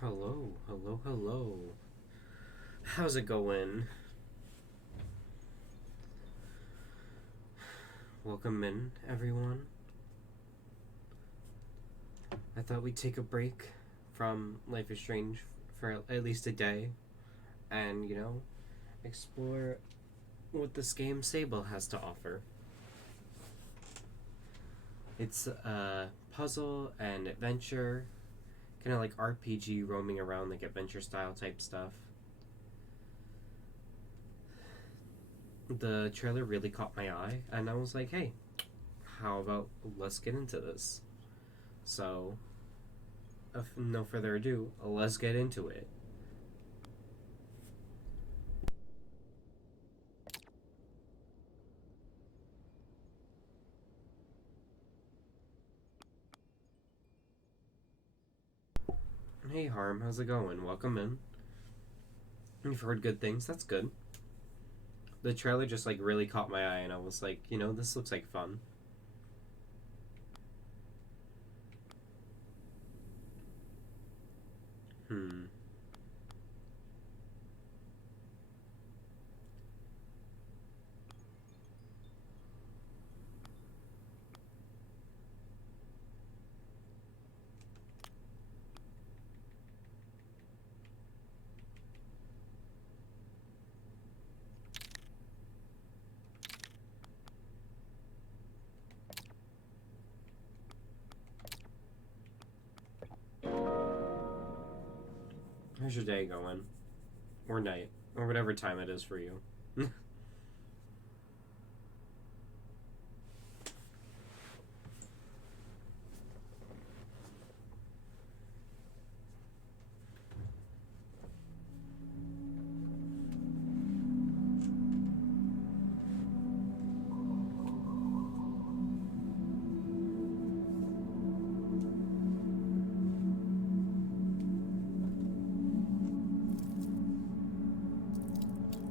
Hello, hello, hello. How's it going? Welcome in, everyone. I thought we'd take a break from Life is Strange for at least a day and, explore what this game Sable has to offer. It's a puzzle and adventure, kind of like RPG roaming around, like adventure style type stuff. The trailer really caught my eye, and I was like, hey, how about let's get into this? So, no further ado, let's get into it. Hey, Harm, how's it going? Welcome in. You've heard good things, that's good. The trailer just like really caught my eye, and I was like, this looks like fun. Hmm. How's your day going? Or night? Or whatever time it is for you.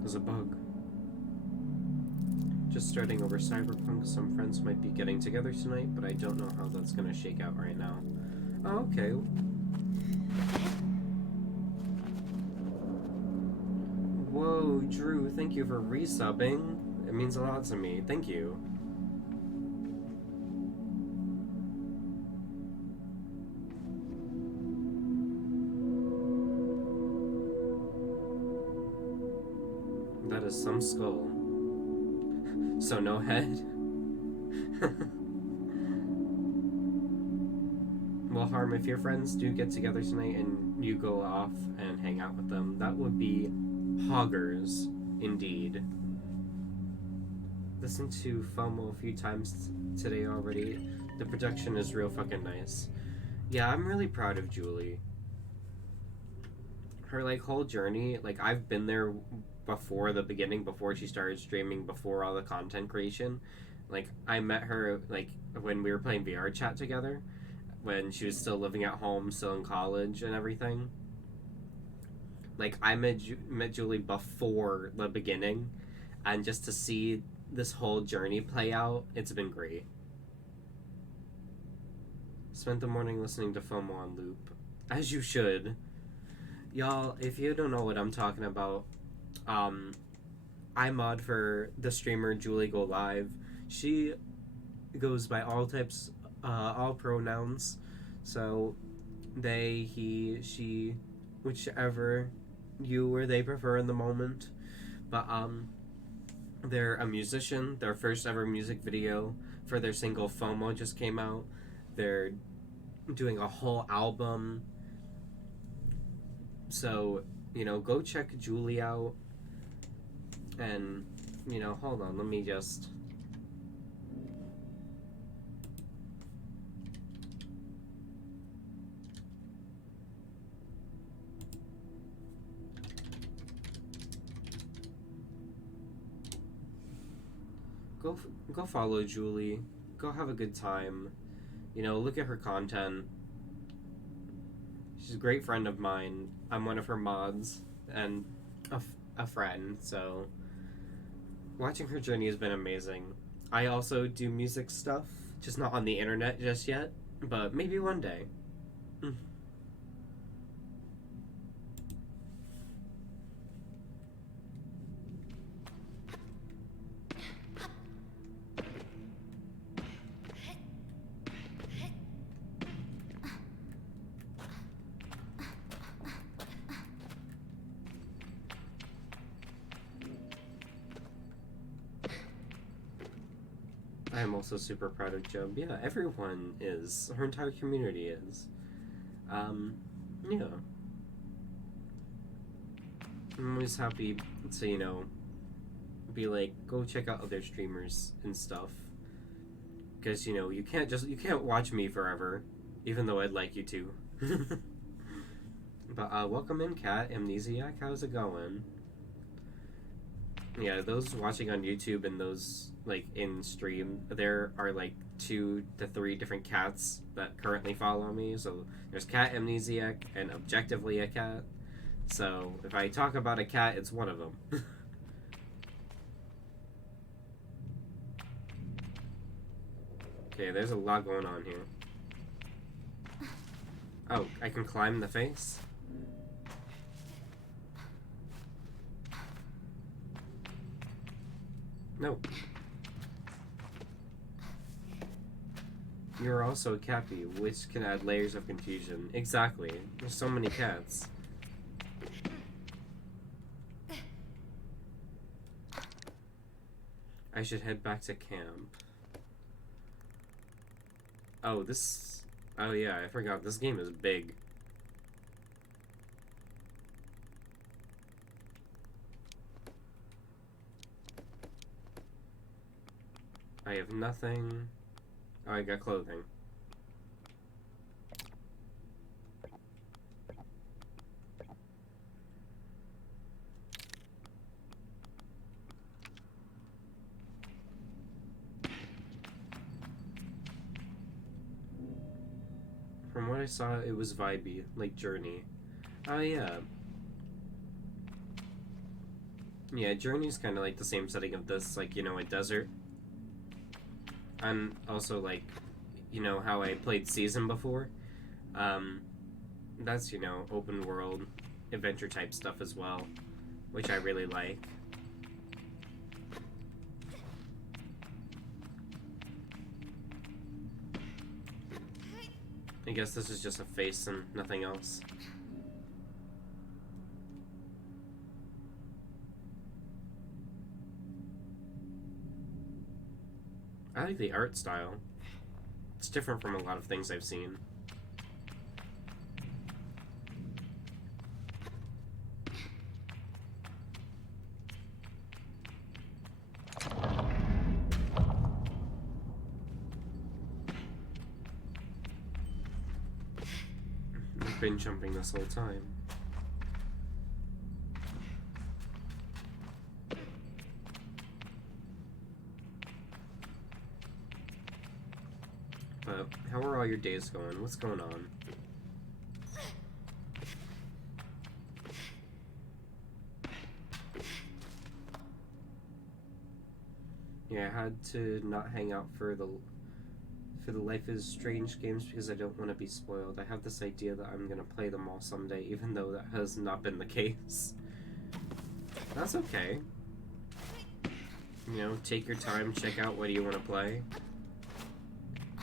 There's a bug. Just starting over Cyberpunk. Some friends might be getting together tonight, but I don't know how that's gonna shake out right now. Oh, okay. Whoa, Drew, thank you for resubbing. It means a lot to me. Thank you. That is some skull. So no head? Well, Harm, if your friends do get together tonight and you go off and hang out with them, that would be hoggers, indeed. Listened to FOMO a few times today already. The production is real fucking nice. Yeah, I'm really proud of Julie. Her like whole journey, like I've been there before the beginning, before she started streaming, before all the content creation. Like I met her like when we were playing VR chat together, when she was still living at home, still in college and everything. Like I met Julie before the beginning, and just to see this whole journey play out, it's been great. Spent the morning listening to FOMO on loop, as you should. Y'all, if you don't know what I'm talking about, um, I mod for the streamer Julie Go Live. She goes by all types, all pronouns. So they, he, she, whichever you or they prefer in the moment. But they're a musician. Their first ever music video for their single FOMO just came out. They're doing a whole album. So, go check Julie out. And, hold on, let me just. Go, go follow Julie. Go have a good time. Look at her content. She's a great friend of mine. I'm one of her mods and a friend, so watching her journey has been amazing. I also do music stuff, just not on the internet just yet, but maybe one day. I'm also super proud of Job. Yeah, everyone is. Her entire community is. Um, yeah. I'm always happy to, be like, go check out other streamers and stuff. Because, you can't watch me forever, even though I'd like you to. But, welcome in, Kat, Amnesiac, how's it going? Yeah, those watching on YouTube and those, like, in stream, there are, like, 2 to 3 different cats that currently follow me. So, there's Cat Amnesiac and Objectively a Cat. So, if I talk about a cat, it's one of them. Okay, there's a lot going on here. Oh, I can climb the face? No. You're also a cappy, which can add layers of confusion. Exactly. There's so many cats. I should head back to camp. Oh, this... Oh yeah, I forgot. This game is big. I have nothing. Oh, I got clothing. From what I saw, it was vibey, like Journey. Oh yeah. Yeah, Journey's kind of like the same setting of this, like, a desert. And also, like, how I played Season before? That's, open world, adventure type stuff as well, which I really like. I guess this is just a face and nothing else. I like the art style. It's different from a lot of things I've seen. I've been jumping this whole time. But how are all your days going? What's going on? Yeah, I had to not hang out for the Life is Strange games because I don't want to be spoiled. I have this idea that I'm gonna play them all someday, even though that has not been the case. That's okay. Take your time, check out what you want to play.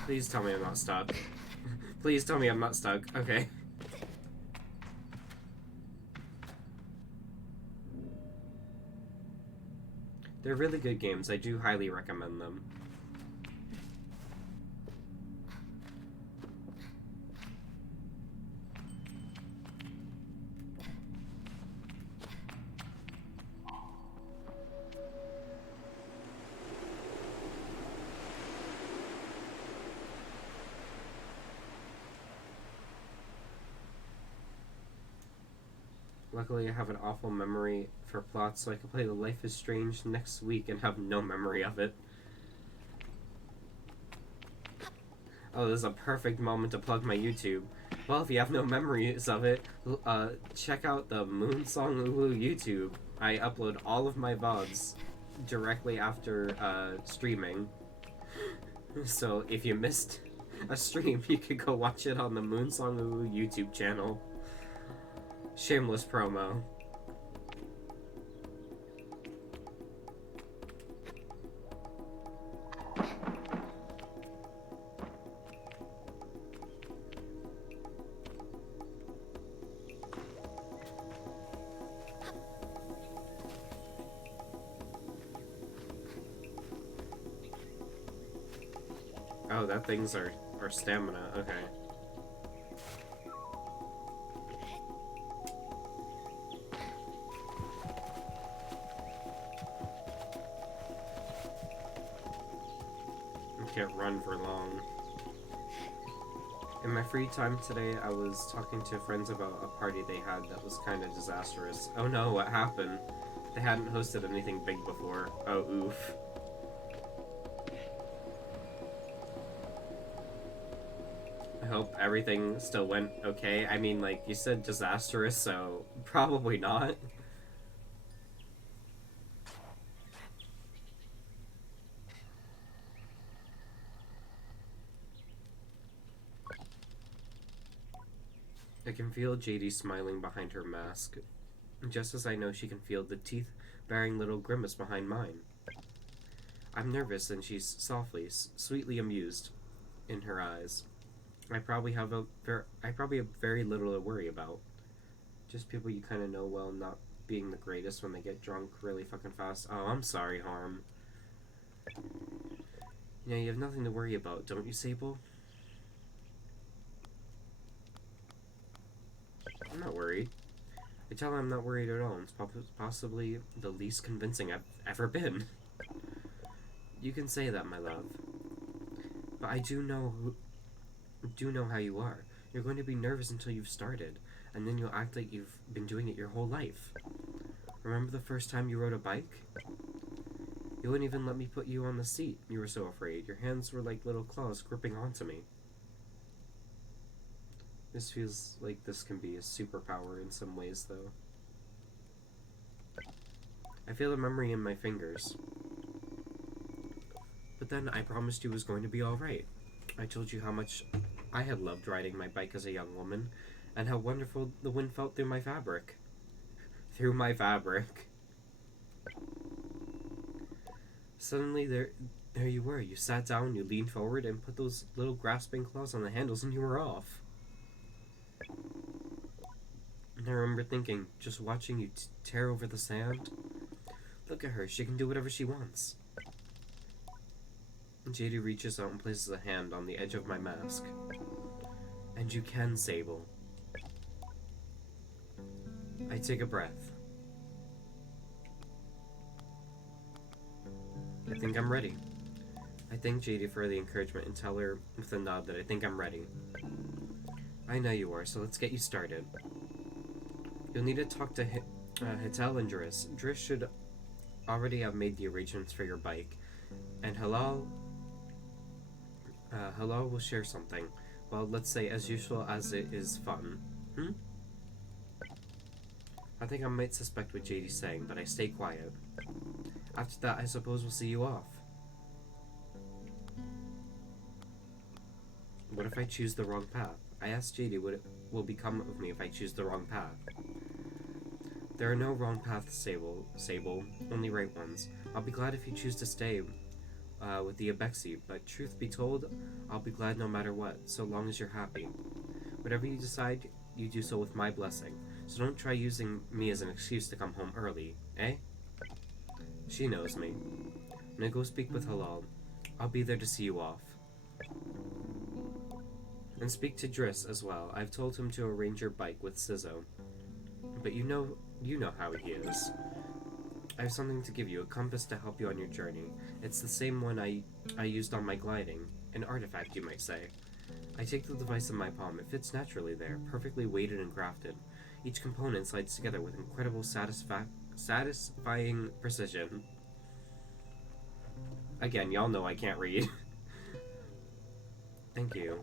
Please tell me I'm not stuck. Please tell me I'm not stuck. Okay. They're really good games. I do highly recommend them. Luckily, I have an awful memory for plots, so I can play the Life is Strange next week and have no memory of it. Oh, this is a perfect moment to plug my YouTube. Well, if you have no memories of it, check out the Moonsong Ulu YouTube. I upload all of my VODs directly after streaming. So if you missed a stream, you could go watch it on the Moonsong Ulu YouTube channel. Shameless promo. Oh, that thing's our stamina. Okay. I can't run for long. In my free time today, I was talking to friends about a party they had that was kind of disastrous. Oh no, what happened? They hadn't hosted anything big before. Oh, oof. I hope everything still went okay. I mean, like, you said disastrous, so probably not. I can feel JD smiling behind her mask, just as I know she can feel the teeth-baring little grimace behind mine. I'm nervous, and she's softly, sweetly amused in her eyes. I probably have very little to worry about. Just people you kind of know well not being the greatest when they get drunk really fucking fast. Oh, I'm sorry, Harm. You know, you have nothing to worry about, don't you, Sable? I'm not worried. I tell her I'm not worried at all. It's possibly the least convincing I've ever been. You can say that, my love. But I do know how you are. You're going to be nervous until you've started, and then you'll act like you've been doing it your whole life. Remember the first time you rode a bike? You wouldn't even let me put you on the seat. You were so afraid. Your hands were like little claws gripping onto me. This feels like this can be a superpower in some ways, though. I feel a memory in my fingers. But then I promised you it was going to be alright. I told you how much I had loved riding my bike as a young woman, and how wonderful the wind felt through my fabric. Through my fabric. Suddenly, there you were. You sat down, you leaned forward, and put those little grasping claws on the handles, and you were off. And I remember thinking, just watching you tear over the sand. Look at her, she can do whatever she wants. JD reaches out and places a hand on the edge of my mask. And you can, Sable. I take a breath. I think I'm ready. I thank JD for the encouragement and tell her with a nod that I think I'm ready. I know you are, so let's get you started. You'll need to talk to Hitel and Driss. Driss should already have made the arrangements for your bike. And Halal will share something. Well, let's say as useful as it is fun. I think I might suspect what JD's saying, but I stay quiet. After that, I suppose we'll see you off. What if I choose the wrong path? I asked JD what will become of me if I choose the wrong path. There are no wrong paths, Sable, only right ones. I'll be glad if you choose to stay with the Abexi, but truth be told, I'll be glad no matter what, so long as you're happy. Whatever you decide, you do so with my blessing, so don't try using me as an excuse to come home early, eh? She knows me. Now go speak with Halal. I'll be there to see you off. And speak to Driss as well. I've told him to arrange your bike with Sizzo. But you know how he is. I have something to give you, a compass to help you on your journey. It's the same one I used on my gliding. An artifact, you might say. I take the device in my palm. It fits naturally there, perfectly weighted and crafted. Each component slides together with incredible satisfying precision. Again, y'all know I can't read. Thank you.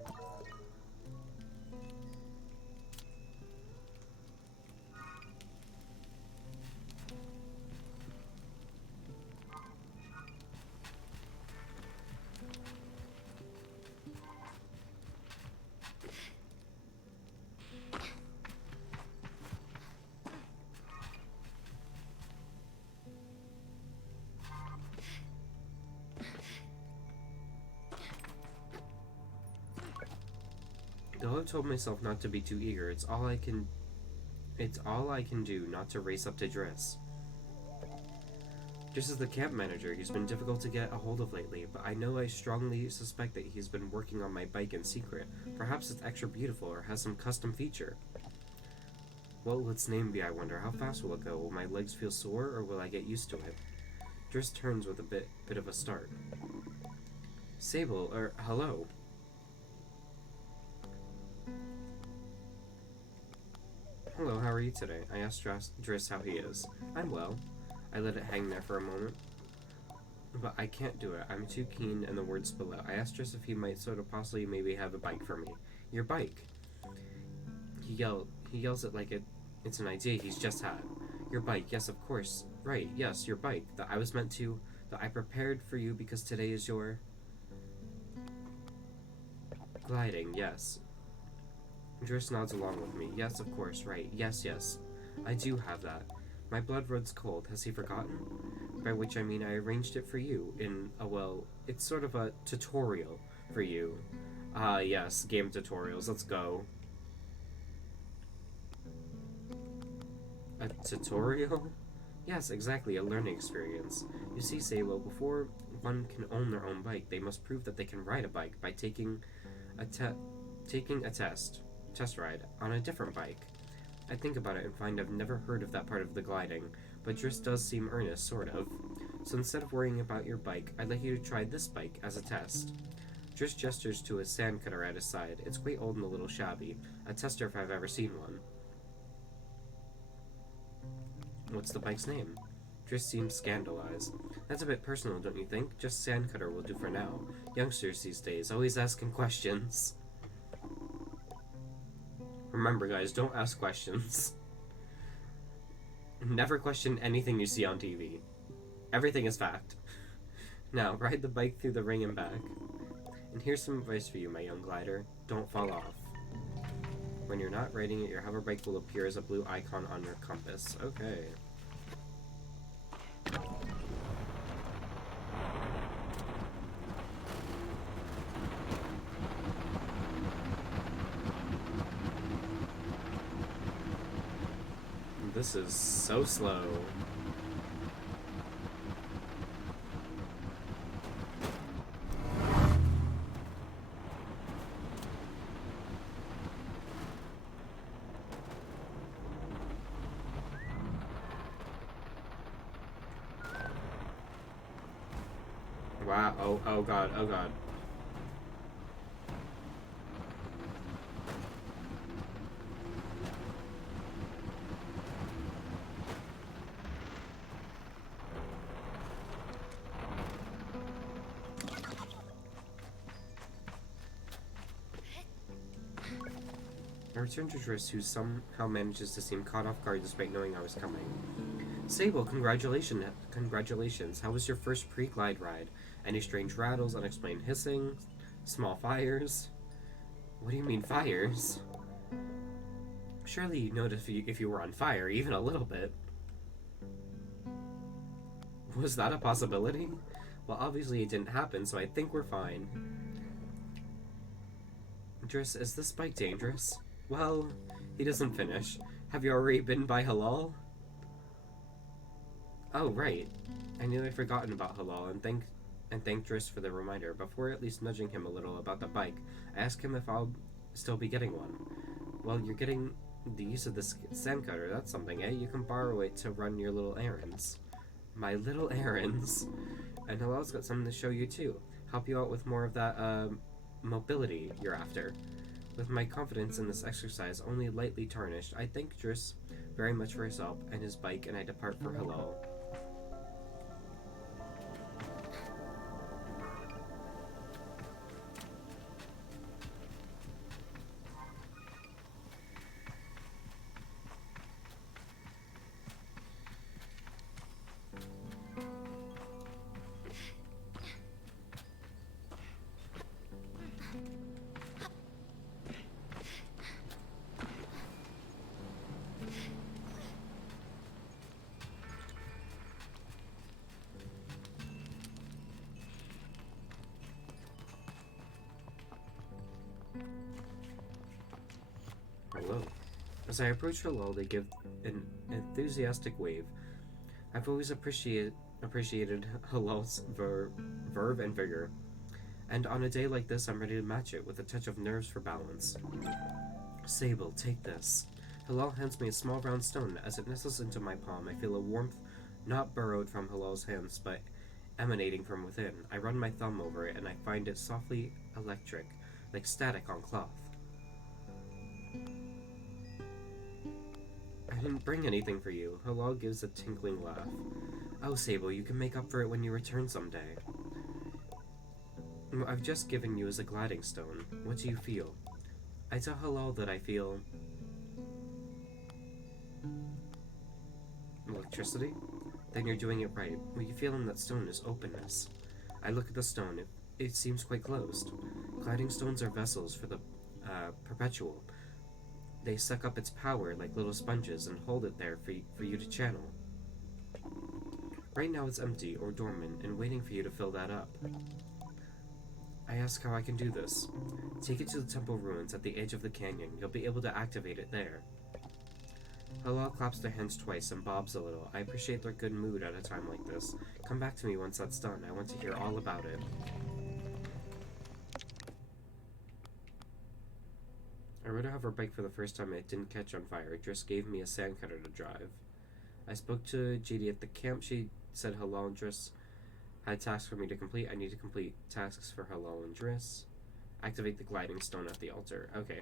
Though I've told myself not to be too eager, it's all I can do not to race up to Driss. Just as the camp manager, he's been difficult to get a hold of lately, but I know I strongly suspect that he's been working on my bike in secret. Perhaps it's extra beautiful or has some custom feature. What will its name be, I wonder? How fast will it go? Will my legs feel sore, or will I get used to it? Driss turns with a bit of a start. Sable, hello. Hello, how are you today? I asked Driss how he is. I'm well. I let it hang there for a moment. But I can't do it. I'm too keen and the words spill out. I asked Driss if he might sort of possibly maybe have a bike for me. Your bike? He yells it like it's an idea he's just had. Your bike, yes, of course. Right, yes, your bike. That I prepared for you because today is your... gliding, yes. Driss nods along with me. Yes, of course, right. Yes. I do have that. My blood runs cold. Has he forgotten? By which I mean I arranged it for you in it's sort of a tutorial for you. Yes, game tutorials. Let's go. A tutorial? Yes, exactly, a learning experience. You see, Sable, before one can own their own bike, they must prove that they can ride a bike by taking a test ride on a different bike. I think about it and find I've never heard of that part of the gliding, but Driss does seem earnest, sort of. So instead of worrying about your bike, I'd like you to try this bike as a test. Driss gestures to a sand cutter at his side. It's quite old and a little shabby. A tester if I've ever seen one. What's the bike's name? Driss seems scandalized. That's a bit personal, don't you think? Just sand cutter will do for now. Youngsters these days, always asking questions. Remember, guys, don't ask questions. Never question anything you see on TV. Everything is fact. Now, ride the bike through the ring and back. And here's some advice for you, my young glider. Don't fall off. When you're not riding it, your hover bike will appear as a blue icon on your compass. Okay. This is so slow. Wow, oh god, oh god. I return to Driss, who somehow manages to seem caught off guard despite knowing I was coming. Sable, congratulations. How was your first pre-glide ride? Any strange rattles, unexplained hissing, small fires? What do you mean fires? Surely you'd notice if you were on fire, even a little bit. Was that a possibility? Well, obviously it didn't happen, so I think we're fine. Driss, is this bike dangerous? Well, he doesn't finish. Have you already been by Halal? Oh, right. I nearly forgotten about Halal and thanked Driss for the reminder. Before at least nudging him a little about the bike, I asked him if I'll still be getting one. Well, you're getting the use of this sand cutter. That's something, eh? You can borrow it to run your little errands. My little errands? And Halal's got something to show you, too. Help you out with more of that, mobility you're after. With my confidence in this exercise only lightly tarnished, I thank Driss very much for his help and his bike, and I depart for Halal. Hello. As I approach Halal, they give an enthusiastic wave. I've always appreciated appreciated Halal's verve and vigor. And on a day like this, I'm ready to match it with a touch of nerves for balance. Sable, take this. Halal hands me a small round stone. As it nestles into my palm, I feel a warmth not burrowed from Halal's hands, but emanating from within. I run my thumb over it, and I find it softly electric, like static on cloth. I didn't bring anything for you. Halal gives a tinkling laugh. Oh, Sable, you can make up for it when you return someday. I've just given you as a gliding stone. What do you feel? I tell Halal that I feel... electricity? Then you're doing it right. What you feel in that stone is openness. I look at the stone. It seems quite closed. Gliding stones are vessels for the perpetual. They suck up its power like little sponges and hold it there for you to channel. Right now it's empty or dormant and waiting for you to fill that up. I ask how I can do this. Take it to the temple ruins at the edge of the canyon. You'll be able to activate it there. Halal claps their hands twice and bobs a little. I appreciate their good mood at a time like this. Come back to me once that's done. I want to hear all about it. I rode a hoverbike for the first time and it didn't catch on fire. Driss gave me a sand cutter to drive. I spoke to JD at the camp. She said Halal and Driss had tasks for me to complete. I need to complete tasks for Halal and Driss. Activate the gliding stone at the altar. Okay.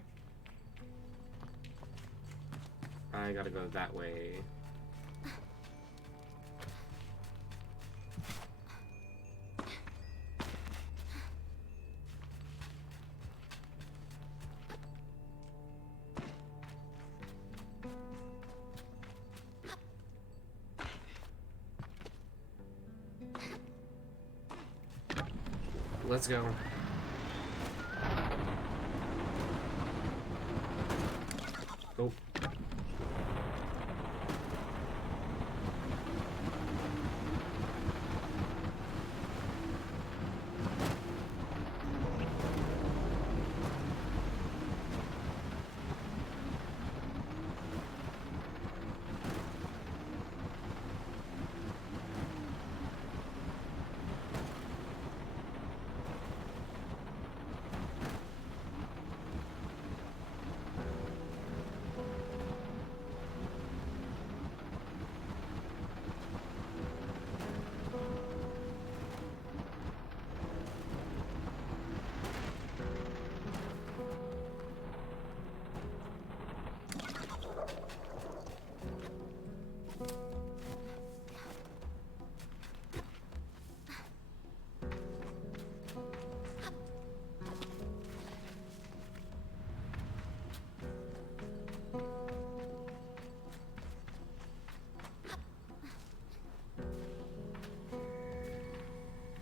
I gotta go that way. Let's go. Oh.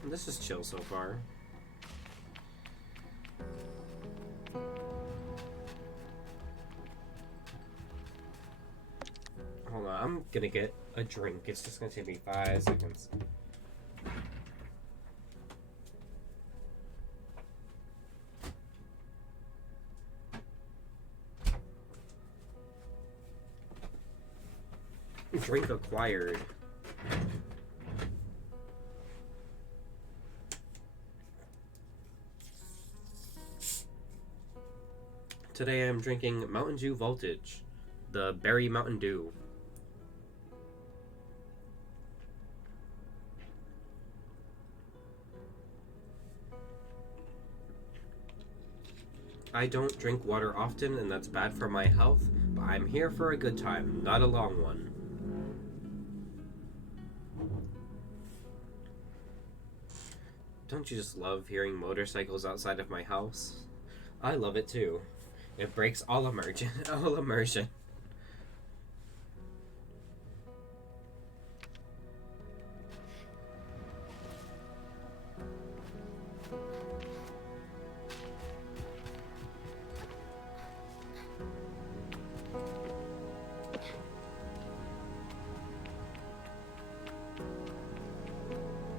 This is chill so far. Hold on, I'm gonna get a drink. It's just gonna take me 5 seconds. Drink acquired. Today I'm drinking Mountain Dew Voltage, the Berry Mountain Dew. I don't drink water often and that's bad for my health, but I'm here for a good time, not a long one. Don't you just love hearing motorcycles outside of my house? I love it too. It breaks all immersion. All immersion.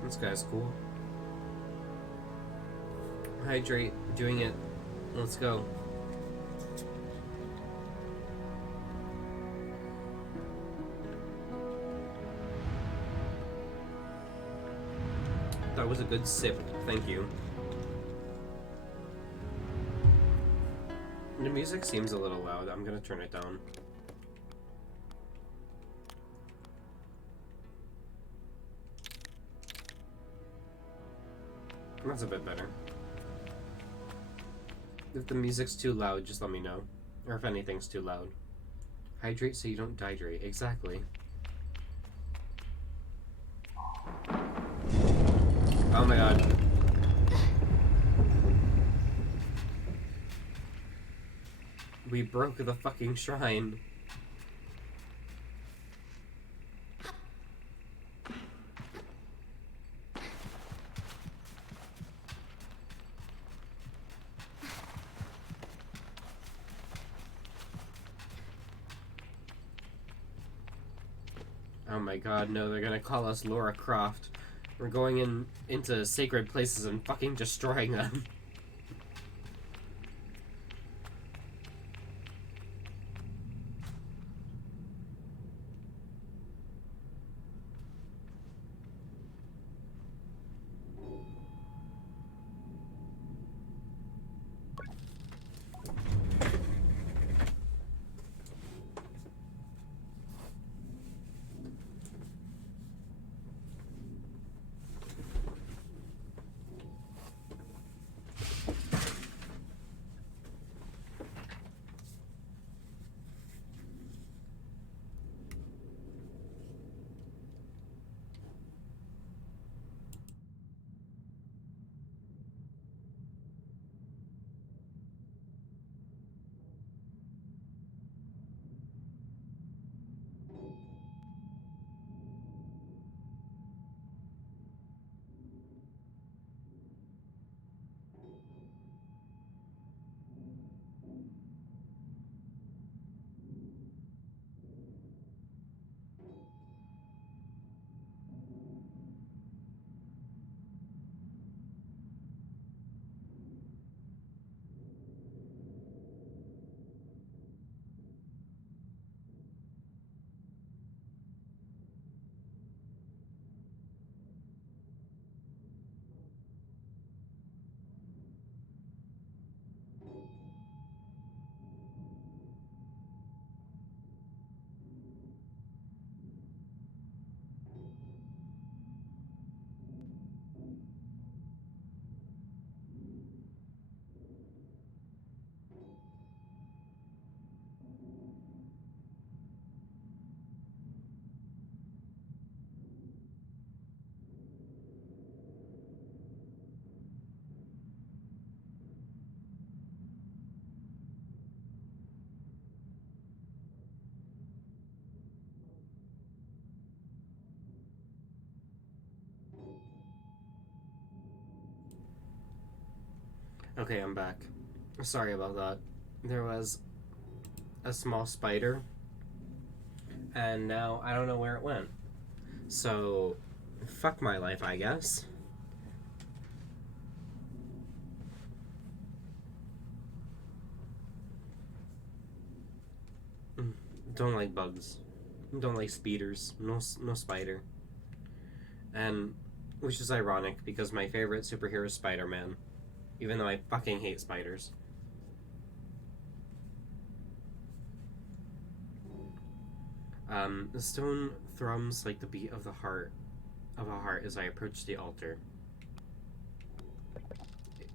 This guy's cool. Hydrate, doing it. Let's go. That was a good sip. Thank you. The music seems a little loud. I'm gonna turn it down. That's a bit better. If the music's too loud, just let me know. Or if anything's too loud. Hydrate so you don't dehydrate. Exactly. Oh my god. We broke the fucking shrine. Oh my god, no, they're gonna call us Laura Croft. We're going into sacred places and fucking destroying them. Okay, I'm back. Sorry about that. There was a small spider, and now I don't know where it went. So, fuck my life, I guess. Don't like bugs. Don't like speeders. No spider. And, which is ironic, because my favorite superhero is Spider-Man. Even though I fucking hate spiders. The stone thrums like the beat of the heart of a heart as I approach the altar.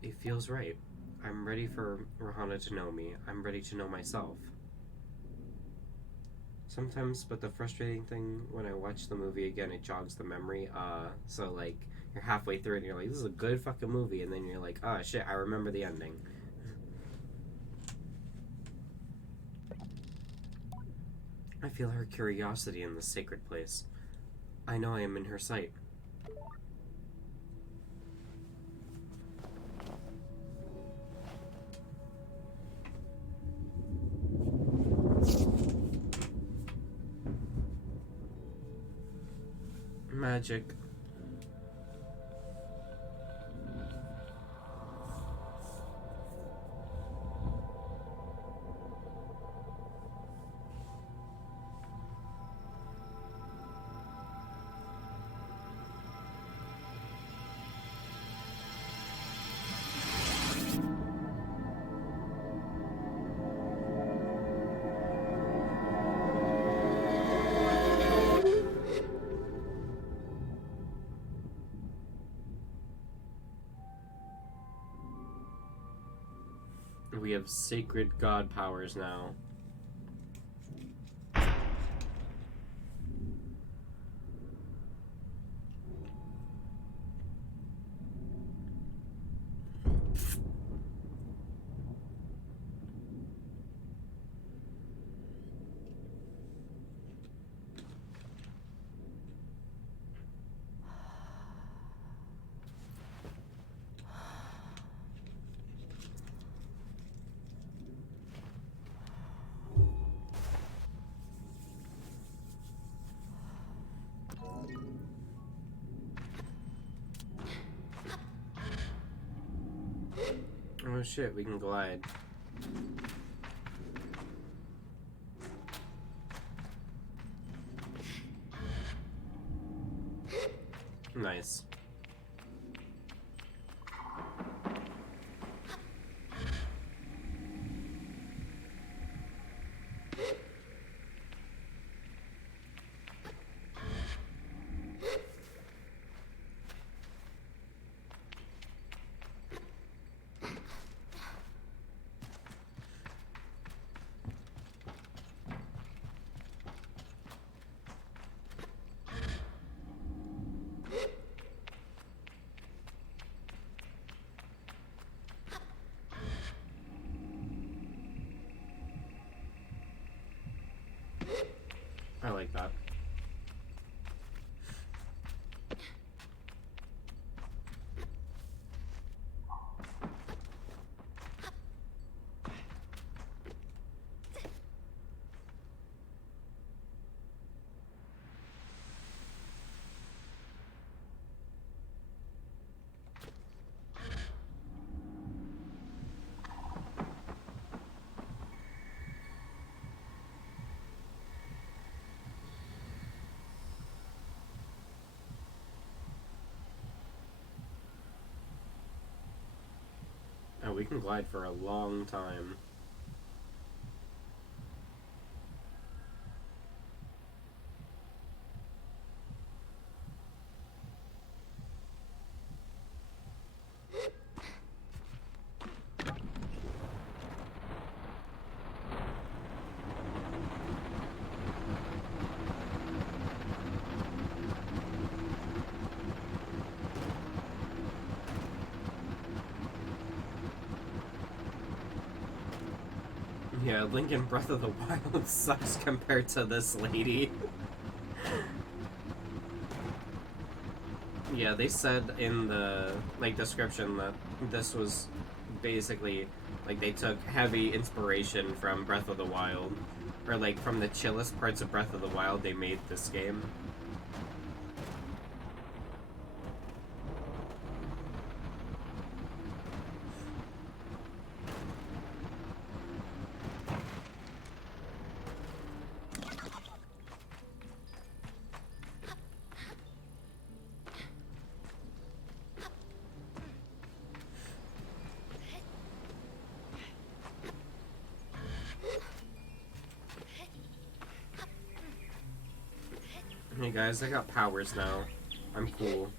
It feels right. I'm ready for Rahana to know me. I'm ready to know myself. Sometimes, but the frustrating thing when I watch the movie again, it jogs the memory. So like you're halfway through and you're like, this is a good fucking movie, and then you're like, oh shit, I remember the ending. I feel her curiosity in this sacred place. I know I am in her sight. Magic. have sacred god powers now. Oh shit, we can glide. Nice. I like that. Oh, we can glide for a long time. Yeah, Link in Breath of the Wild sucks compared to this lady. Yeah, they said in the description that this was basically they took heavy inspiration from Breath of the Wild, or from the chillest parts of Breath of the Wild they made this game. Hey guys, I got powers now. I'm cool.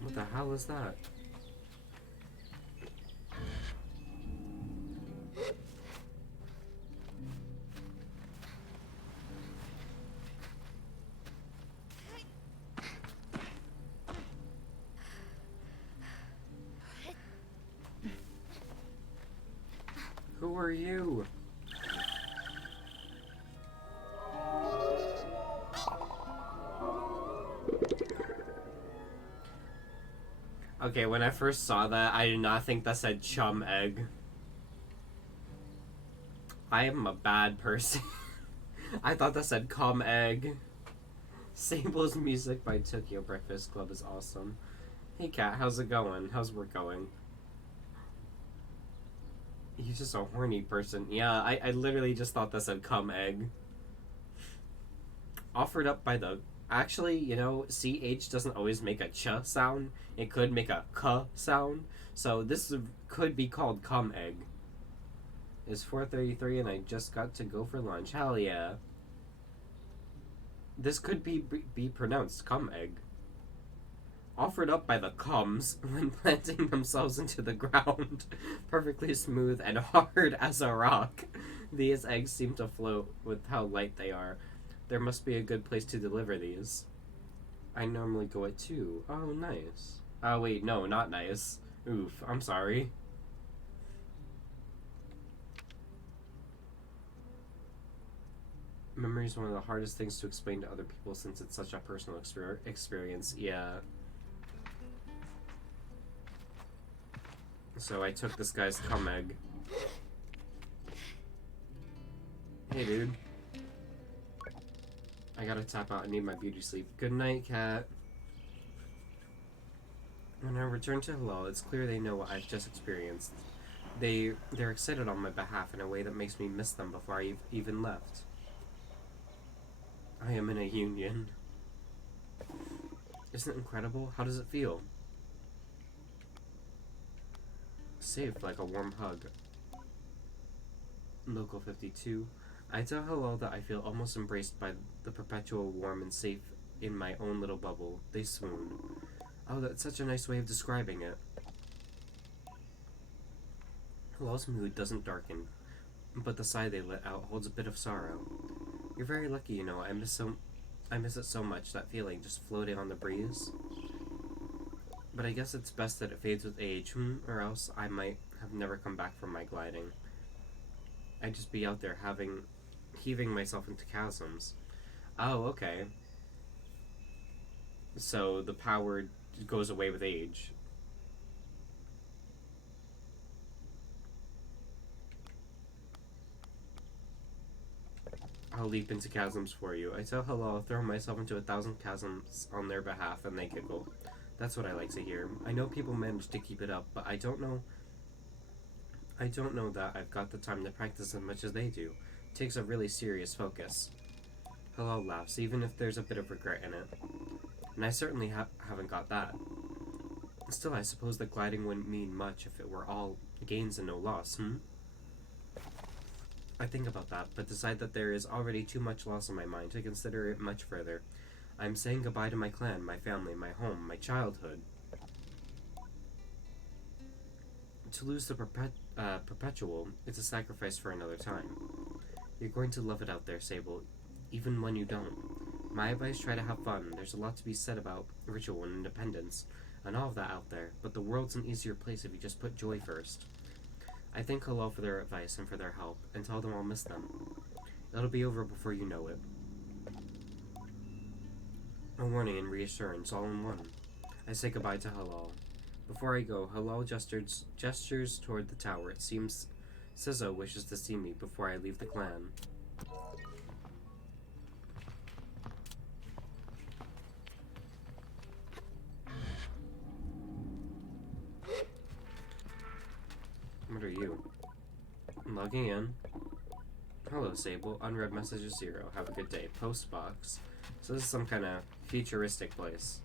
What the hell is that? Who are you? Okay, when I first saw that, I did not think that said chum egg. I am a bad person. I thought that said cum egg. Sable's music by Tokyo Breakfast Club is awesome. Hey Kat, how's it going? How's work going? He's just a horny person. Yeah, I literally just thought that said cum egg. Offered up by the... Actually, you know, CH doesn't always make a ch sound. It could make a k sound. So this could be called cum egg. It's 4:33 and I just got to go for lunch. Hell yeah. This could be pronounced cum egg. offered up by the cums when planting themselves into the ground, perfectly smooth and hard as a rock. These eggs seem to float with how light they are. There must be a good place to deliver these. I normally go at 2. Oh, nice. Oh, wait, no, not nice. Oof, I'm sorry. Memory is one of the hardest things to explain to other people since it's such a personal experience. Yeah. So I took this guy's cum egg. Hey, dude. I gotta tap out. I need my beauty sleep. Good night, cat. When I return to Halal, it's clear they know what I've just experienced. They're excited on my behalf in a way that makes me miss them before I even left. I am in a union. Isn't it incredible? How does it feel? Safe, like a warm hug. Local 52. I tell Halal that I feel almost embraced by the perpetual warm and safe in my own little bubble. They swoon. Oh, that's such a nice way of describing it. Halal's mood doesn't darken, but the sigh they let out holds a bit of sorrow. You're very lucky, you know. I miss it so much, that feeling just floating on the breeze. But I guess it's best that it fades with age, or else I might have never come back from my gliding. I'd just be out there heaving myself into chasms. Oh, okay. So the power goes away with age. I'll leap into chasms for you. I tell Halal I'll throw myself into 1,000 chasms on their behalf, and they giggle. That's what I like to hear. I know people manage to keep it up, but I don't know that I've got the time to practice as much as they do. It takes a really serious focus. Halal laughs, even if there's a bit of regret in it. And I certainly haven't got that. Still, I suppose that gliding wouldn't mean much if it were all gains and no loss, I think about that, but decide that there is already too much loss in my mind to consider it much further. I'm saying goodbye to my clan, my family, my home, my childhood. To lose the perpetual, it's a sacrifice for another time. You're going to love it out there, Sable, even when you don't. My advice, try to have fun. There's a lot to be said about ritual and independence, and all of that out there, but the world's an easier place if you just put joy first. I thank Halal for their advice and for their help, and tell them I'll miss them. It'll be over before you know it. A warning and reassurance all in one. I say goodbye to Halal. Before I go, Halal gestures toward the tower. It seems Sizzo wishes to see me before I leave the clan. What are you? I'm logging in. Hello, Sable. Unread messages 0. Have a good day. Post box. So this is some kind of futuristic place.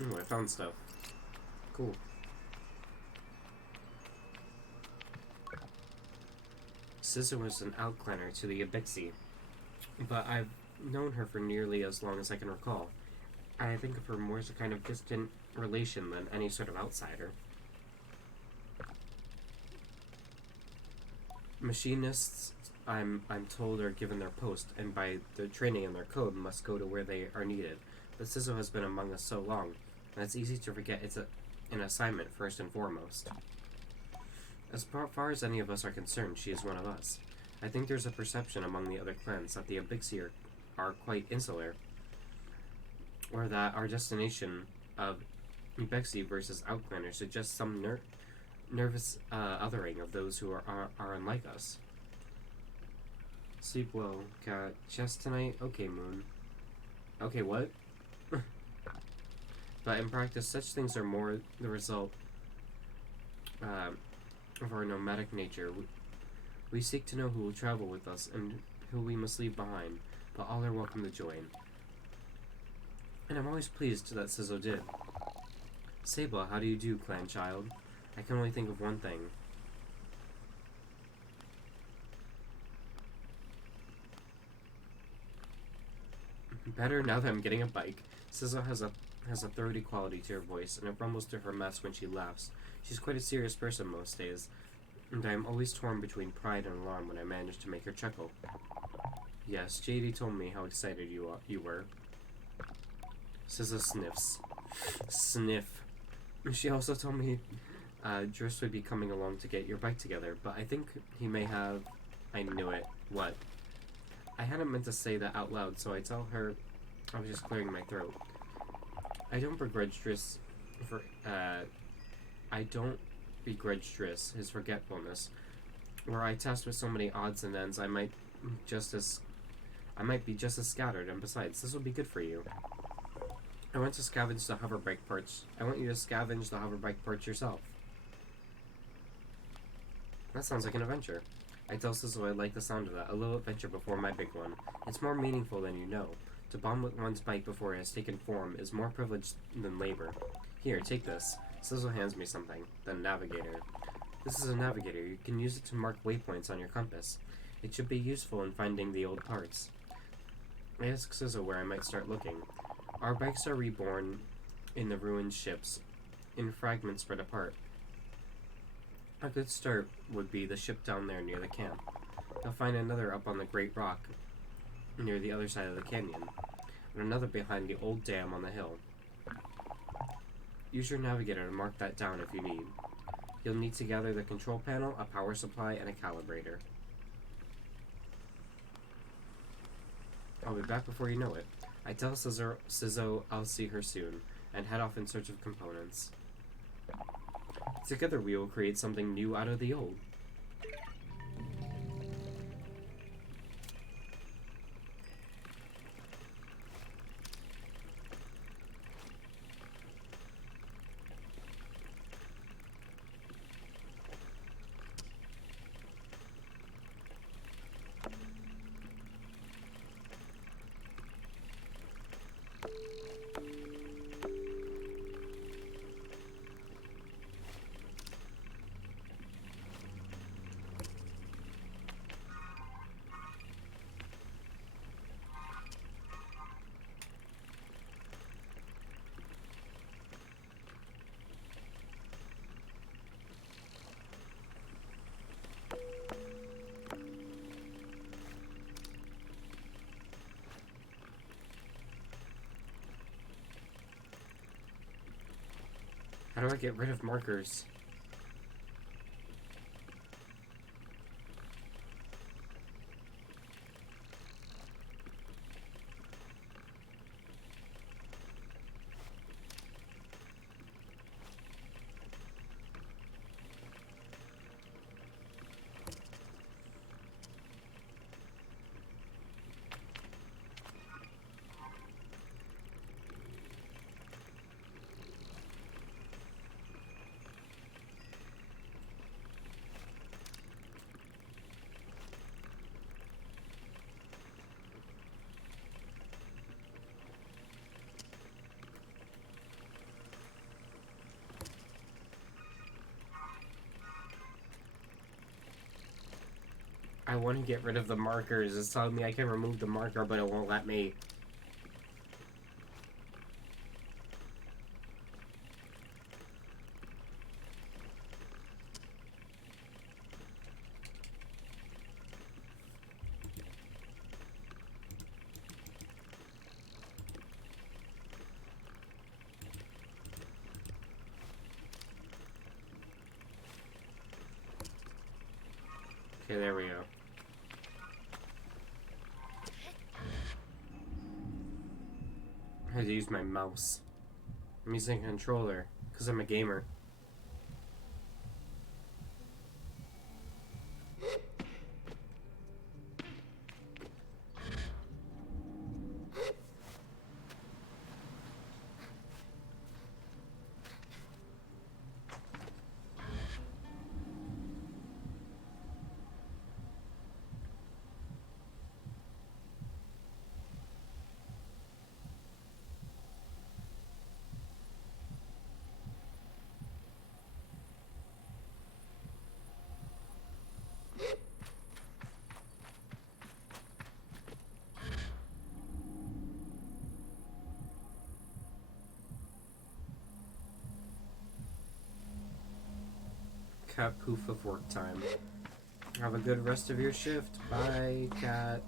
Ooh, I found stuff. Cool. Sister was an outclanner to the Abixi, but I've known her for nearly as long as I can recall. I think of her more as a kind of distant relation than any sort of outsider. Machinists, I'm told, are given their post, and by their training and their code, must go to where they are needed. But Sizzo has been among us so long, and it's easy to forget it's an assignment first and foremost. As far as any of us are concerned, she is one of us. I think there's a perception among the other clans that the Abixi are quite insular, or that our destination of Abixi versus outclanners suggests some nervous othering of those who are unlike us. Sleep well, cat. Chess tonight? Okay, Moon. Okay, what? But in practice, such things are more the result of our nomadic nature. We seek to know who will travel with us and who we must leave behind, but all are welcome to join. And I'm always pleased that Sable did. Sable, how do you do, clan child? I can only think of one thing. Better now that I'm getting a bike. Sable has a throaty quality to her voice, and it rumbles through her mess when she laughs. She's quite a serious person most days, and I am always torn between pride and alarm when I manage to make her chuckle. Yes, JD told me how excited you were. Sable sniffs. Sniff. She also told me Driss would be coming along to get your bike together, but I think he may have... I knew it. What? I hadn't meant to say that out loud, so I tell her I was just clearing my throat. I don't begrudge Driss his forgetfulness. Were I tasked with so many odds and ends, I might be just as scattered, and besides, this will be good for you. I want to scavenge the hoverbike parts. I want you to scavenge the hoverbike parts yourself. That sounds like an adventure. I tell Sable I like the sound of that. A little adventure before my big one. It's more meaningful than you know. To bond with one's bike before it has taken form is more privilege than labor. Here, take this. Sable hands me something. The navigator. This is a navigator. You can use it to mark waypoints on your compass. It should be useful in finding the old parts. I ask Sable where I might start looking. Our bikes are reborn in the ruined ships, in fragments spread apart. A good start would be the ship down there near the camp. You'll find another up on the Great Rock, near the other side of the canyon, and another behind the old dam on the hill. Use your navigator to mark that down if you need. You'll need to gather the control panel, a power supply, and a calibrator. I'll be back before you know it. I tell Sable I'll see her soon, and head off in search of components. Together we will create something new out of the old. How do I get rid of markers? I want to get rid of the markers. It's telling me I can remove the marker, but it won't let me. Okay, there we go. I had to use my mouse. I'm using a controller, because I'm a gamer. cat poof of work time. Have a good rest of your shift. Bye, cat.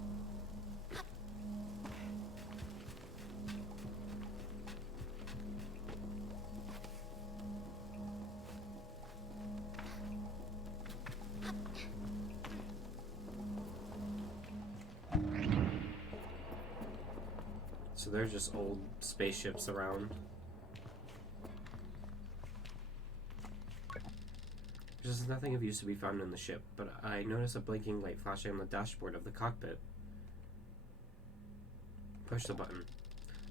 So they're just old spaceships around. There's nothing of use to be found in the ship, but I notice a blinking light flashing on the dashboard of the cockpit. Push the button.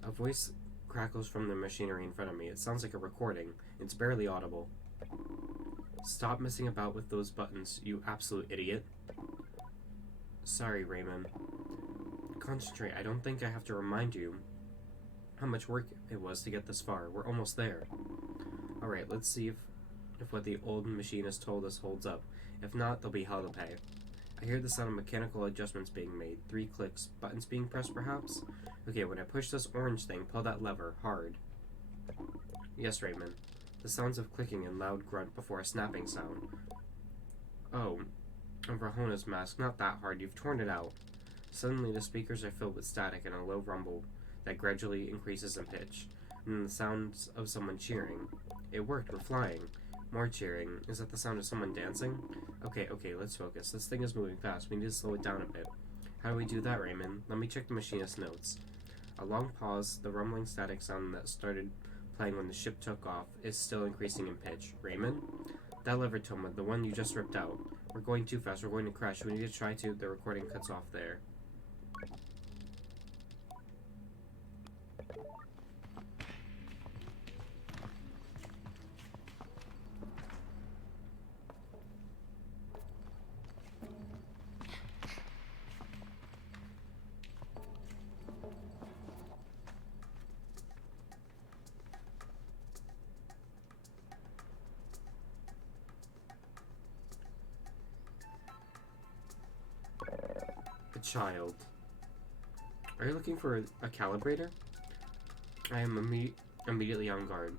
A voice crackles from the machinery in front of me. It sounds like a recording. It's barely audible. Stop messing about with those buttons, you absolute idiot. Sorry, Raymond. Concentrate. I don't think I have to remind you how much work it was to get this far. We're almost there. Alright, let's see if what the old machinist told us holds up. If not, there'll be hell to pay. I hear the sound of mechanical adjustments being made. 3 clicks. Buttons being pressed, perhaps? Okay, when I push this orange thing, pull that lever. Hard. Yes, Raymond. The sounds of clicking and loud grunt before a snapping sound. Oh. Rahona's mask. Not that hard. You've torn it out. Suddenly, the speakers are filled with static and a low rumble that gradually increases in pitch. And then the sounds of someone cheering. It worked. We're flying. More cheering. Is that the sound of someone dancing? Okay, let's focus. This thing is moving fast. We need to slow it down a bit. How do we do that, Raymond? Let me check the machinist's notes. A long pause. The rumbling static sound that started playing when the ship took off is still increasing in pitch. Raymond? That lever, Toma, the one you just ripped out. We're going too fast. We're going to crash. We need to try to. The recording cuts off there. Child. Are you looking for a calibrator? I am immediately on guard.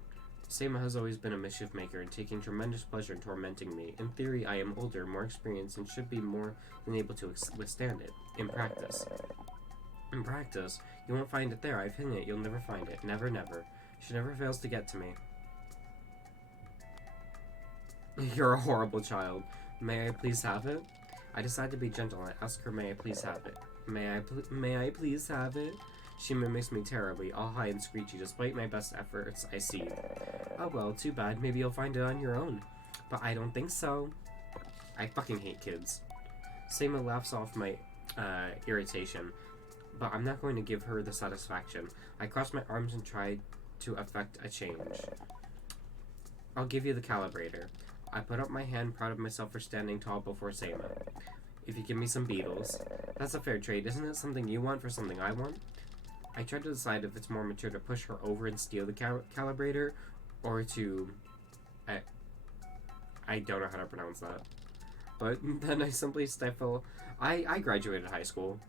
Sama has always been a mischief maker and taking tremendous pleasure in tormenting me. In theory, I am older, more experienced, and should be more than able to withstand it. In practice, you won't find it there. I've hidden it. You'll never find it. Never, never. She never fails to get to me. You're a horrible child. May I please have it? I decide to be gentle and ask her, may I please have it? May I please have it? She mimics me terribly, all high and screechy. Despite my best efforts, I see. Oh well, too bad. Maybe you'll find it on your own. But I don't think so. I fucking hate kids. Sama laughs off my irritation, but I'm not going to give her the satisfaction. I cross my arms and try to effect a change. I'll give you the calibrator. I put up my hand, proud of myself for standing tall before Sama. If you give me some beetles. That's a fair trade. Isn't it something you want for something I want? I try to decide if it's more mature to push her over and steal the calibrator, or to... I don't know how to pronounce that. But then I simply stifle... I graduated high school.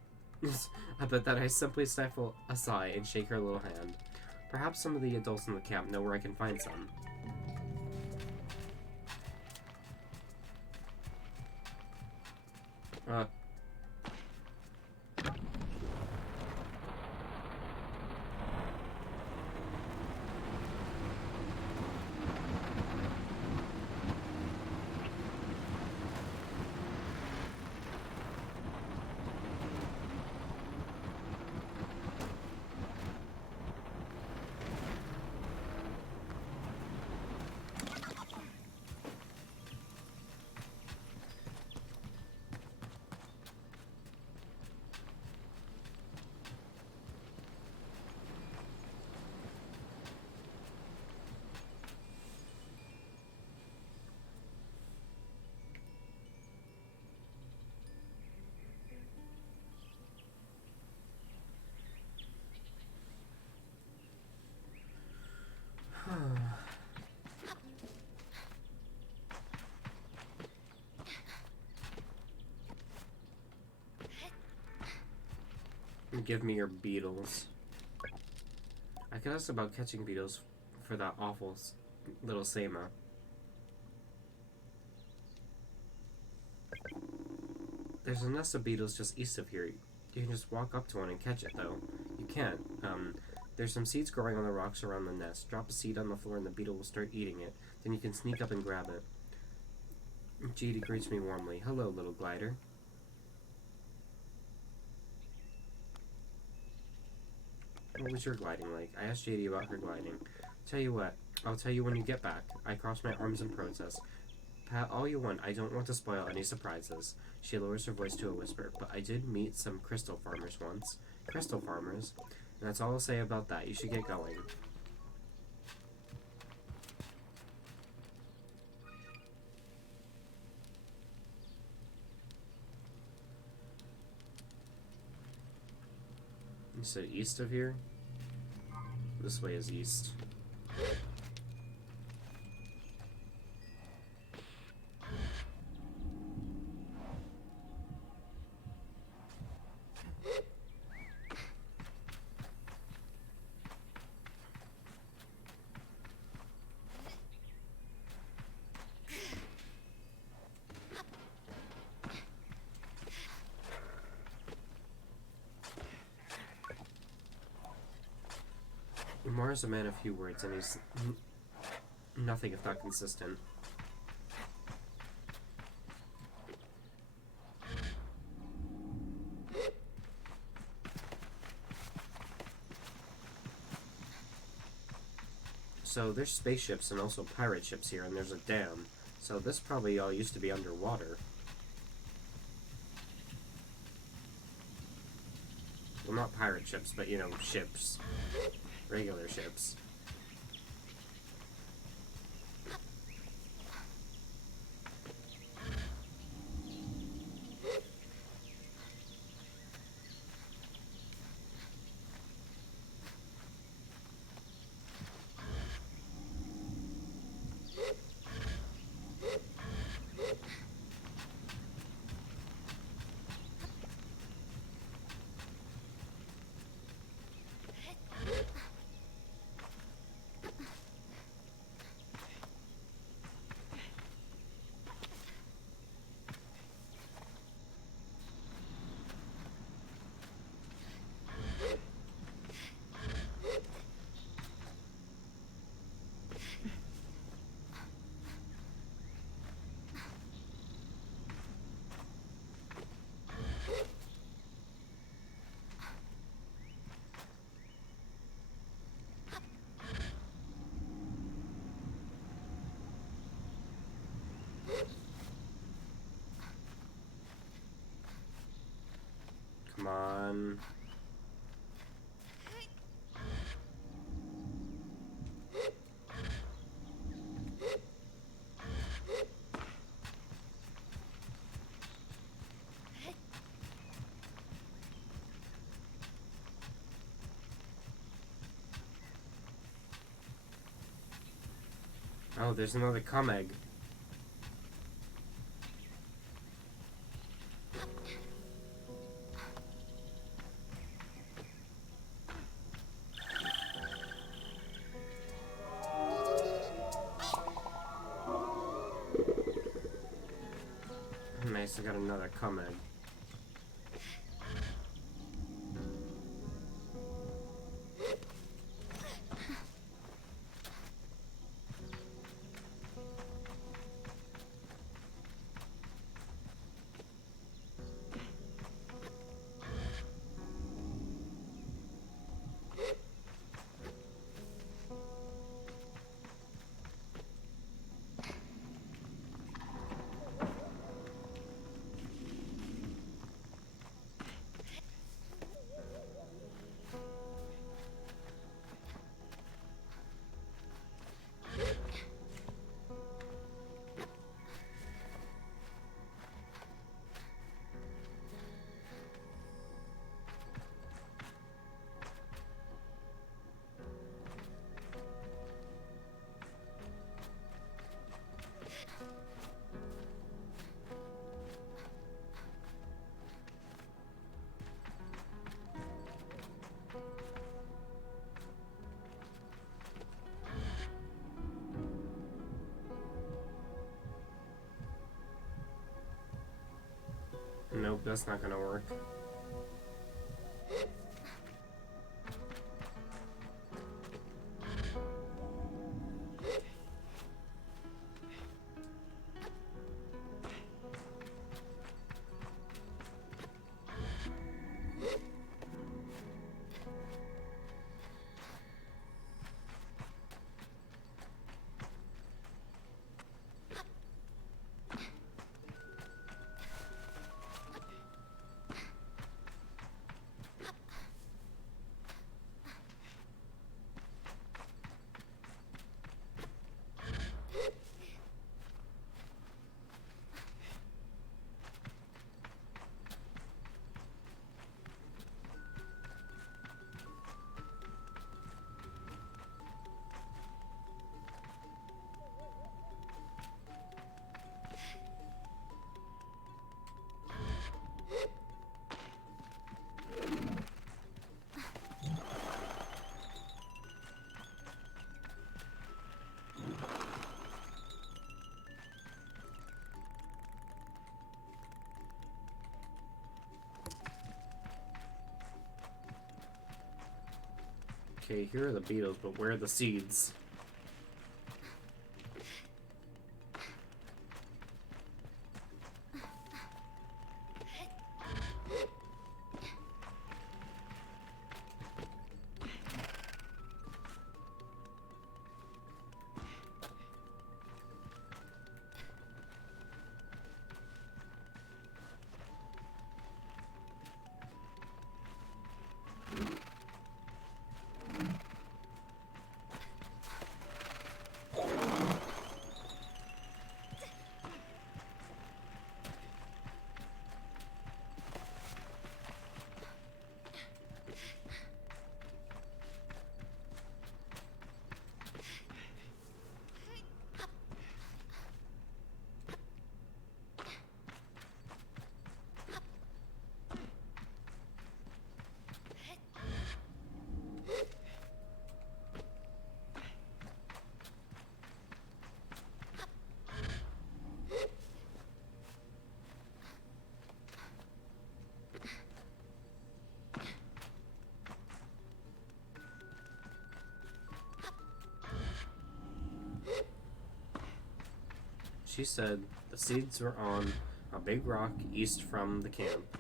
But then I simply stifle a sigh and shake her little hand. Perhaps some of the adults in the camp know where I can find some. Give me your beetles. I could ask about catching beetles for that awful little Sama. There's a nest of beetles just east of here. You can just walk up to one and catch it, though. You can't. There's some seeds growing on the rocks around the nest. Drop a seed on the floor and the beetle will start eating it. Then you can sneak up and grab it. JD greets me warmly. Hello, little glider. What was your gliding like? I asked JD about her gliding. Tell you what, I'll tell you when you get back. I cross my arms in protest. Pat all you want, I don't want to spoil any surprises. She lowers her voice to a whisper, but I did meet some crystal farmers once. Crystal farmers? And that's all I'll say about that. You should get going. You said east of here? This way is east. Mara's a man of few words, and he's nothing if not consistent. So there's spaceships and also pirate ships here, and there's a dam. So this probably all used to be underwater. Well, not pirate ships, but, you know, ships. Regular ships. Come on. Oh, there's another egg. Nice, I got another egg. that's not gonna work. Okay, here are the beetles, but where are the seeds? She said the seeds were on a big rock east from the camp.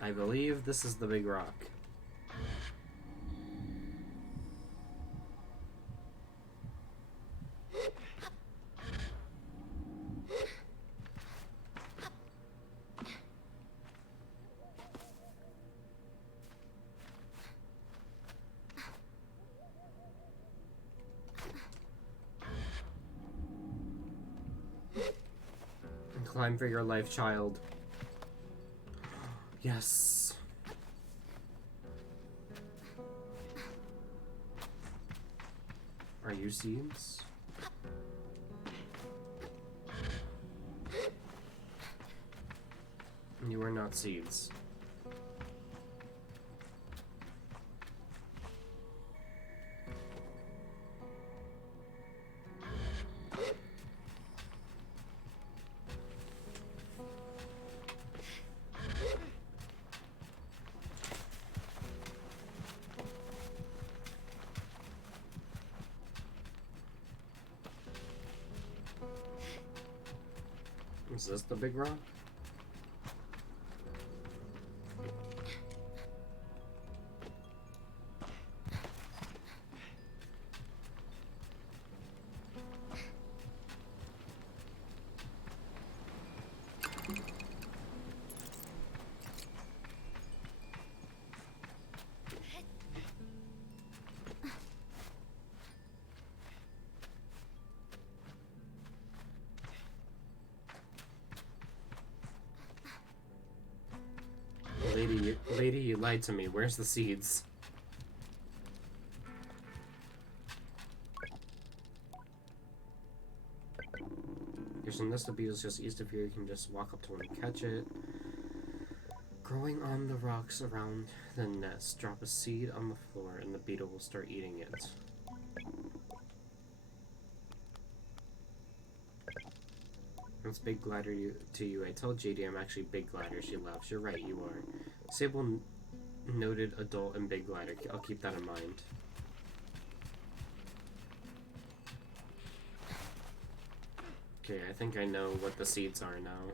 I believe this is the big rock. Climb for your life, child. Yes. Are you seeds? You are not seeds. Is this the big rock? Lady, you lied to me. Where's the seeds? There's a nest of beetles just east of here. You can just walk up to one and catch it. Growing on the rocks around the nest, drop a seed on the floor and the beetle will start eating it. It's Big Glider to you. I told JD I'm actually Big Glider. She laughs. You're right, you are. Sable noted adult and Big Glider. I'll keep that in mind. Okay, I think I know what the seeds are now.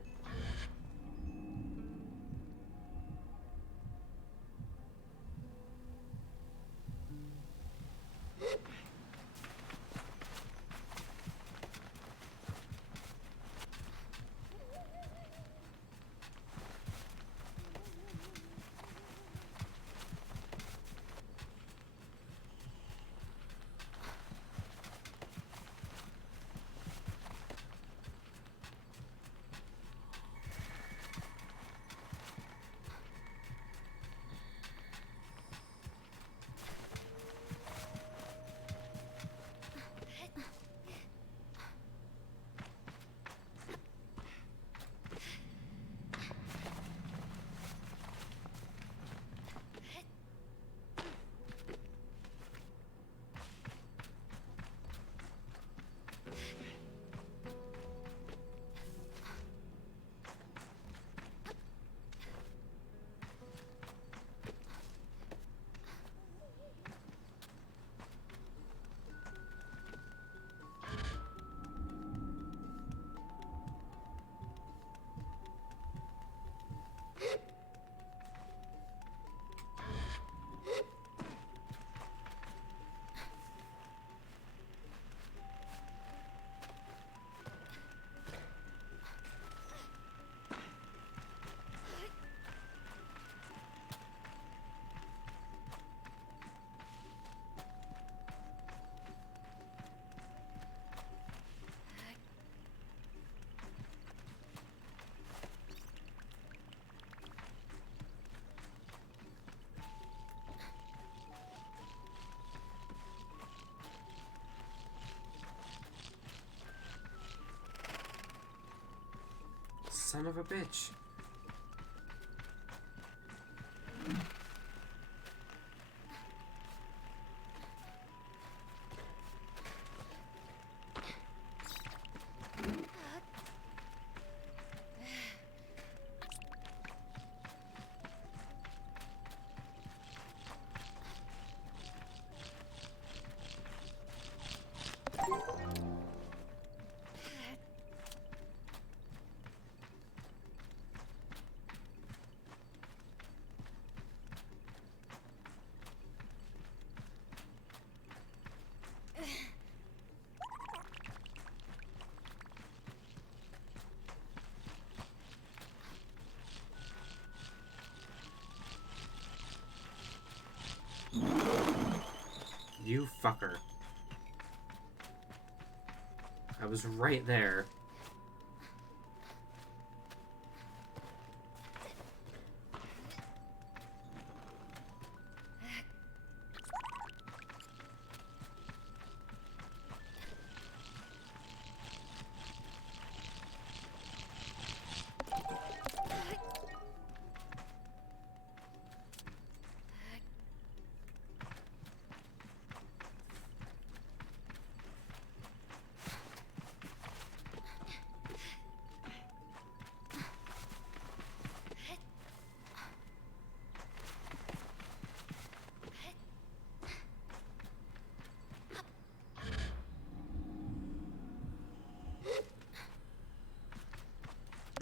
Son of a bitch. You fucker. I was right there.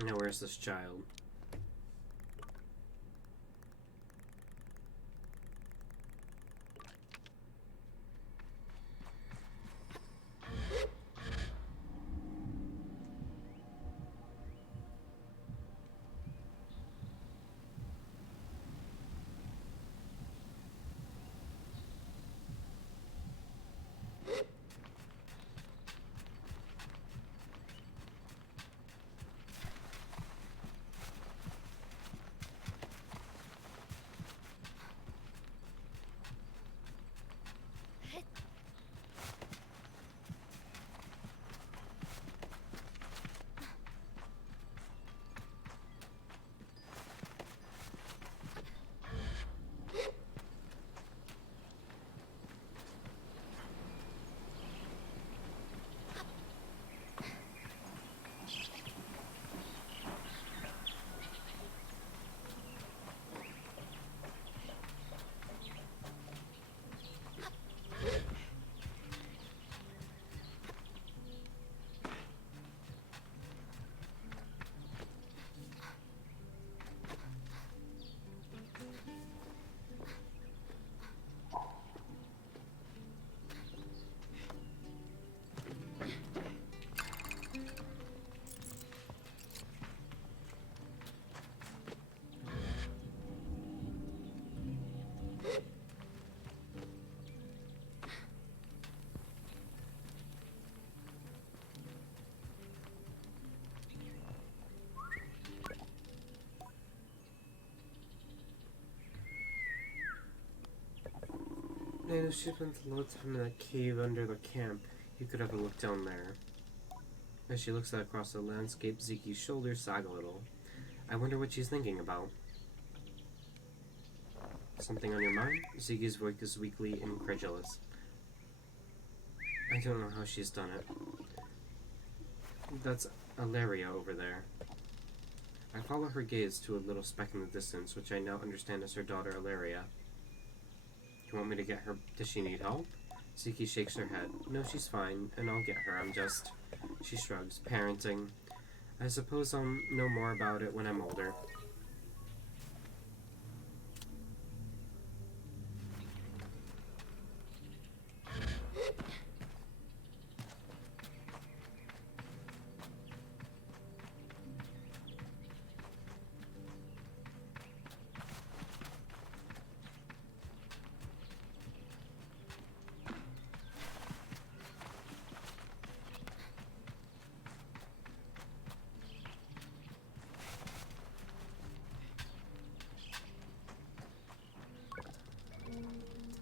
Now where's this child? if she spent a lot of time in that cave under the camp, you could have a look down there. As she looks out across the landscape, Ziki's shoulders sag a little. I wonder what she's thinking about. Something on your mind? Ziki's voice is weakly incredulous. I don't know how she's done it. That's Alaria over there. I follow her gaze to a little speck in the distance, which I now understand is her daughter Alaria. You want me to get her? Does she need help? Ziki shakes her head. No, she's fine, and I'll get her. I'm just... She shrugs. Parenting. I suppose I'll know more about it when I'm older.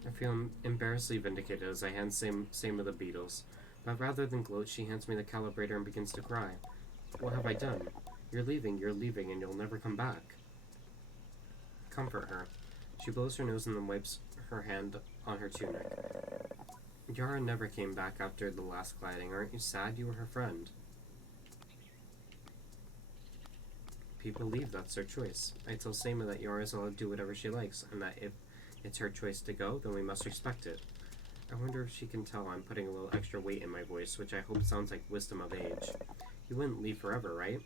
I feel embarrassedly vindicated as I hand same of the beetles. But rather than gloat, she hands me the calibrator and begins to cry. What have I done? You're leaving, and you'll never come back. Comfort her. She blows her nose and then wipes her hand on her tunic. Yara never came back after the last gliding. Aren't you sad? You were her friend. People leave, that's their choice. I tell Seima that Yara's allowed to do whatever she likes, and that if it's her choice to go, then we must respect it. I wonder if she can tell I'm putting a little extra weight in my voice, which I hope sounds like wisdom of age. You wouldn't leave forever, right?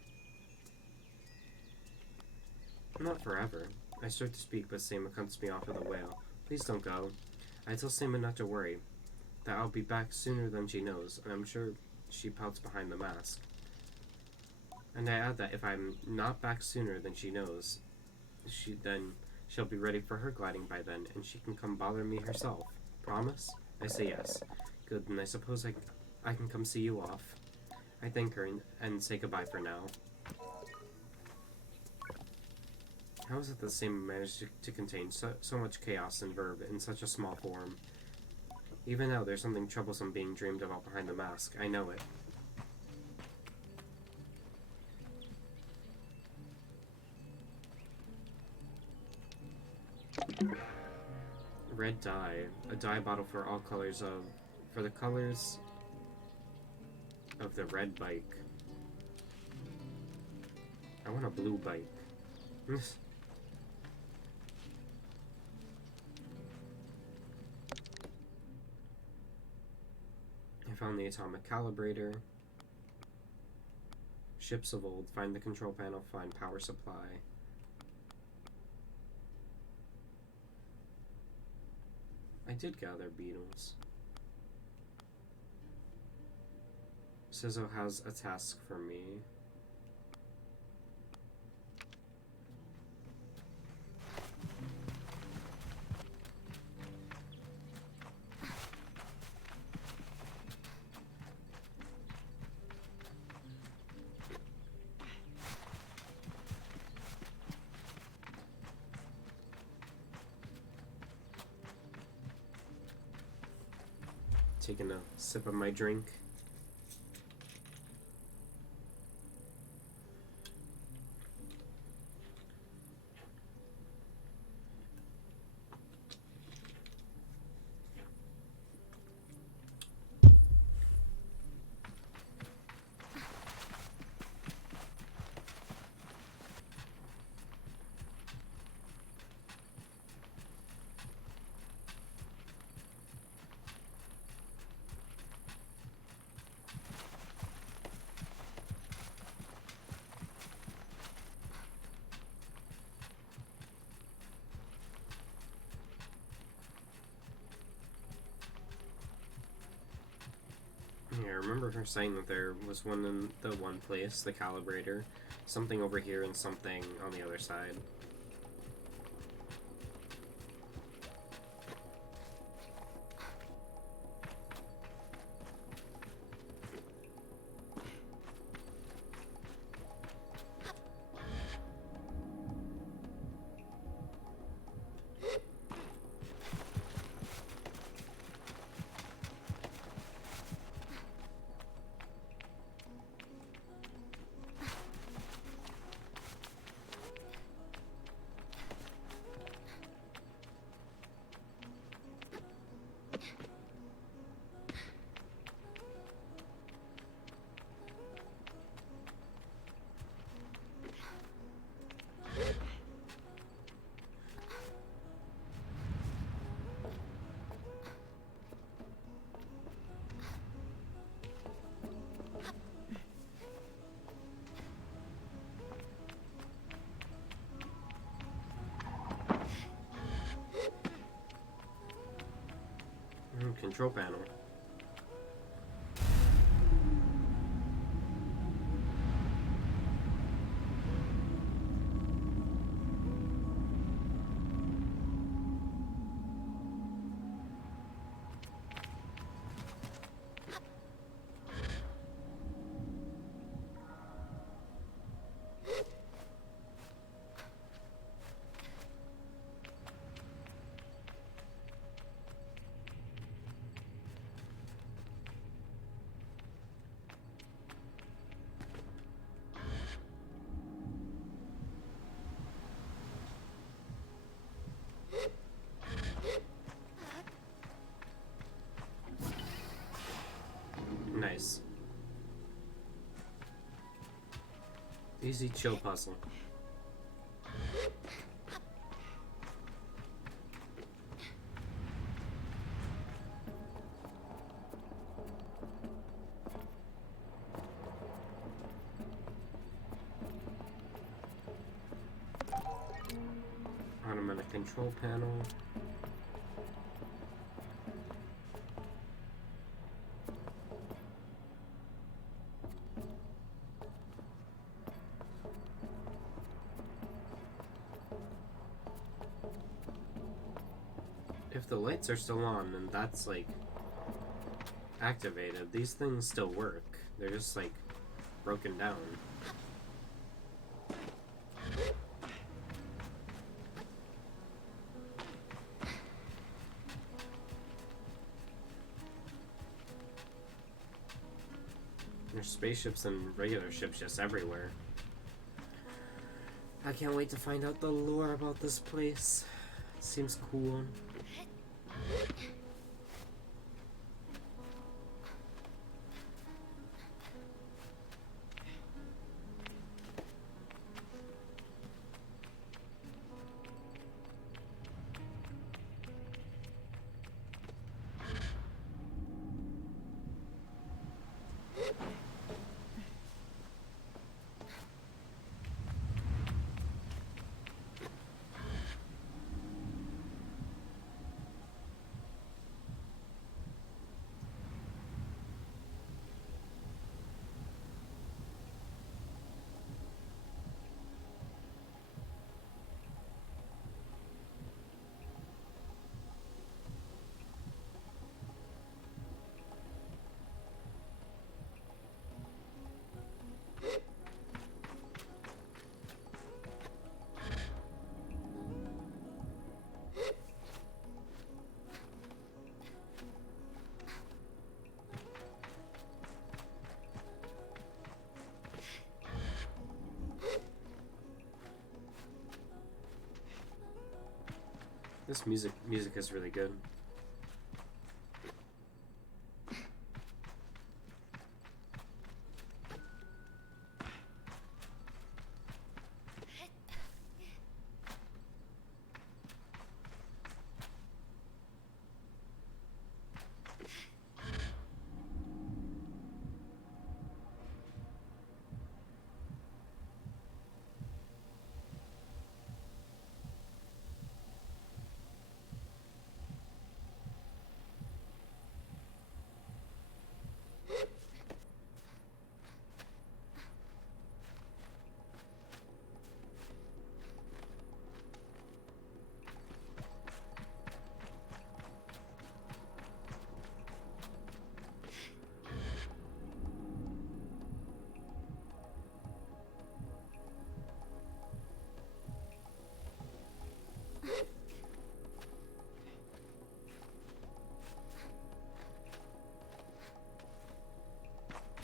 Not forever. I start to speak, but Seima cuts me off with a wail. Please don't go. I tell Seima not to worry, that I'll be back sooner than she knows, and I'm sure she pouts behind the mask. And I add that if I'm not back sooner than she knows, she'll be ready for her gliding by then, and she can come bother me herself. Promise? I say yes. Good, then I suppose I can come see you off. I thank her and say goodbye for now. How is it that Seima managed to contain so much chaos and verb in such a small form? Even now, there's something troublesome being dreamed about behind the mask. I know it. Red dye. A dye bottle for all colors for the colors of the red bike. I want a blue bike. I found the atomic calibrator. Ships of old. Find the control panel. Find power supply. I did gather beetles. Sizzo has a task for me. Taking a sip of my drink. Yeah, I remember her saying that there was one in the one place, the calibrator, something over here and something on the other side. Control panel. Nice. Easy chill puzzle. Automatic control panel. If the lights are still on and that's like activated, these things still work. They're just like broken down. There's spaceships and regular ships just everywhere. I can't wait to find out the lore about this place. It seems cool. This music is really good.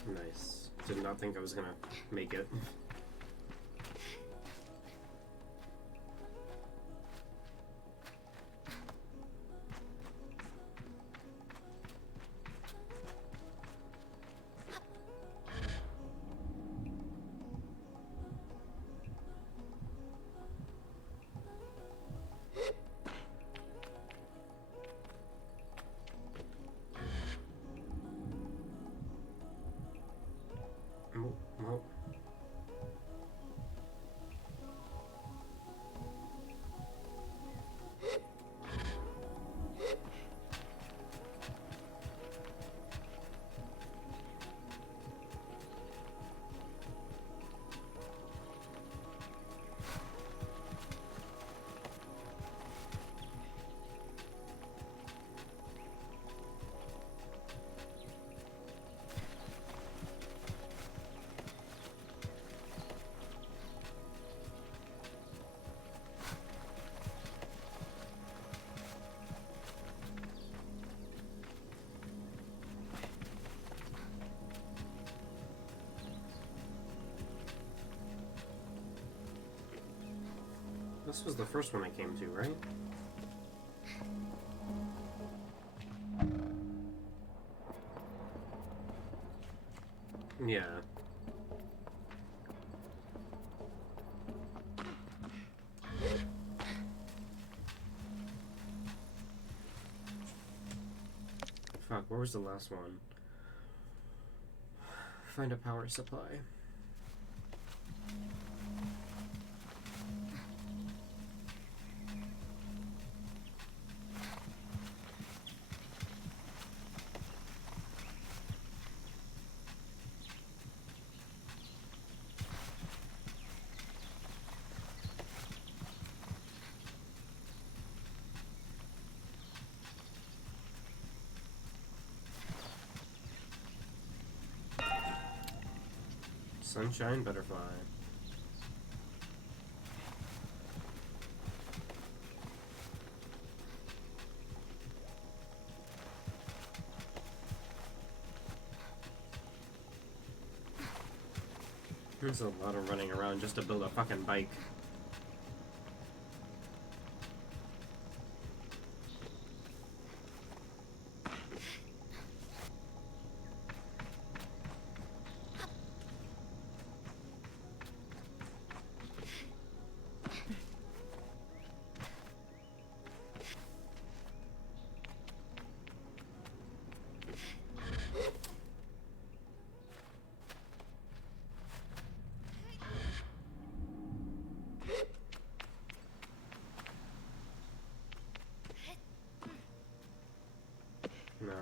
Nice. Did not think I was gonna make it. Well, This was the first one I came to, right? Yeah. Fuck, where was the last one? Find a power supply. Sunshine butterfly. There's a lot of running around just to build a fucking bike. No.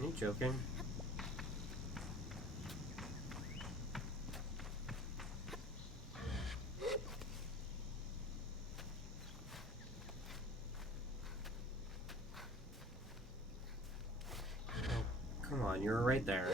Are you joking? Oh, come on, you were right there.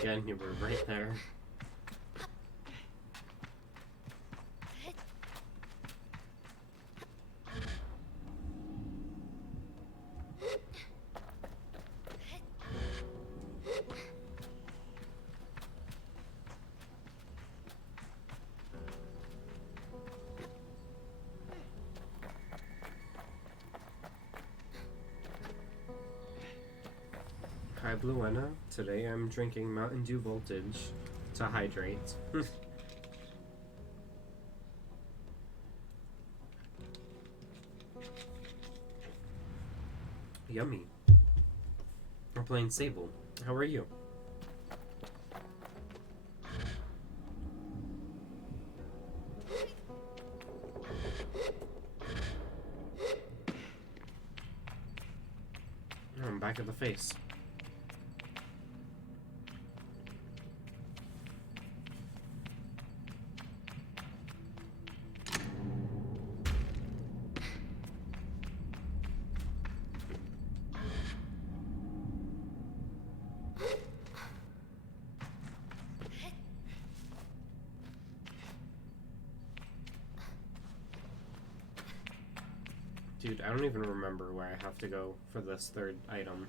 Again, you were right there. Hi, Bluenna. Today I'm drinking Mountain Dew Voltage to hydrate. Yummy. We're playing Sable. How are you? Oh, I'm back at the face. Dude, I don't even remember where I have to go for this third item.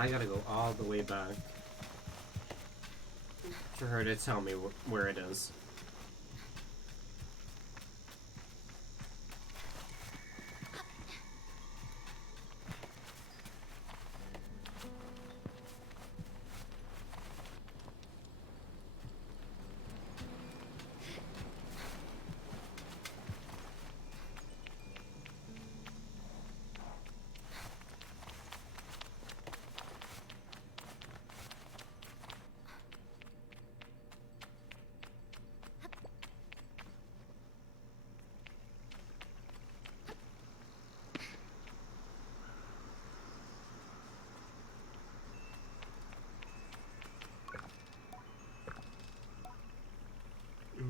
I gotta go all the way back for her to tell me where it is.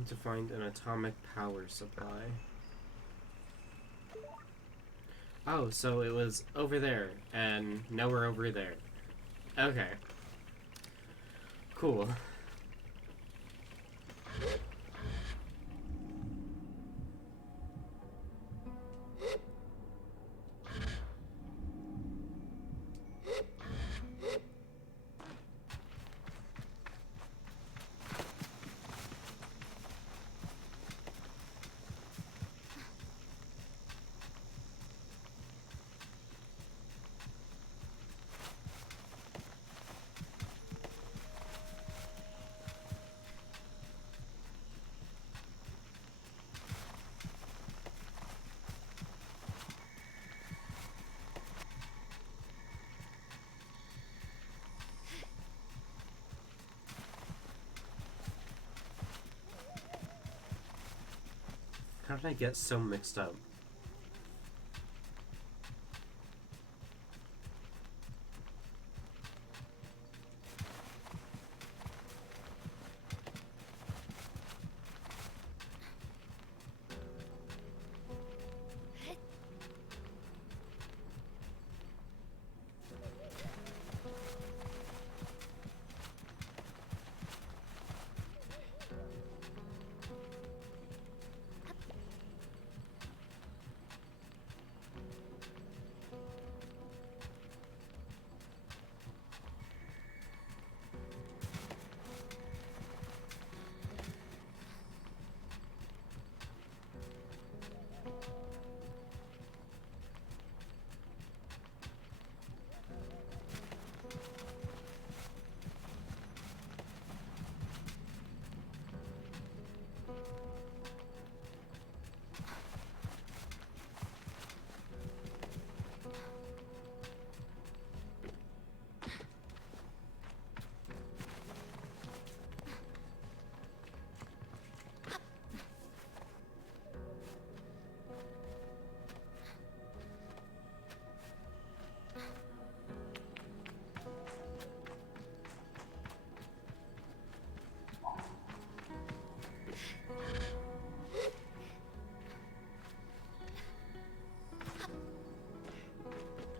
To find an atomic power supply. Oh, so it was over there, and nowhere over there. Okay. Cool. How did I get so mixed up?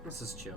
This is chill.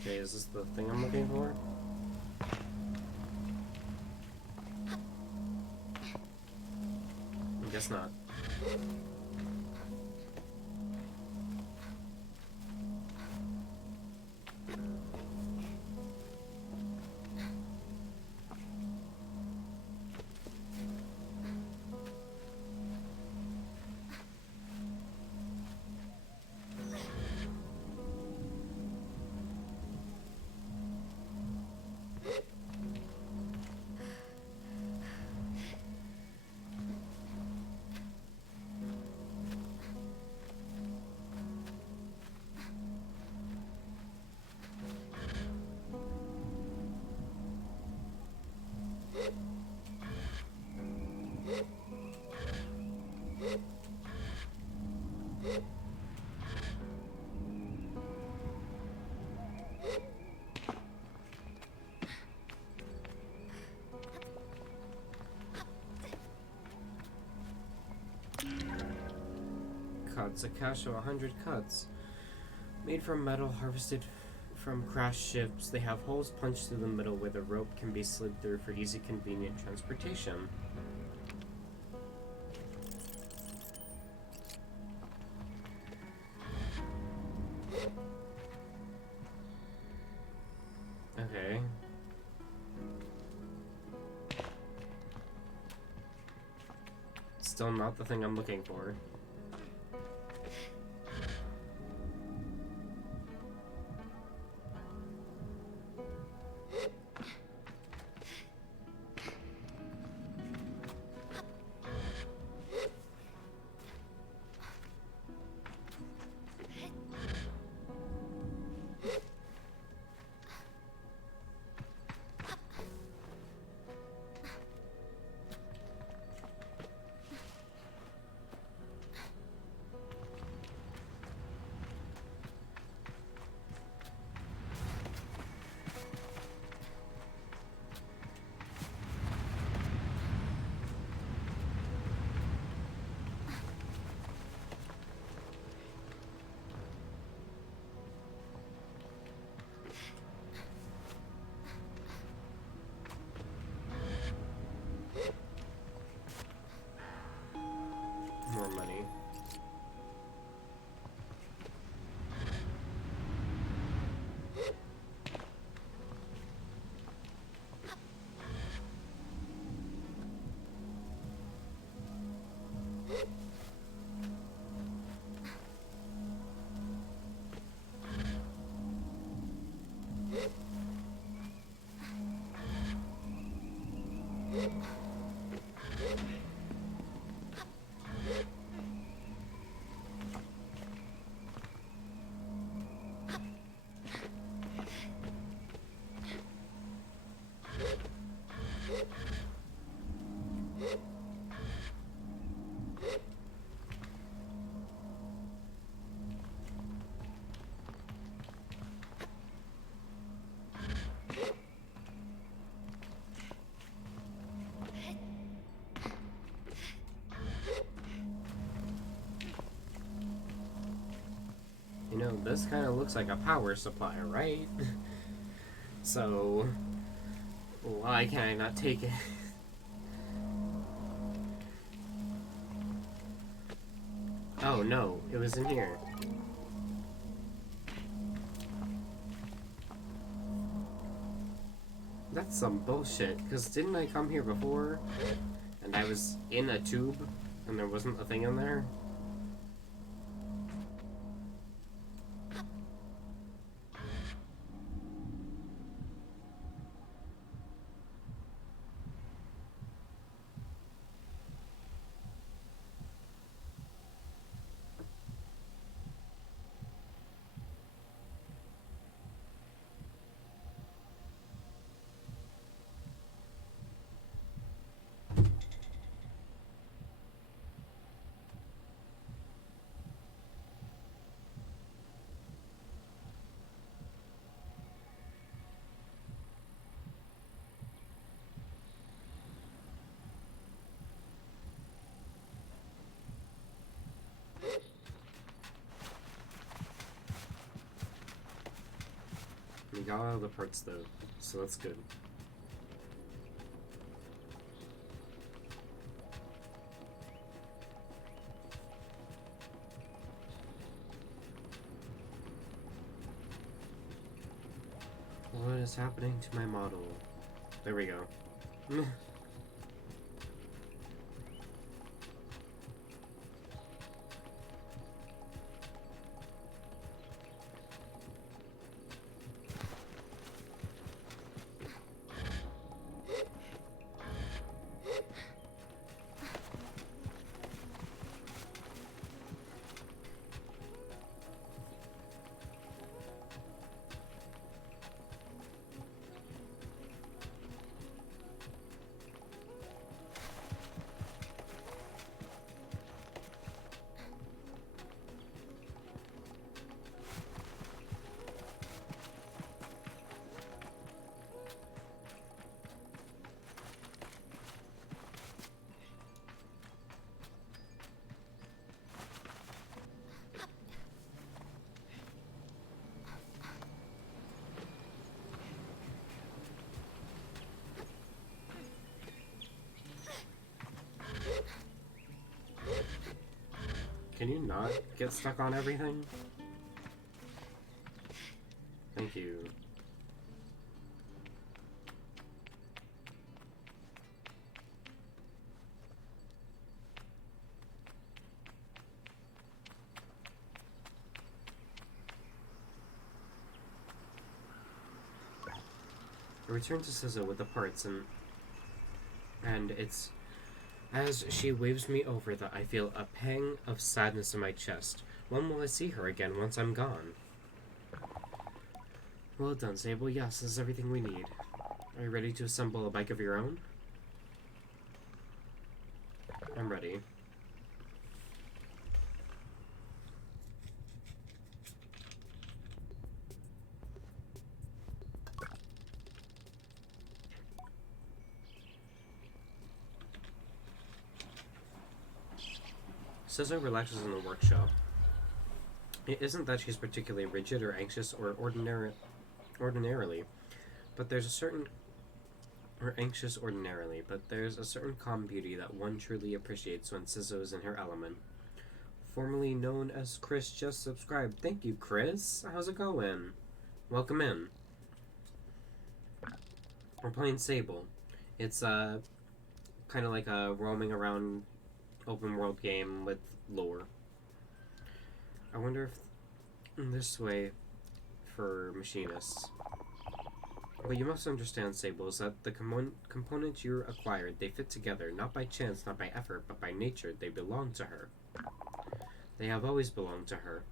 Okay, is this the thing I'm looking for? I guess not. Cuts. A cache of 100 cuts. Made from metal harvested from crashed ships. They have holes punched through the middle where the rope can be slid through for easy, convenient transportation. Okay. Still not the thing I'm looking for. More money. You know, this kind of looks like a power supply, right? So, why can I not take it? Oh no, it was in here. That's some bullshit, because didn't I come here before and I was in a tube and there wasn't a thing in there? We got all the parts though, so that's good. What is happening to my model? There we go. Can you not get stuck on everything? Thank you. I return to Sizzle with the parts and it's as she waves me over that I feel a pang of sadness in my chest. When will I see her again once I'm gone? Well done, Sable. Yes, this is everything we need. Are you ready to assemble a bike of your own? I'm ready. Scissor relaxes in the workshop. It isn't that she's particularly rigid or anxious or ordinarily, but there's a certain calm beauty that one truly appreciates when Sizzo is in her element. Formerly known as Chris just subscribed. Thank you, Chris. How's it going? Welcome in. We're playing Sable. It's kind of like a roaming around open world game with lore. I wonder if in this way for machinists. What you must understand, Sable, is that the components you acquired, they fit together, not by chance, not by effort, but by nature. They belong to her. They have always belonged to her.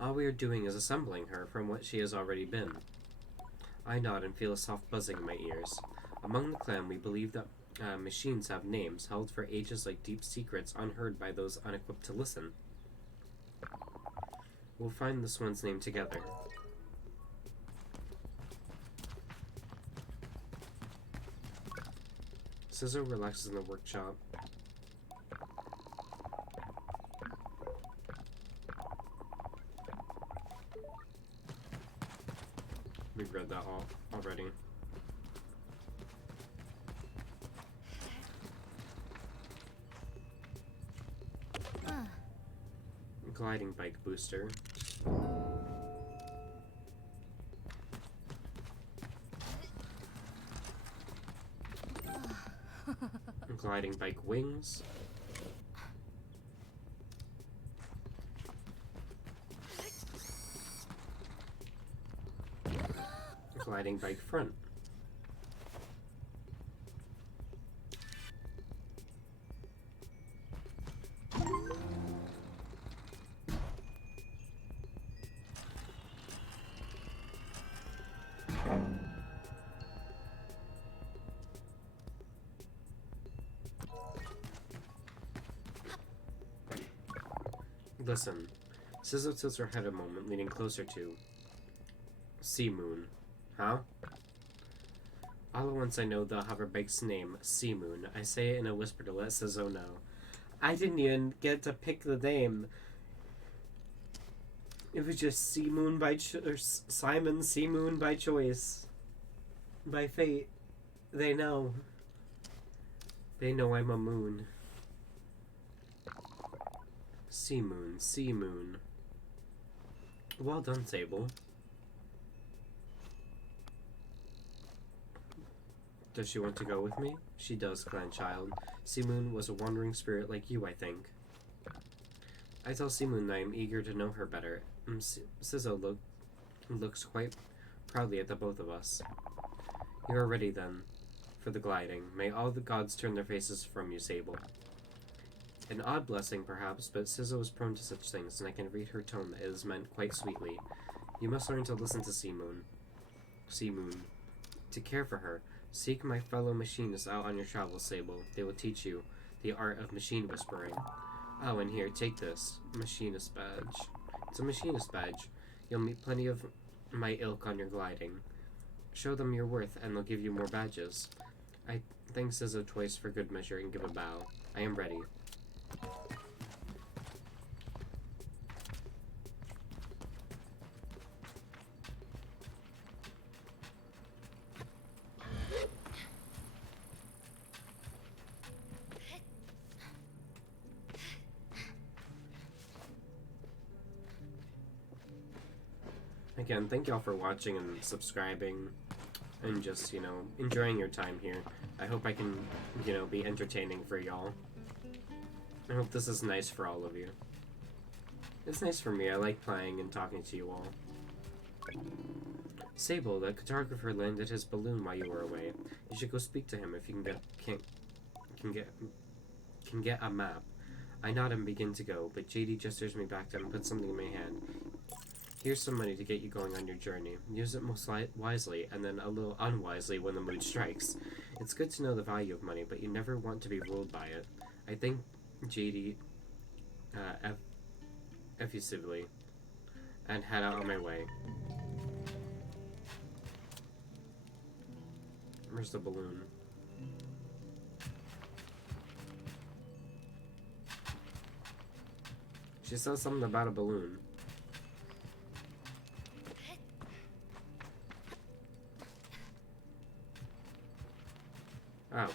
All we are doing is assembling her from what she has already been. I nod and feel a soft buzzing in my ears. Among the clan, we believe that machines have names held for ages like deep secrets unheard by those unequipped to listen. We'll find this one's name together. Scissor relaxes in the workshop. We've read that all already. Gliding bike booster. Gliding bike wings. Gliding bike front. Listen. Sizzo tilts her head a moment, leaning closer to Sea Moon. Huh? All at once I know the hoverbike's name, Sea Moon. I say it in a whisper to let Sizzo know. I didn't even get to pick the name. It was just Sea Moon or Simon Sea Moon by choice. By fate. They know. They know I'm a moon. Sea Moon, Sea Moon. Well done, Sable. Does she want to go with me? She does, clan child. Sea Moon was a wandering spirit like you, I think. I tell Sea Moon that I am eager to know her better. Sizzo looks quite proudly at the both of us. You are ready, then, for the gliding. May all the gods turn their faces from you, Sable. An odd blessing, perhaps, but Sizzo is prone to such things, and I can read her tone that it is meant quite sweetly. You must learn to listen to Sea Moon. Sea Moon. To care for her. Seek my fellow machinists out on your travels, Sable. They will teach you the art of machine whispering. Oh, and here, take this. Machinist badge. It's a machinist badge. You'll meet plenty of my ilk on your gliding. Show them your worth, and they'll give you more badges. I thank Sizzo twice for good measure and give a bow. I am ready. Again, thank y'all for watching and subscribing and just, you know, enjoying your time here. I hope I can, you know, be entertaining for y'all. I hope this is nice for all of you. It's nice for me. I like playing and talking to you all. Sable, the cartographer landed his balloon while you were away. You should go speak to him if you can get a map. I nod and begin to go, but JD gestures me back to him and puts something in my hand. Here's some money to get you going on your journey. Use it most wisely, and then a little unwisely when the mood strikes. It's good to know the value of money, but you never want to be ruled by it. I think JD effusively and head out on my way. Where's the balloon? She says something about a balloon. Oh.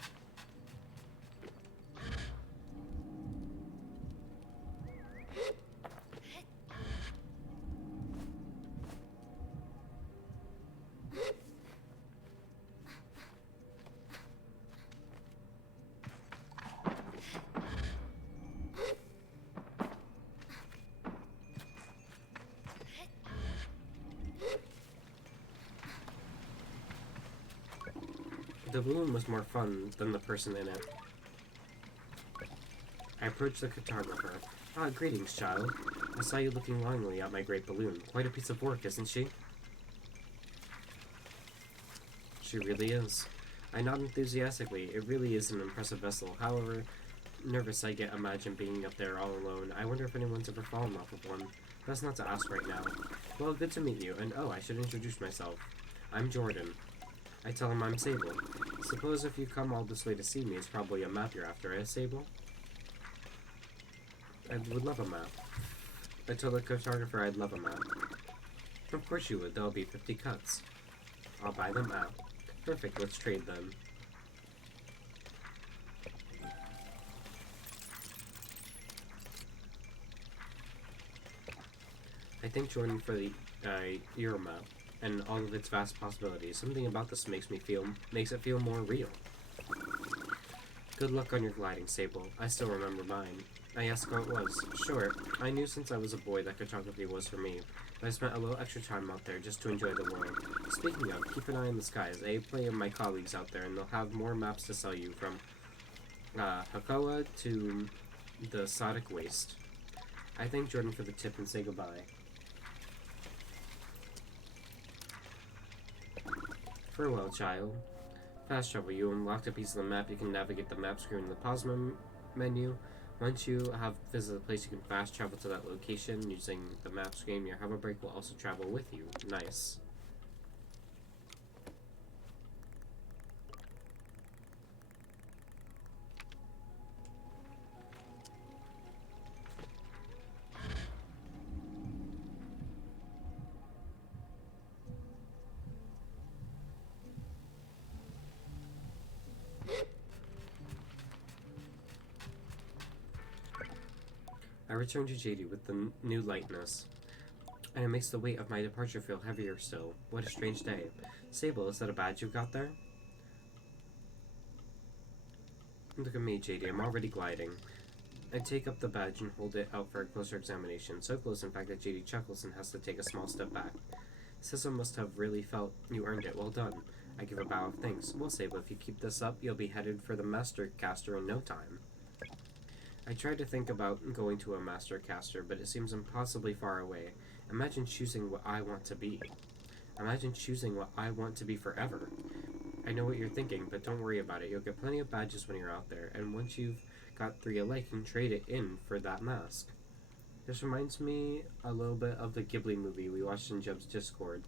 The balloon was more fun than the person in it. I approached the cartographer. Ah, greetings, child. I saw you looking longingly at my great balloon. Quite a piece of work, isn't she? She really is. I nod enthusiastically. It really is an impressive vessel. However nervous I get imagine being up there all alone. I wonder if anyone's ever fallen off of one. That's not to ask right now. Well, good to meet you. And oh, I should introduce myself. I'm Jordan. I tell him I'm Sable. Suppose if you come all this way to see me, it's probably a map you're after, eh, Sable? I would love a map. I told the cartographer I'd love a map. Of course you would. There'll be 50 cuts. I'll buy them out. Perfect, let's trade then. I thank Jordan for the Euro map and all of its vast possibilities. Something about this makes it feel more real. Good luck on your gliding, Sable. I still remember mine. I asked how it was. Sure, I knew since I was a boy that cartography was for me, but I spent a little extra time out there just to enjoy the world. Speaking of, keep an eye on the skies. I have plenty of my colleagues out there, and they'll have more maps to sell you from Hakoa to the Sodic Waste. I thank Jordan for the tip and say goodbye. Farewell, child. Fast travel. You unlocked a piece of the map. You can navigate the map screen in the pause menu. Once you have visited the place, you can fast travel to that location using the map screen. Your hover brake will also travel with you. Nice. return to JD with the new lightness, and it makes the weight of my departure feel heavier still. What a strange day. Sable, is that a badge you've got there? Look at me, JD. I'm already gliding. I take up the badge and hold it out for a closer examination, so close in fact that JD chuckles and has to take a small step back. Sissa must have really felt you earned it. Well done. I give a bow of thanks. Well, Sable, if you keep this up, you'll be headed for the Master Caster in no time. I tried to think about going to a Master Caster, but it seems impossibly far away. Imagine choosing what I want to be. Imagine choosing what I want to be forever. I know what you're thinking, but don't worry about it. You'll get plenty of badges when you're out there, and once you've got 3 alike, you can trade it in for that mask. This reminds me a little bit of the Ghibli movie we watched in Jeb's Discord,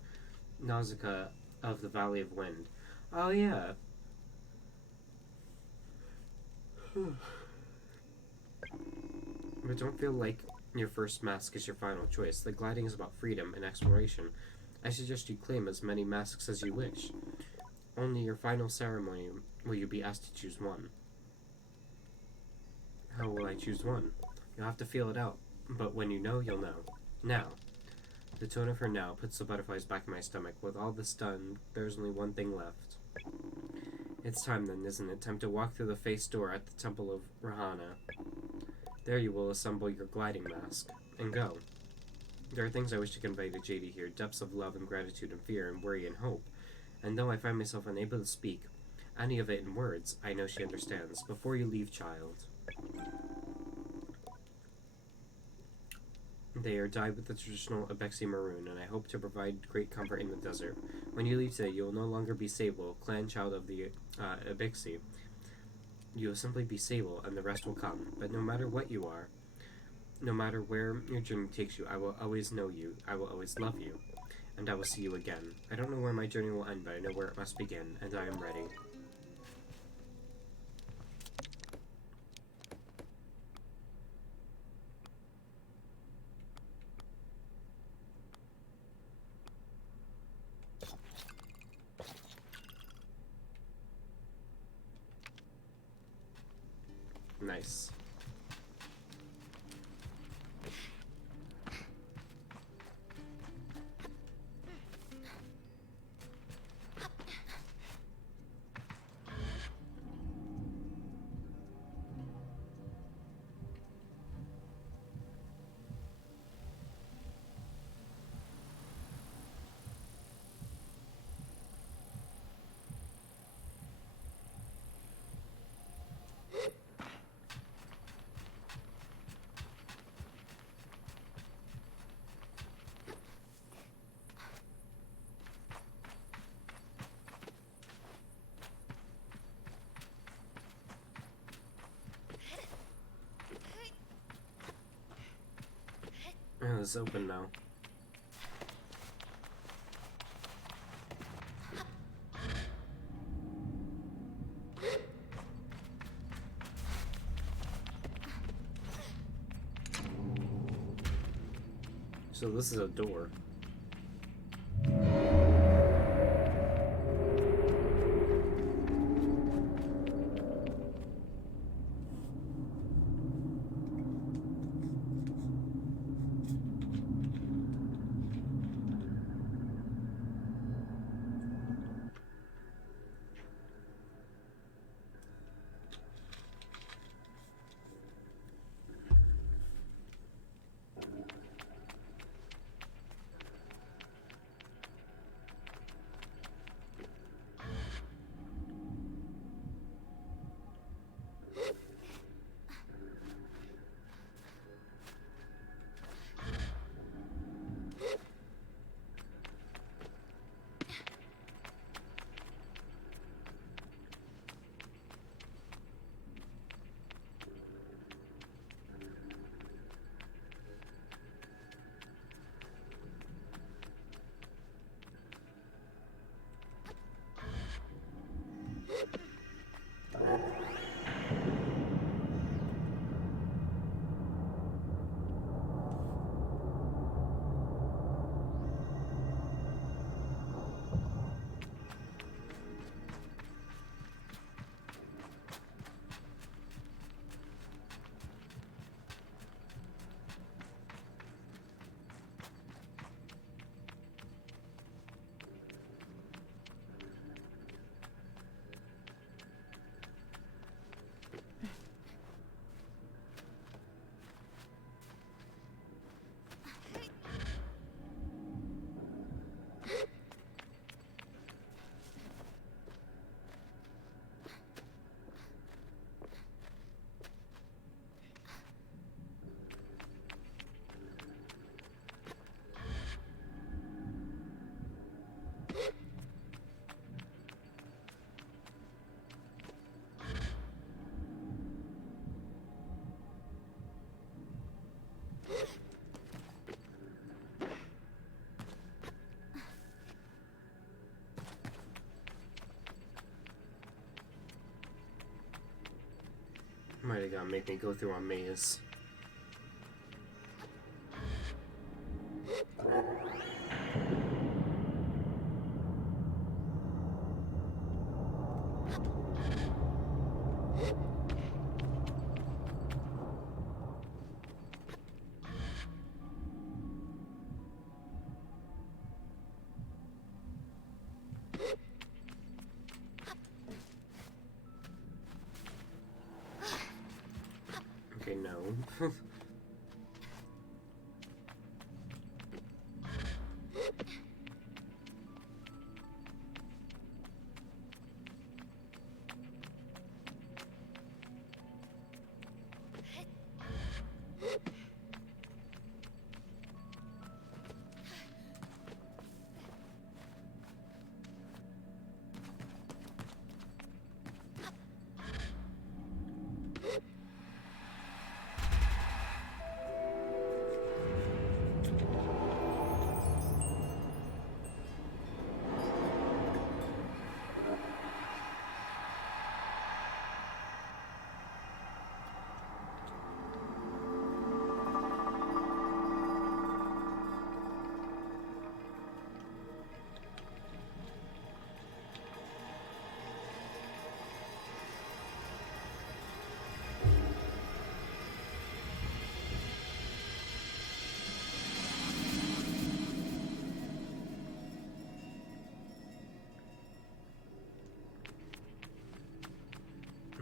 Nausicaa of the Valley of Wind. Oh yeah. But don't feel like your first mask is your final choice. The gliding is about freedom and exploration. I suggest you claim as many masks as you wish. Only your final ceremony will you be asked to choose one. How will I choose one? You'll have to feel it out, but when you know, you'll know. Now. The tone of her now puts the butterflies back in my stomach. With all this done, there's only one thing left. It's time then, isn't it? Time to walk through the face door at the Temple of Rahana. There you will assemble your gliding mask. And go. There are things I wish to convey to JD here. Depths of love and gratitude and fear and worry and hope. And though I find myself unable to speak any of it in words, I know she understands. Before you leave, child. They are dyed with the traditional Abexi maroon, and I hope to provide great comfort in the desert. When you leave today, you will no longer be Sable, clan child of the Abexi. You will simply be Sable, and the rest will come. But no matter what you are, no matter where your journey takes you, I will always know you, I will always love you, and I will see you again. I don't know where my journey will end, but I know where it must begin, and I am ready. Nice. Oh, it's open now. So this is a door. Why are they gonna make me go through a maze? Okay, no.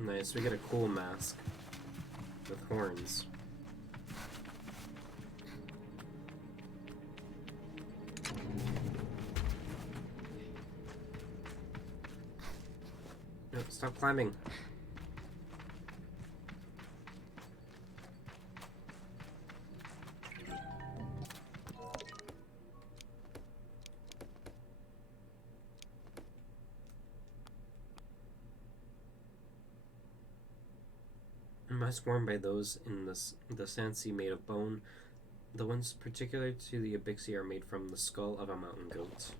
Nice, we get a cool mask with horns. No, stop climbing. Mask worn by those in the Sansi made of bone. The ones particular to the Abixi are made from the skull of a mountain goat.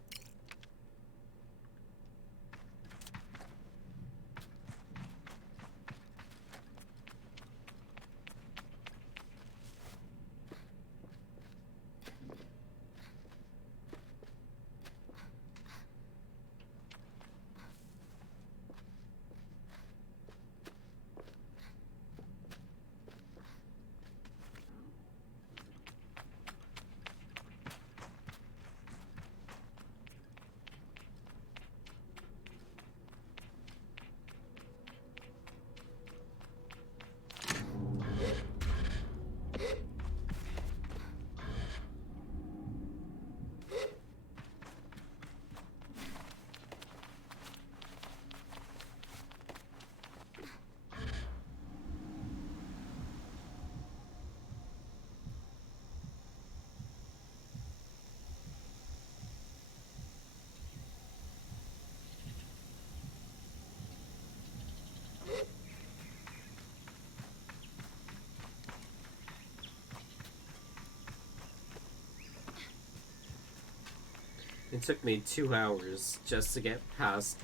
It took me 2 hours just to get past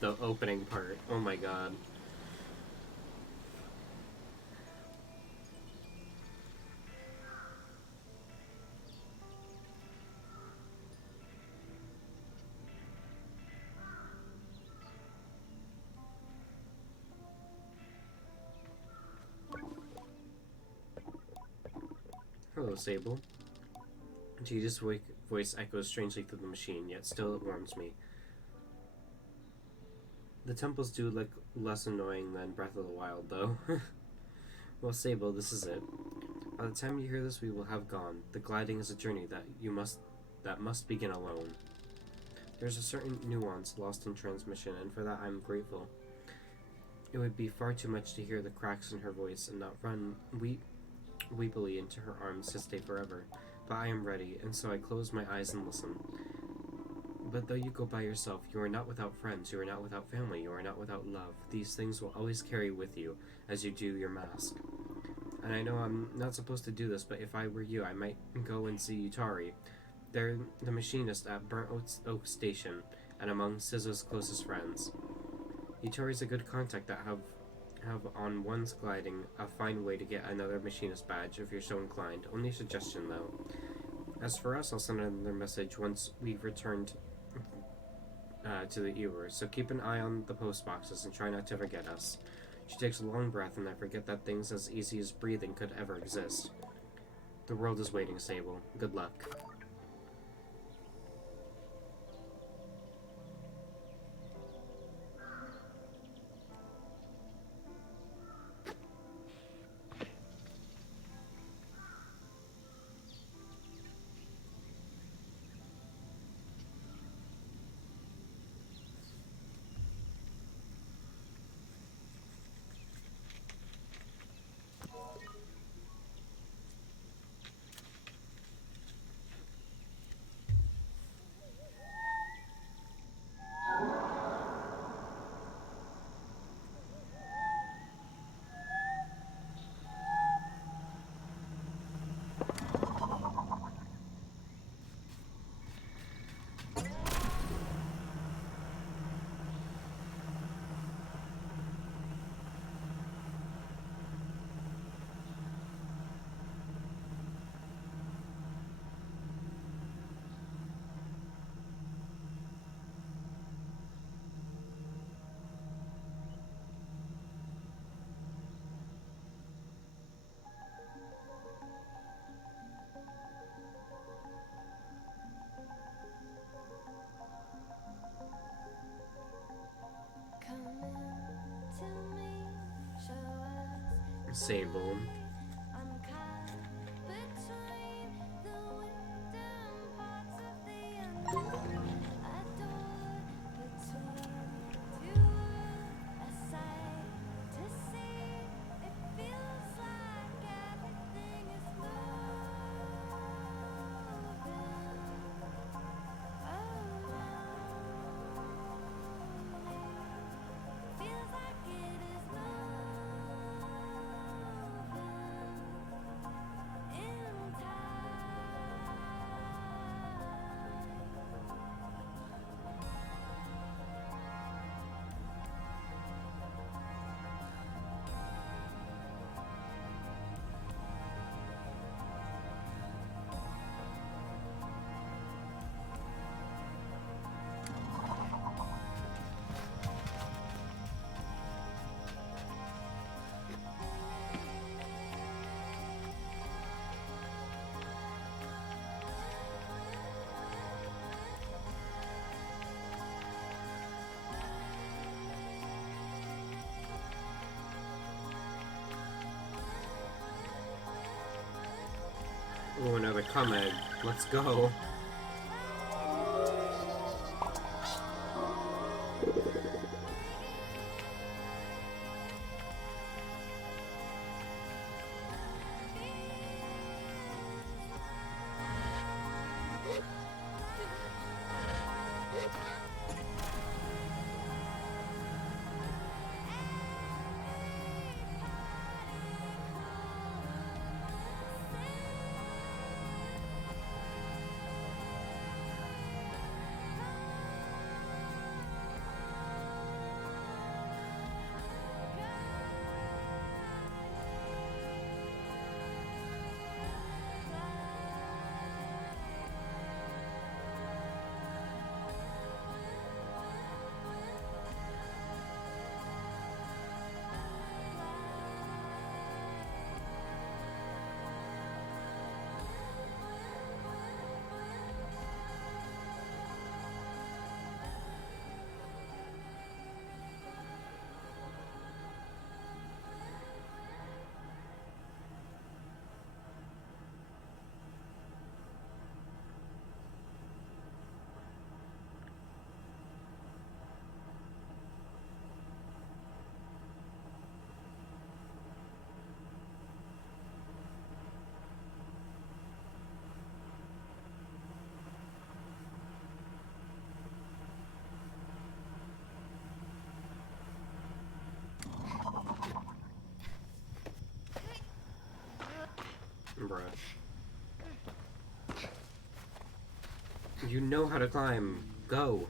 the opening part. Oh my god. Hello, Sable. Jada's voice echoes strangely through the machine, yet still it warms me. The temples do look less annoying than Breath of the Wild, though. Well, Sable, this is it. By the time you hear this, we will have gone. The gliding is a journey that must begin alone. There's a certain nuance lost in transmission, and for that I'm grateful. It would be far too much to hear the cracks in her voice and not run weepily into her arms to stay forever. But I am ready, and so I close my eyes and listen. But though you go by yourself, you are not without friends, you are not without family, you are not without love. These things will always carry with you, as you do your mask. And I know I'm not supposed to do this, but if I were you, I might go and see Yutari. They're the machinist at Burnt Oak Station, and among Scisso's closest friends. Yutari's a good contact that have on one's gliding a fine way to get another machinist badge if you're so inclined. Only suggestion though. As for us, I'll send another message once we've returned to the Ewers, so keep an eye on the post boxes and try not to forget us. She takes a long breath, and I forget that things as easy as breathing could ever exist. The world is waiting, Sable. Good luck. Sable. Oh, another comment. Let's go. Bruh. You know how to climb. Go.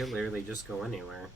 could literally just go anywhere.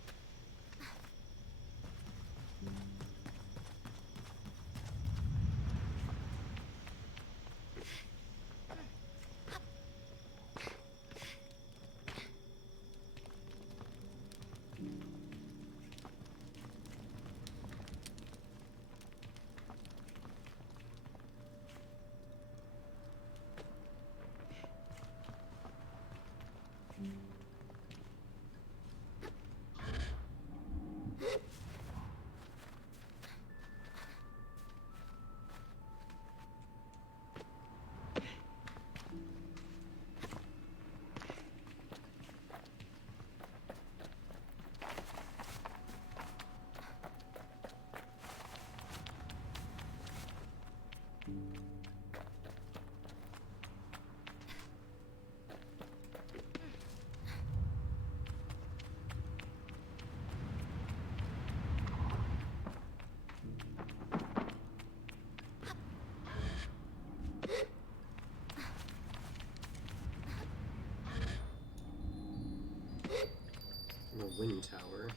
The wind tower.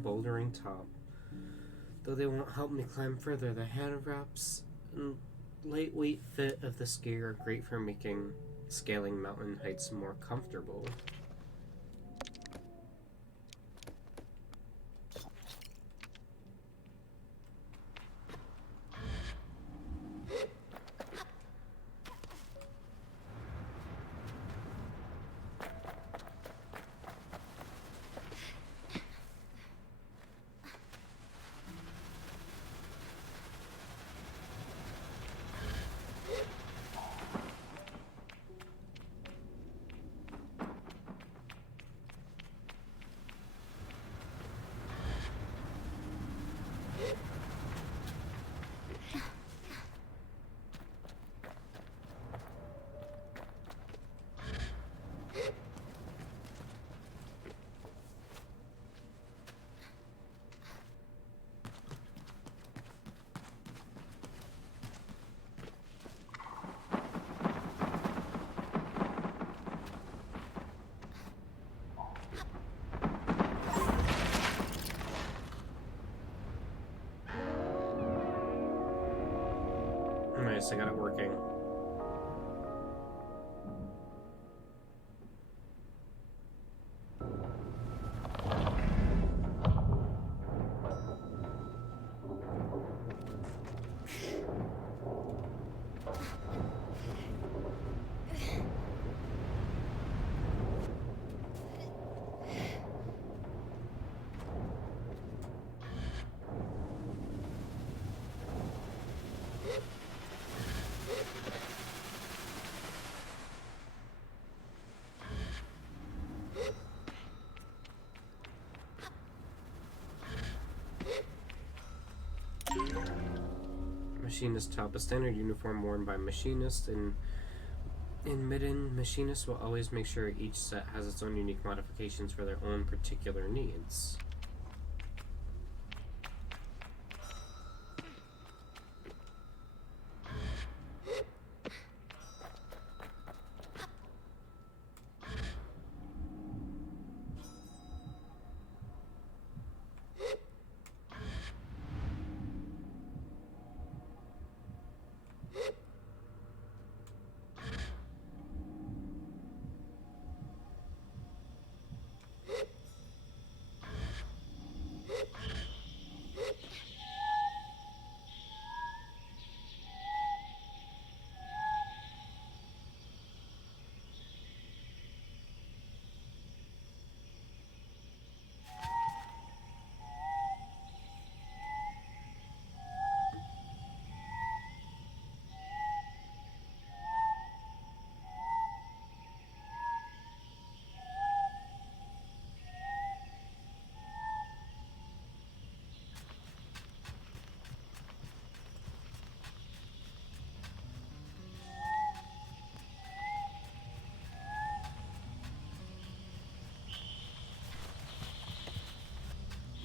Bouldering top. Though they won't help me climb further, the hand wraps and lightweight fit of the skier are great for making scaling mountain heights more comfortable. Nice, I got it working. Machinist top, a standard uniform worn by machinists, and in midden, machinists will always make sure each set has its own unique modifications for their own particular needs.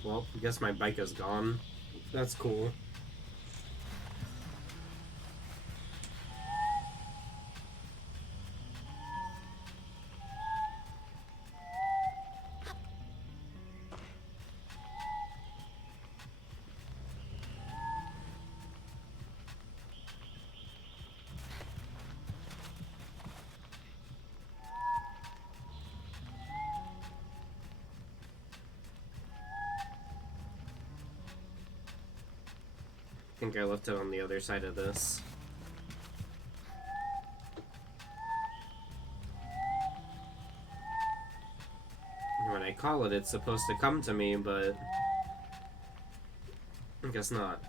Well, I guess my bike is gone. That's cool. I think I left it on the other side of this. When I call it, it's supposed to come to me, but I guess not.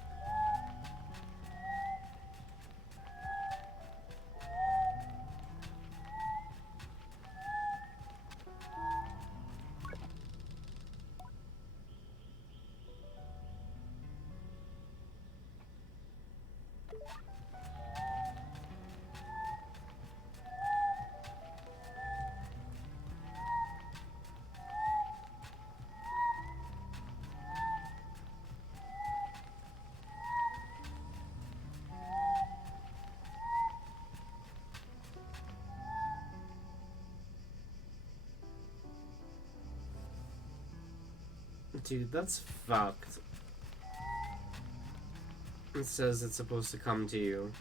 Dude, that's fucked. It says it's supposed to come to you.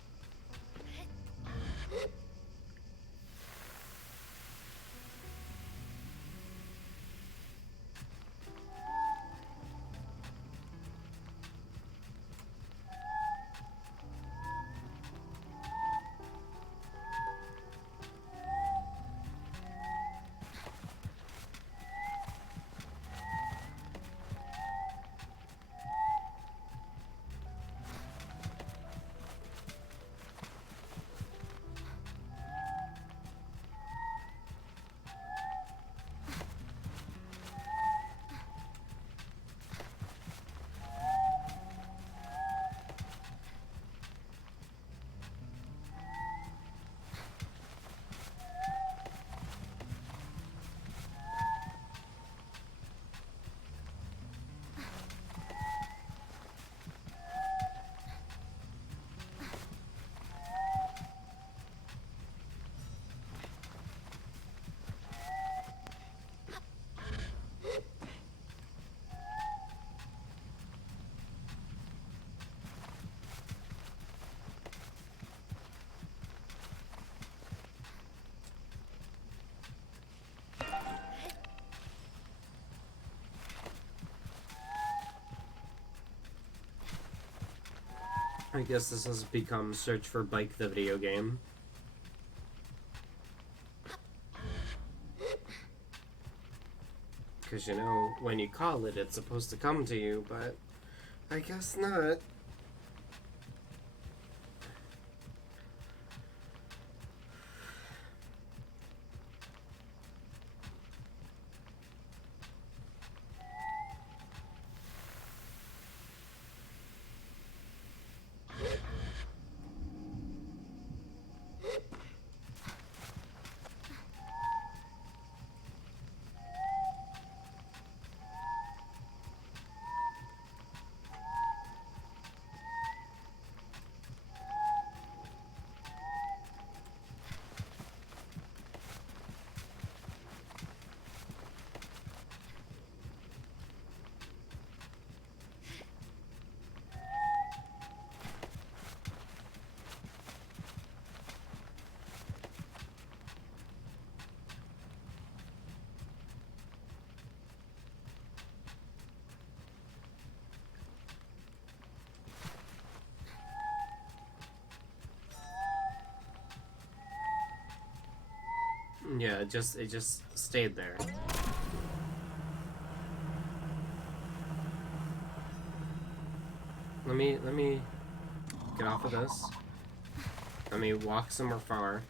I guess this has become Search for Bike the video game. Because, you know, when you call it, it's supposed to come to you, but I guess not. Yeah, it just stayed there. Let me get off of this. Let me walk somewhere far.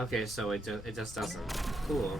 Okay, so it just doesn't. Cool.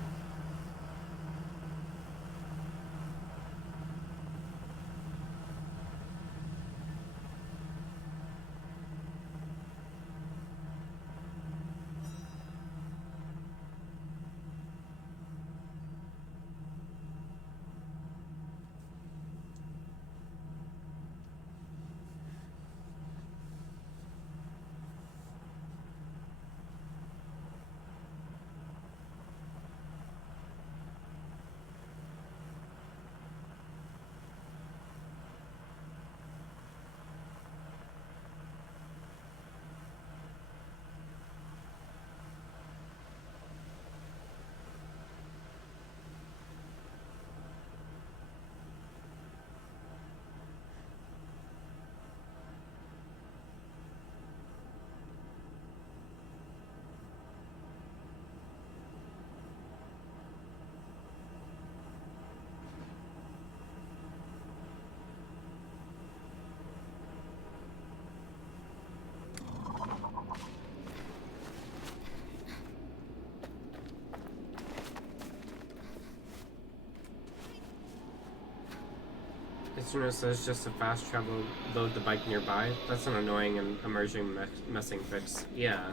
As soon as there's just a fast travel, load the bike nearby. That's an annoying and emerging messing fix. Yeah.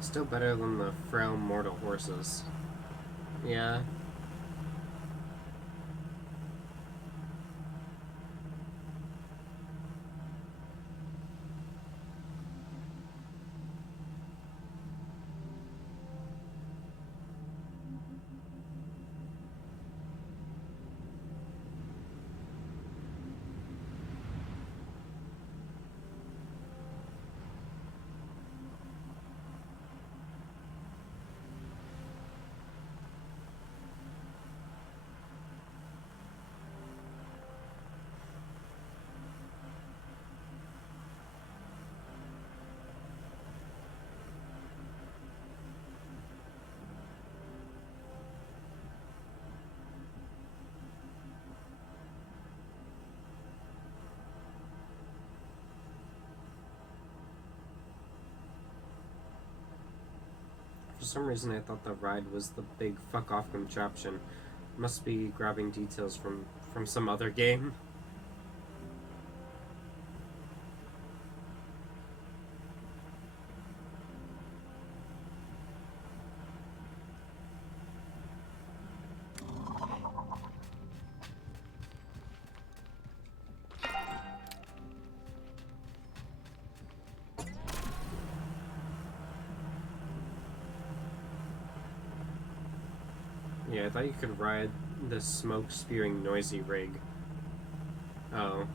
Still better than the frail mortal horses. Yeah. For some reason, I thought the ride was the big fuck off contraption. Must be grabbing details from some other game. Yeah, I thought you could ride the smoke-spewing noisy rig. Oh.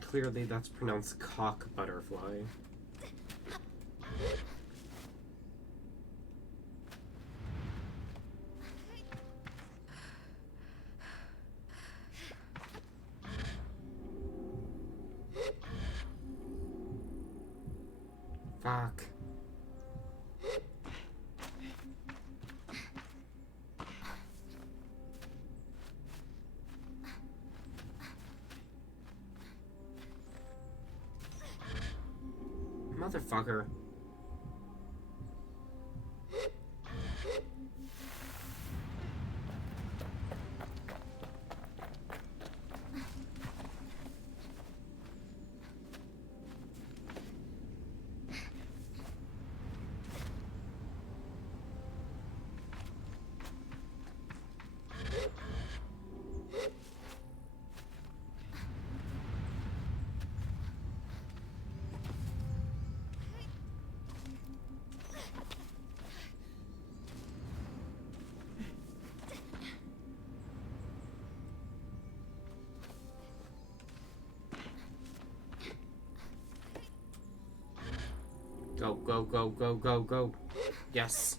Clearly that's pronounced cock butterfly. Fuck. Motherfucker. Go, go, go, go, go, go. Yes.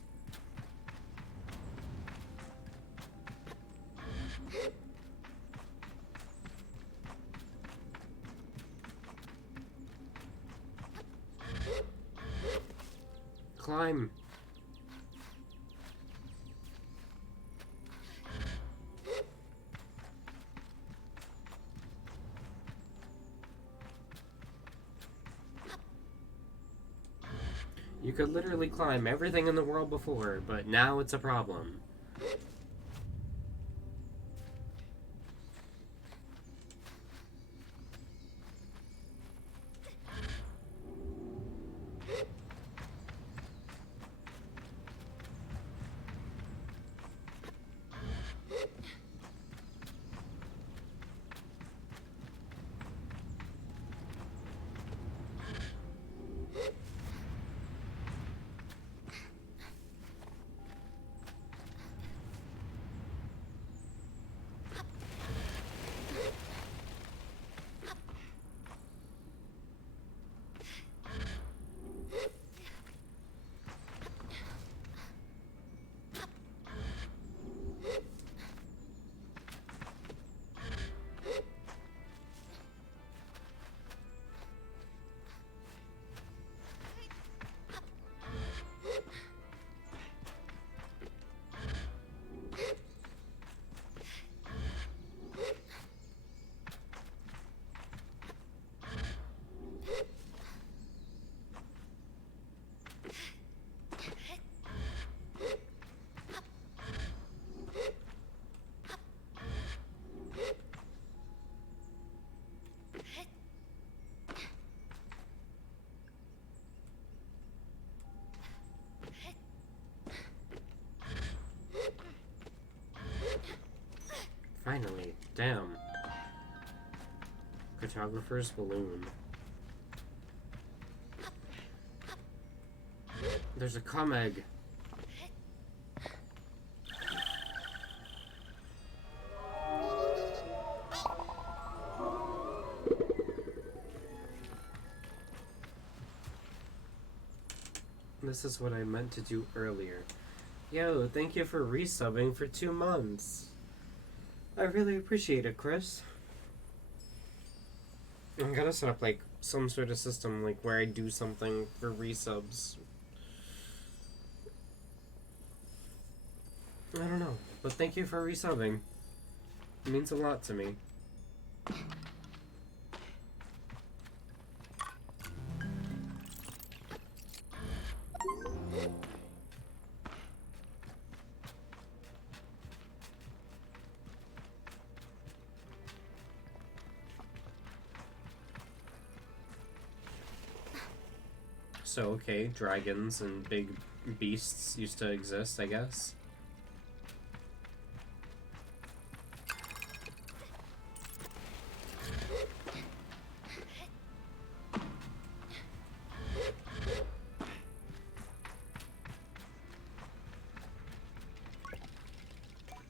Climb. You could literally climb everything in the world before, but now it's a problem. Finally. Damn. Cartographer's balloon. There's a commeg. This is what I meant to do earlier. Yo, thank you for resubbing for 2 months. I really appreciate it, Chris. I'm gonna set up like some sort of system like where I do something for resubs. I don't know, but thank you for resubbing. It means a lot to me. So, okay, dragons and big beasts used to exist, I guess.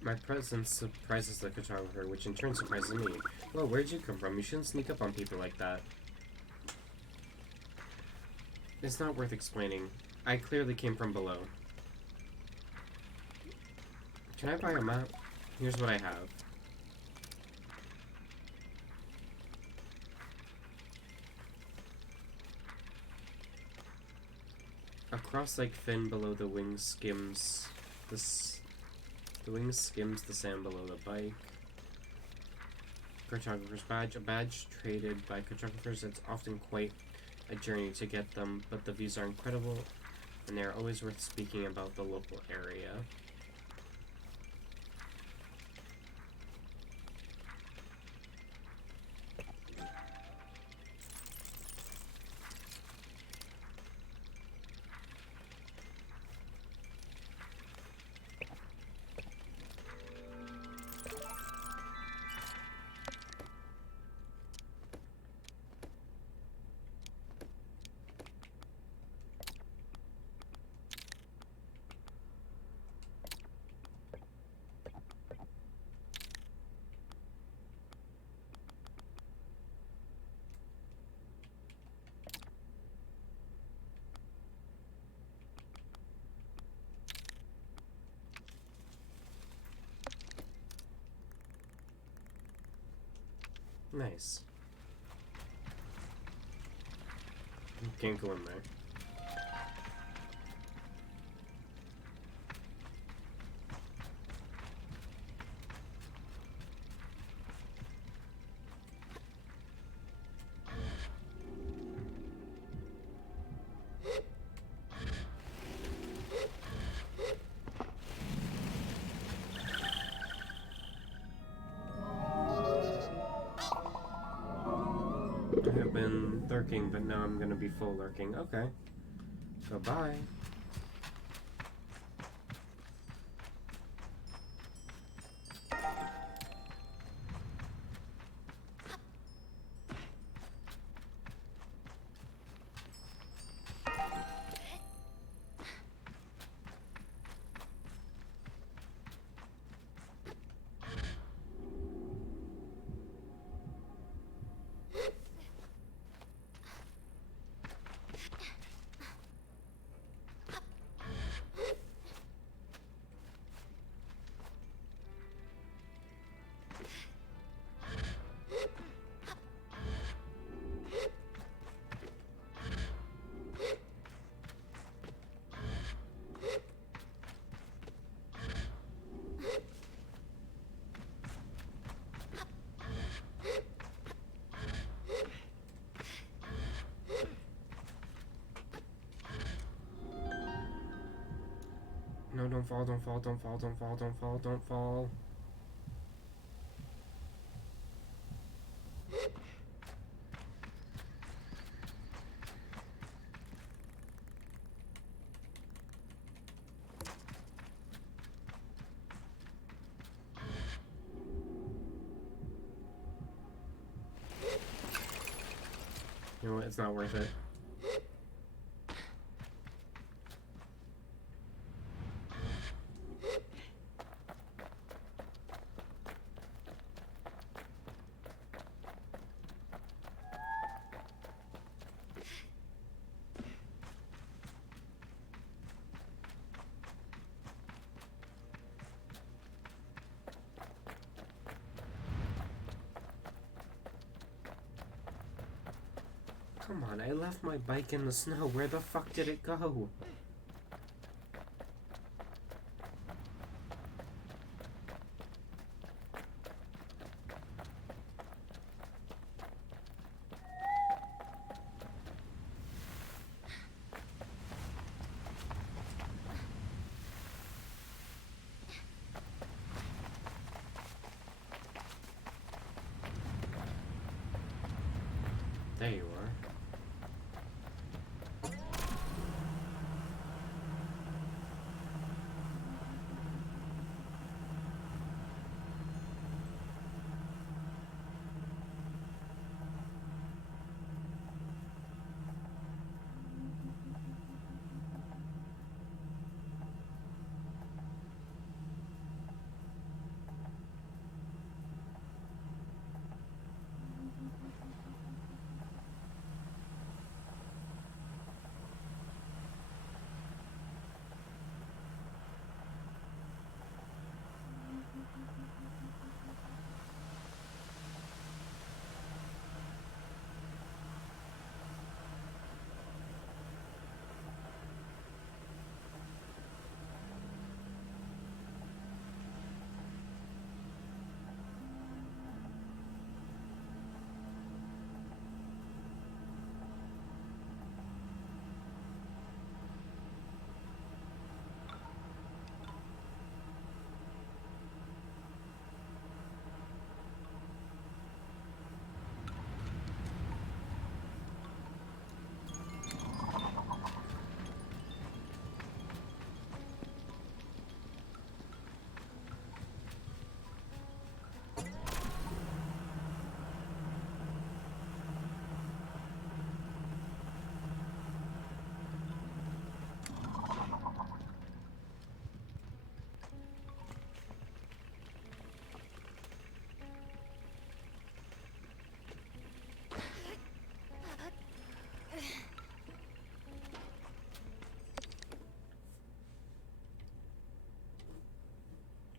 My presence surprises the cartographer, which in turn surprises me. Well, where'd you come from? You shouldn't sneak up on people like that. It's not worth explaining. I clearly came from below. Can I buy a map? Here's what I have. A cross-like fin below the wings skims the wings skims the sand below the bike. Cartographer's badge. A badge traded by cartographers that's often quite a journey to get them, but the views are incredible and they're always worth speaking about the local area. Nice. You can't go in there. I have been lurking, but now I'm gonna be full lurking. Okay. Goodbye. No, don't fall, don't fall, don't fall, don't fall, don't fall, don't fall. You know what? It's not worth it. Come on, I left my bike in the snow. Where the fuck did it go? There you are.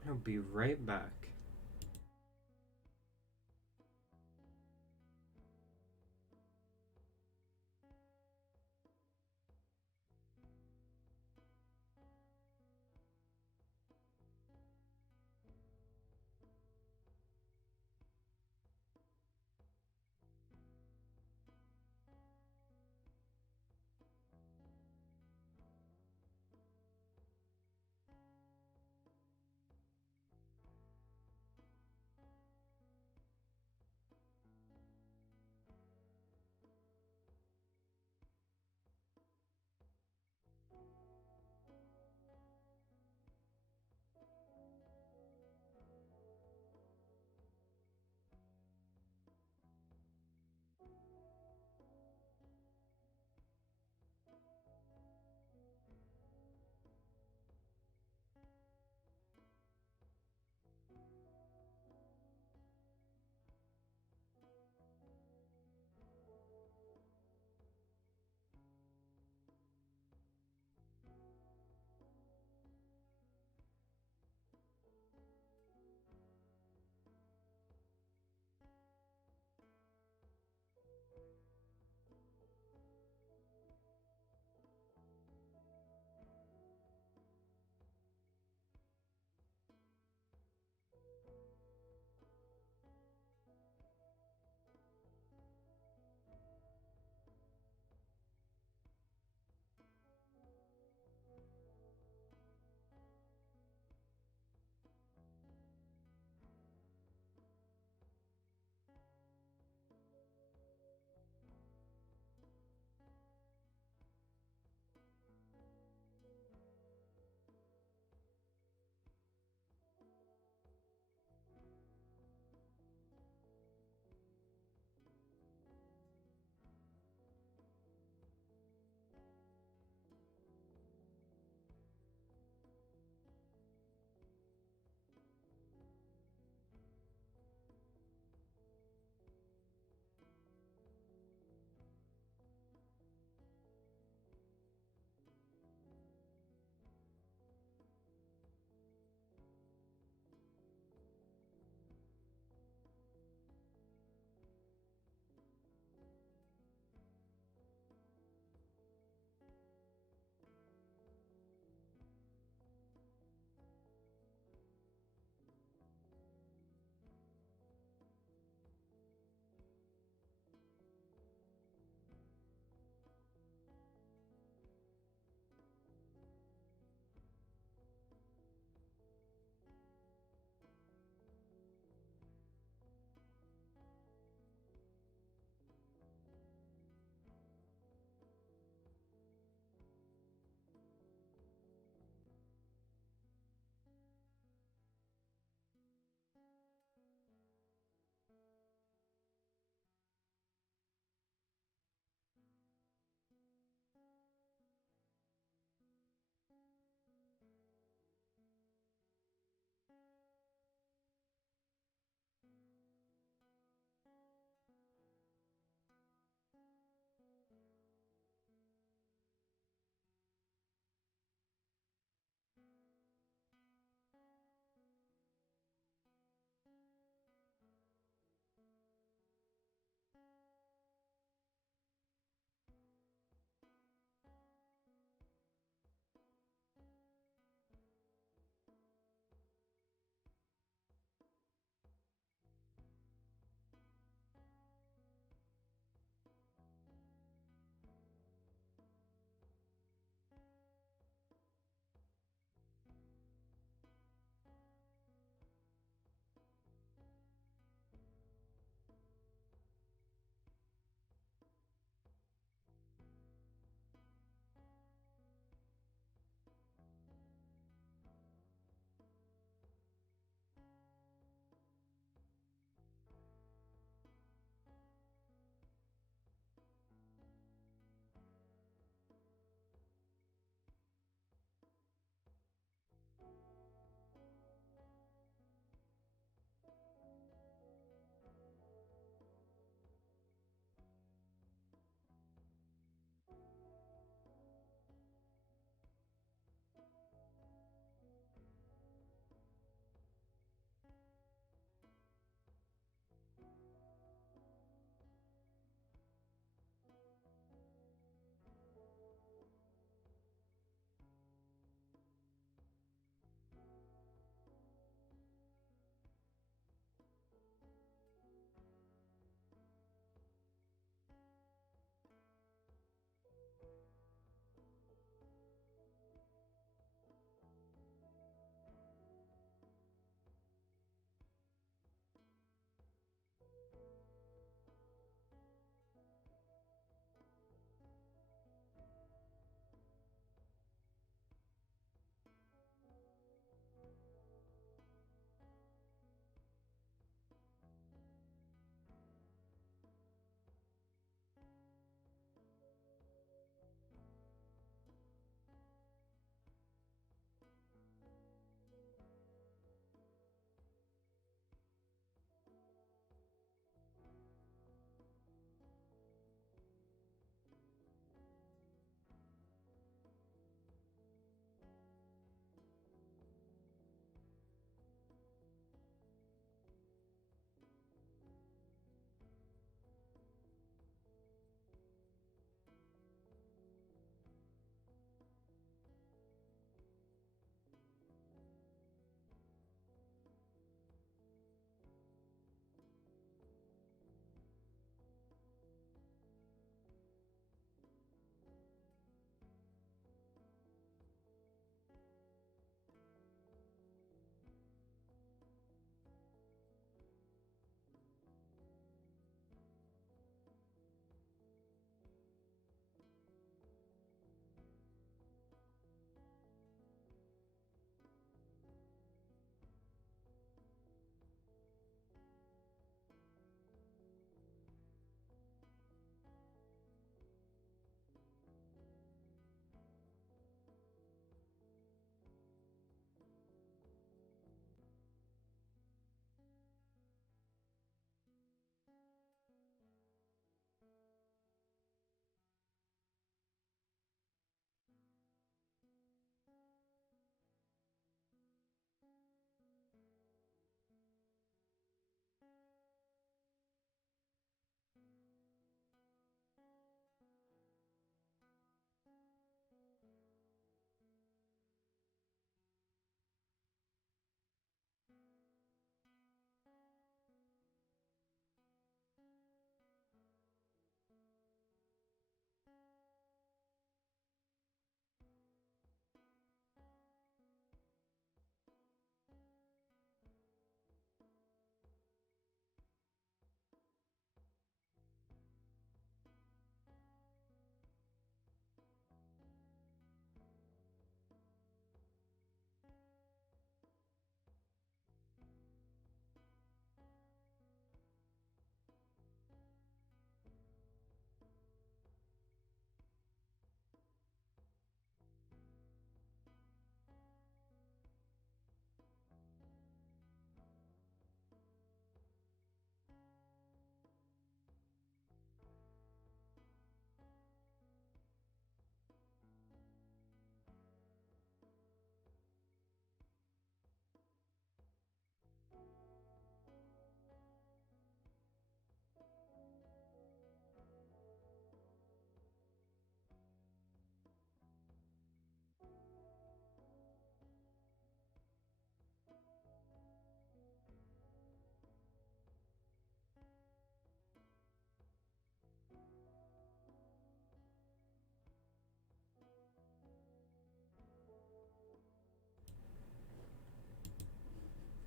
I'll be right back.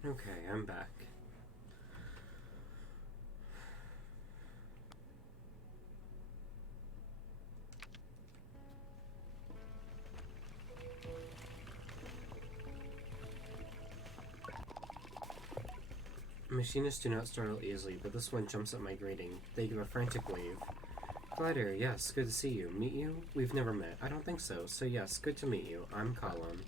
Okay, I'm back. Machinists do not startle easily, but this one jumps at my greeting. They give a frantic wave. Glider, yes, good to see you. Meet you? We've never met. I don't think so. So yes, good to meet you. I'm Colin.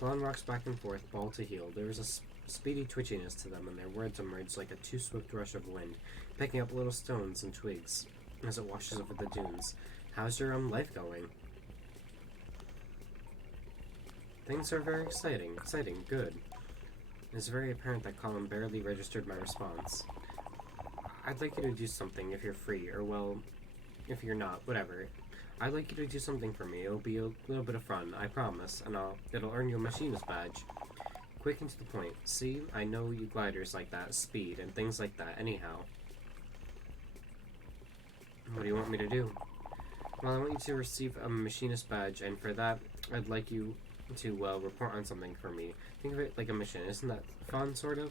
Colin rocks back and forth, ball to heel. There is a speedy twitchiness to them, and their words emerge like a too swift rush of wind, picking up little stones and twigs as it washes over the dunes. How's your life going? Things are very exciting. Exciting, good. It's very apparent that Colin barely registered my response. I'd like you to do something if you're free, or well, if you're not, whatever. I'd like you to do something for me. It'll be a little bit of fun, I promise, and it'll earn you a machinist badge. Quick and to the point. See, I know you gliders like that, speed, and things like that, anyhow. What do you want me to do? Well, I want you to receive a machinist badge, and for that, I'd like you to, well, report on something for me. Think of it like a mission. Isn't that fun, sort of?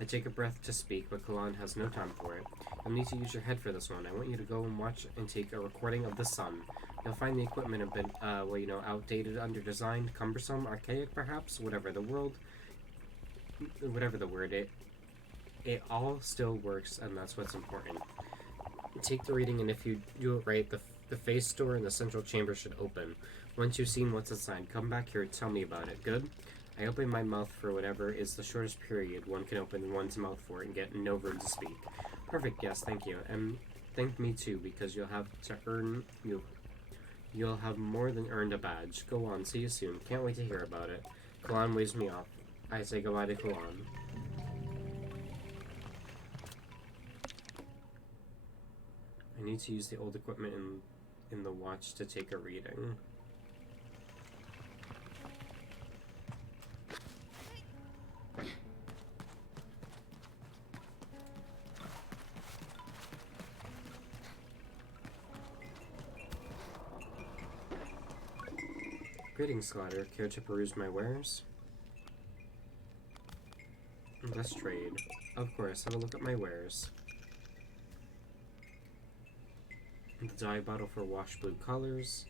I take a breath to speak, but Kalan has no time for it. You'll need to use your head for this one. I want you to go and watch and take a recording of the sun. You'll find the equipment a bit, outdated, underdesigned, cumbersome, archaic, perhaps. Whatever the word, it all still works, and that's what's important. Take the reading, and if you do it right, the face door in the central chamber should open. Once you've seen what's inside, come back here and tell me about it. Good? I open my mouth for whatever is the shortest period one can open one's mouth for and get no room to speak. Perfect, yes, thank you. And thank me too, because you'll have more than earned a badge. Go on, see you soon. Can't wait to hear about it. Kalan waves me off. I say goodbye to Kalan. I need to use the old equipment in the watch to take a reading. Greetings, Glider. Care to peruse my wares? Let's trade. Of course, have a look at my wares. The dye bottle for wash blue colors.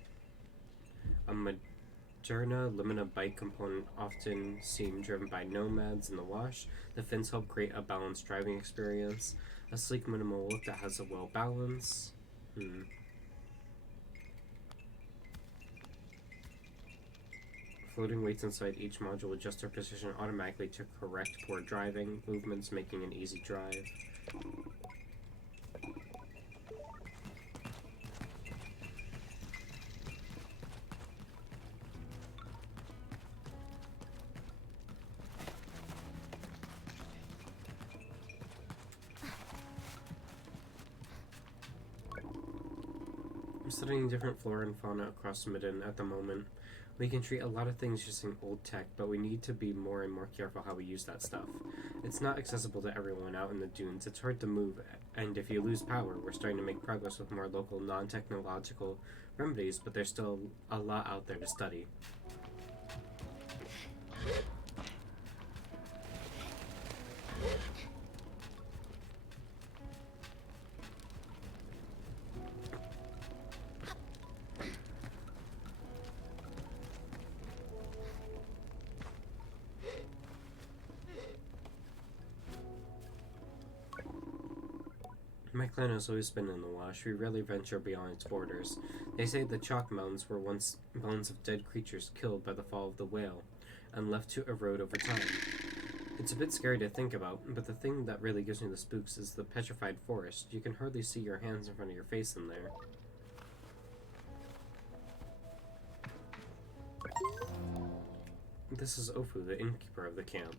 A Moderna Limina bike component often seen driven by nomads in the wash. The fins help create a balanced driving experience. A sleek minimal look that has a well balance. Floating weights inside each module adjust their position automatically to correct poor driving movements, making an easy drive. I'm studying different flora and fauna across Midden at the moment. We can treat a lot of things using old tech, but we need to be more and more careful how we use that stuff. It's not accessible to everyone out in the dunes. It's hard to move, and if you lose power, we're starting to make progress with more local, non-technological remedies, but there's still a lot out there to study. My clan has always been in the wash. We rarely venture beyond its borders. They say the chalk mountains were once bones of dead creatures killed by the fall of the whale and left to erode over time. It's a bit scary to think about, but the thing that really gives me the spooks is the petrified forest. You can hardly see your hands in front of your face in there. This is Ofu, the innkeeper of the camp.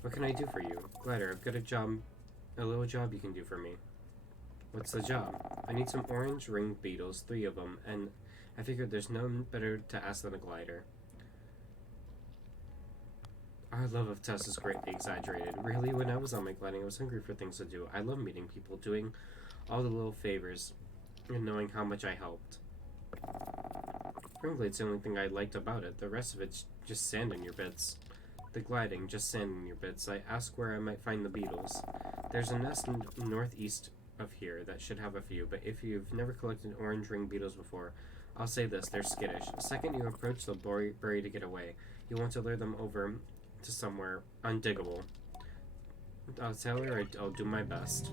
What can I do for you? Glider, I've got a little job you can do for me. What's the job? I need some orange ringed beetles, 3 of them, and I figured there's no better to ask than a glider. Our love of Tess is greatly exaggerated. Really, when I was on my gliding, I was hungry for things to do. I love meeting people, doing all the little favors, and knowing how much I helped. Frankly, it's the only thing I liked about it. The rest of it's just sand in your bits. The gliding, just sand in your bits. I ask where I might find the beetles. There's a nest northeast of here that should have a few, but if you've never collected orange ring beetles before, I'll say this, they're skittish. The second you approach, they'll bury to get away. You want to lure them over to somewhere undiggable. I'll tell her I'll do my best.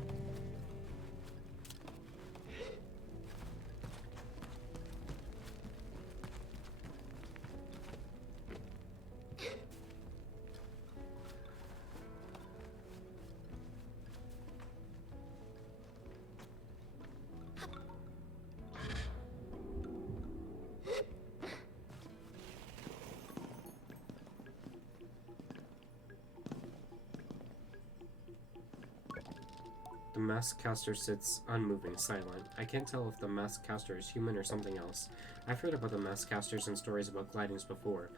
The mask caster sits unmoving, silent. I can't tell if the mask caster is human or something else. I've heard about the mask casters and stories about glidings before.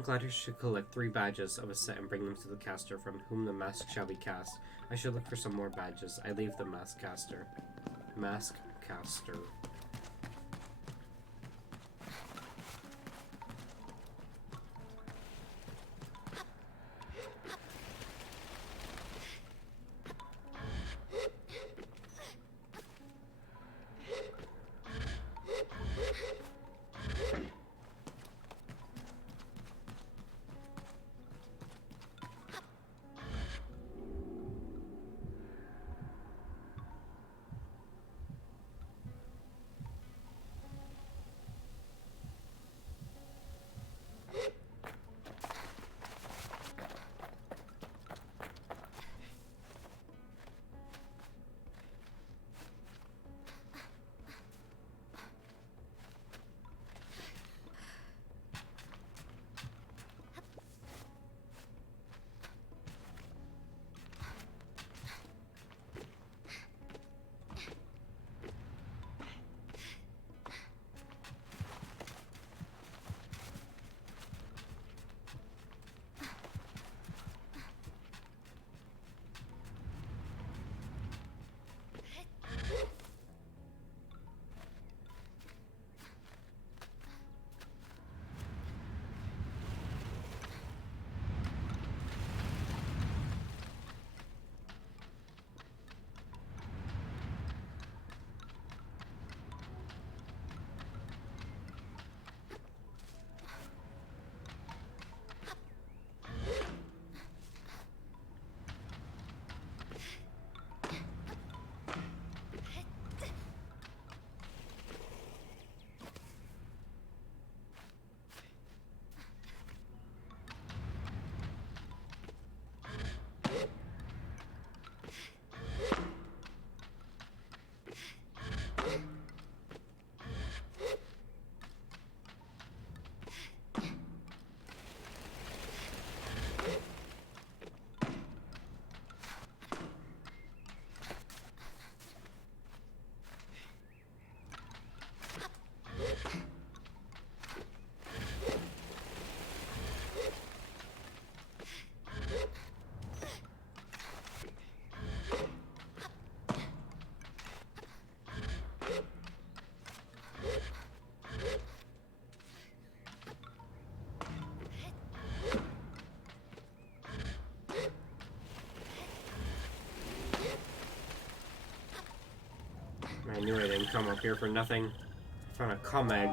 Gliders should collect 3 badges of a set and bring them to the caster from whom the mask shall be cast. I should look for some more badges. I leave the mask caster. Mask caster. I knew I didn't come up here for nothing. I found a cum egg.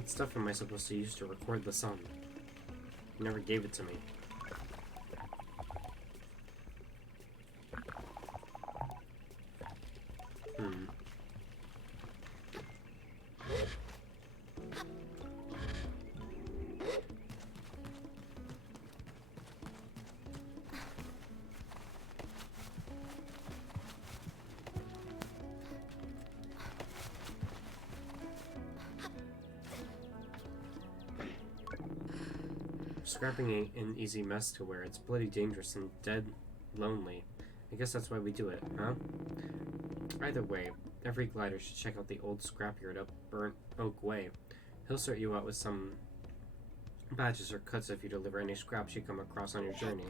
What stuff am I supposed to use to record the sun? You never gave it to me. Scrapping ain't an easy mess to wear. It's bloody dangerous and dead lonely. I guess that's why we do it, huh? Either way, every glider should check out the old scrapyard up Burnt Oak Way. He'll sort you out with some badges or cuts if you deliver any scraps you come across on your journey.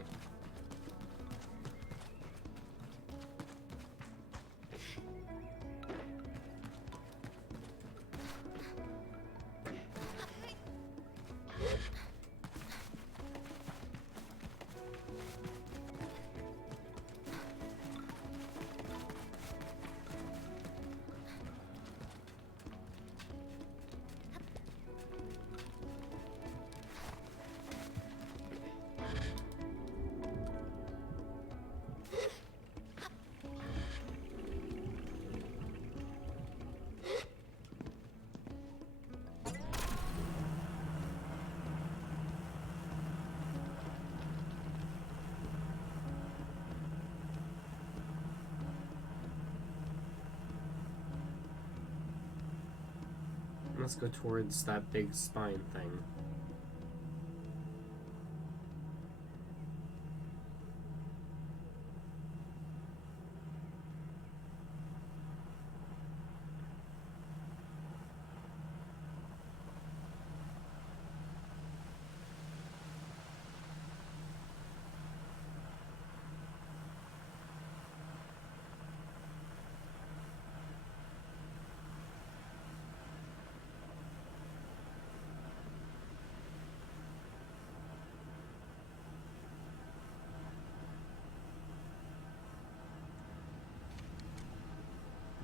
Let's go towards that big spine thing.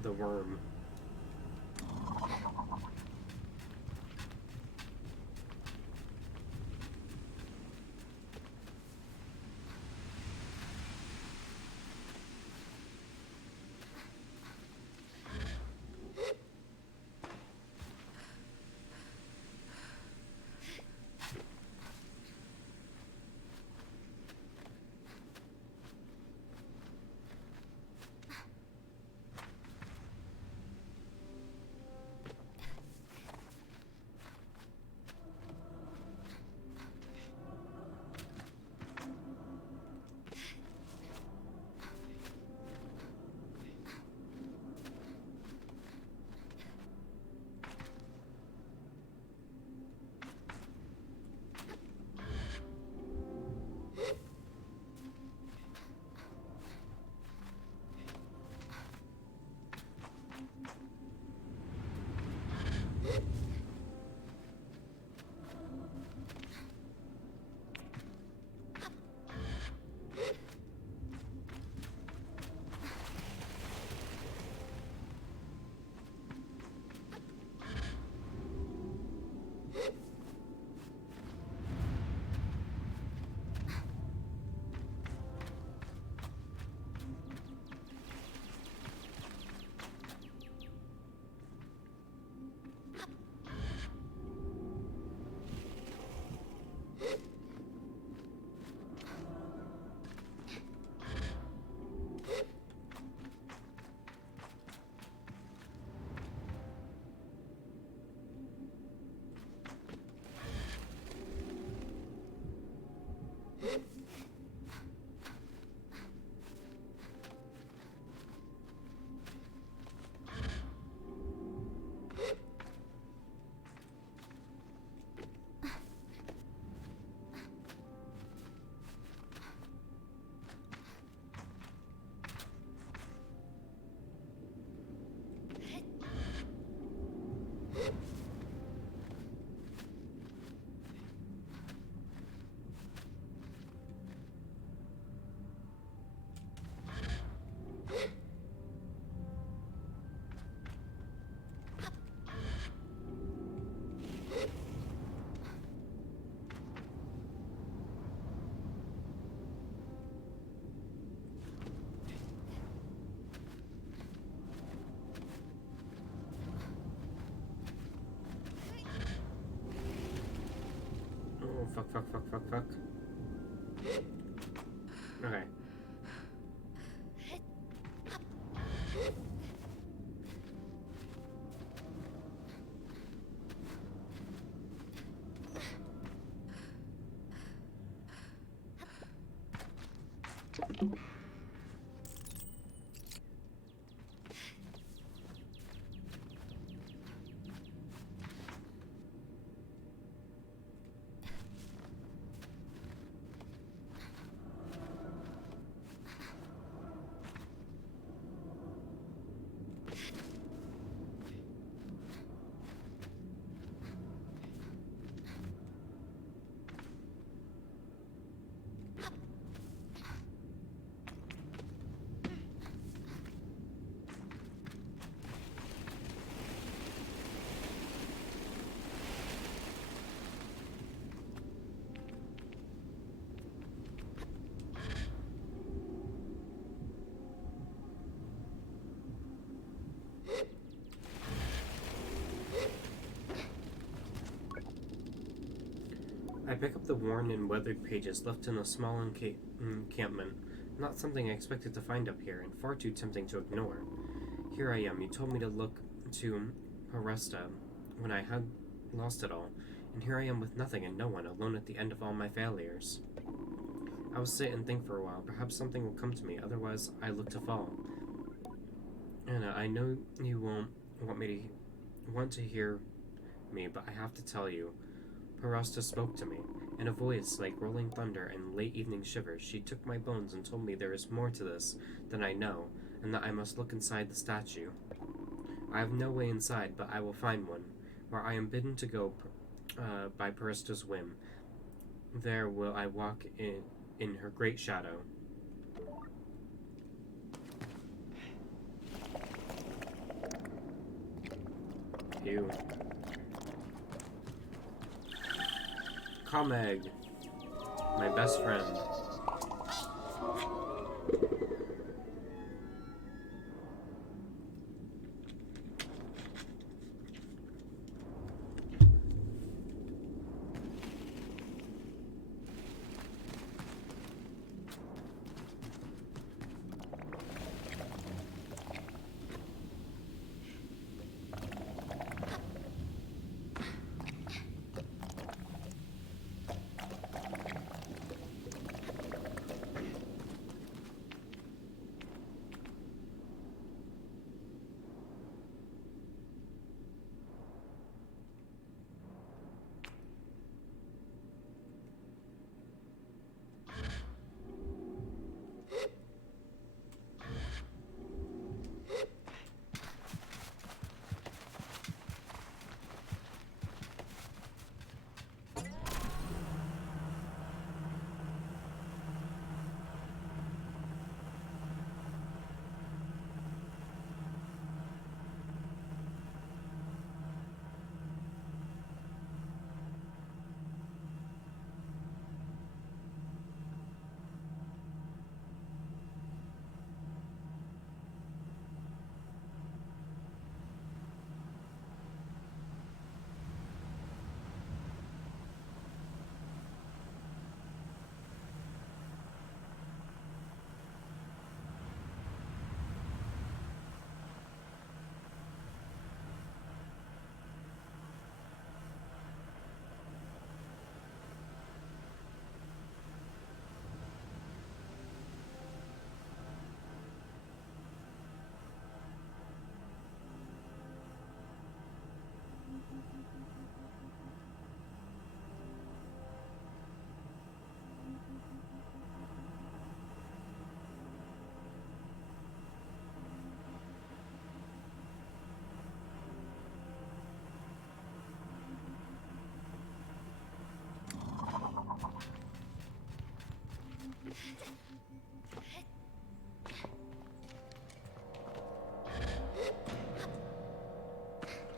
The worm. fuck, fuck, fuck, fuck, fuck. Okay. I pick up the worn and weathered pages left in a small encampment. Not something I expected to find up here, and far too tempting to ignore. Here I am. You told me to look to Haresta when I had lost it all, and here I am with nothing and no one, alone at the end of all my failures. I will sit and think for a while. Perhaps something will come to me, otherwise I look to fall. Anna, I know you won't want to hear me, but I have to tell you. Parasta spoke to me. In a voice like rolling thunder and late evening shivers, she took my bones and told me there is more to this than I know, and that I must look inside the statue. I have no way inside, but I will find one, where I am bidden to go by Parasta's whim. There will I walk in her great shadow. Ew. Comeg, my best friend.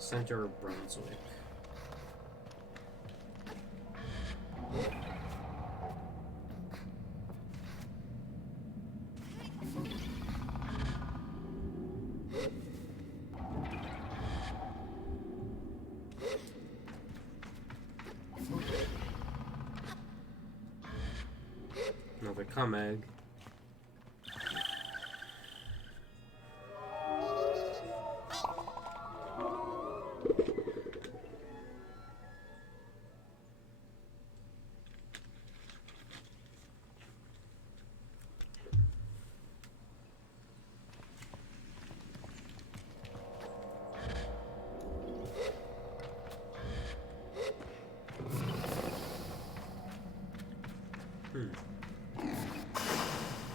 Center of Brunswick. Come, egg.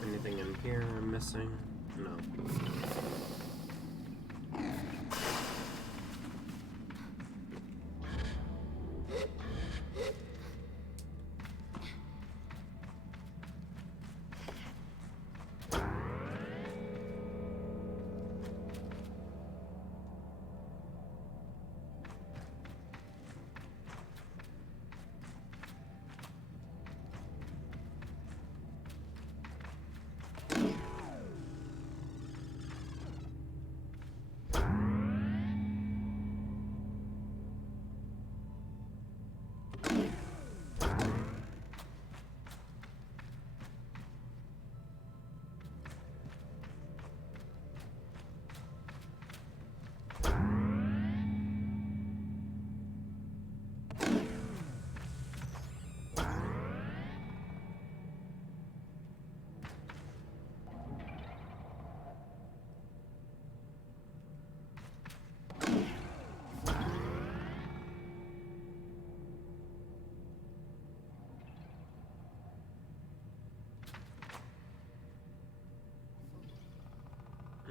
Anything in here I'm missing? No.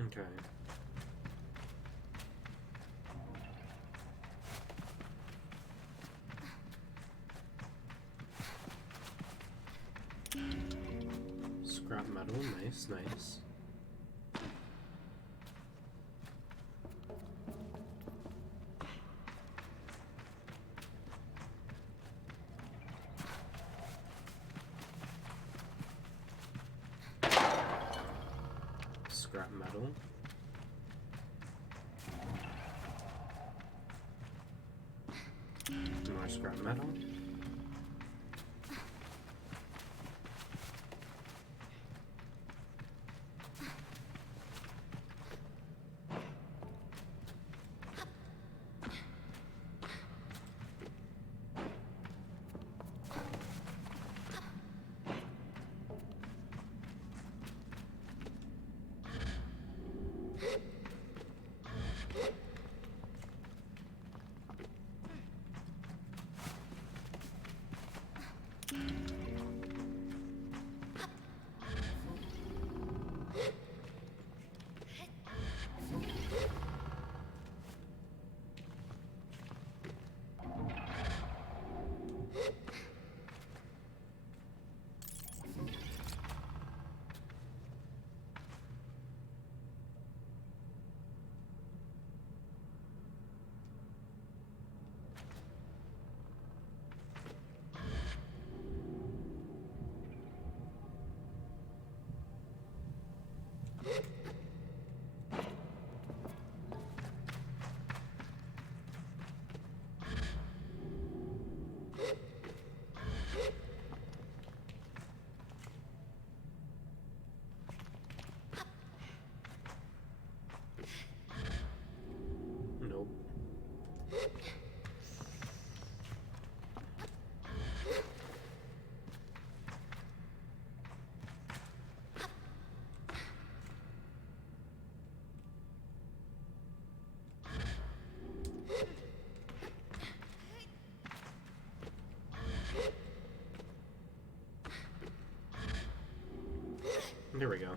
Okay. Scrap metal, nice, nice. Scrap metal. More scrap metal. Nope. Here we go.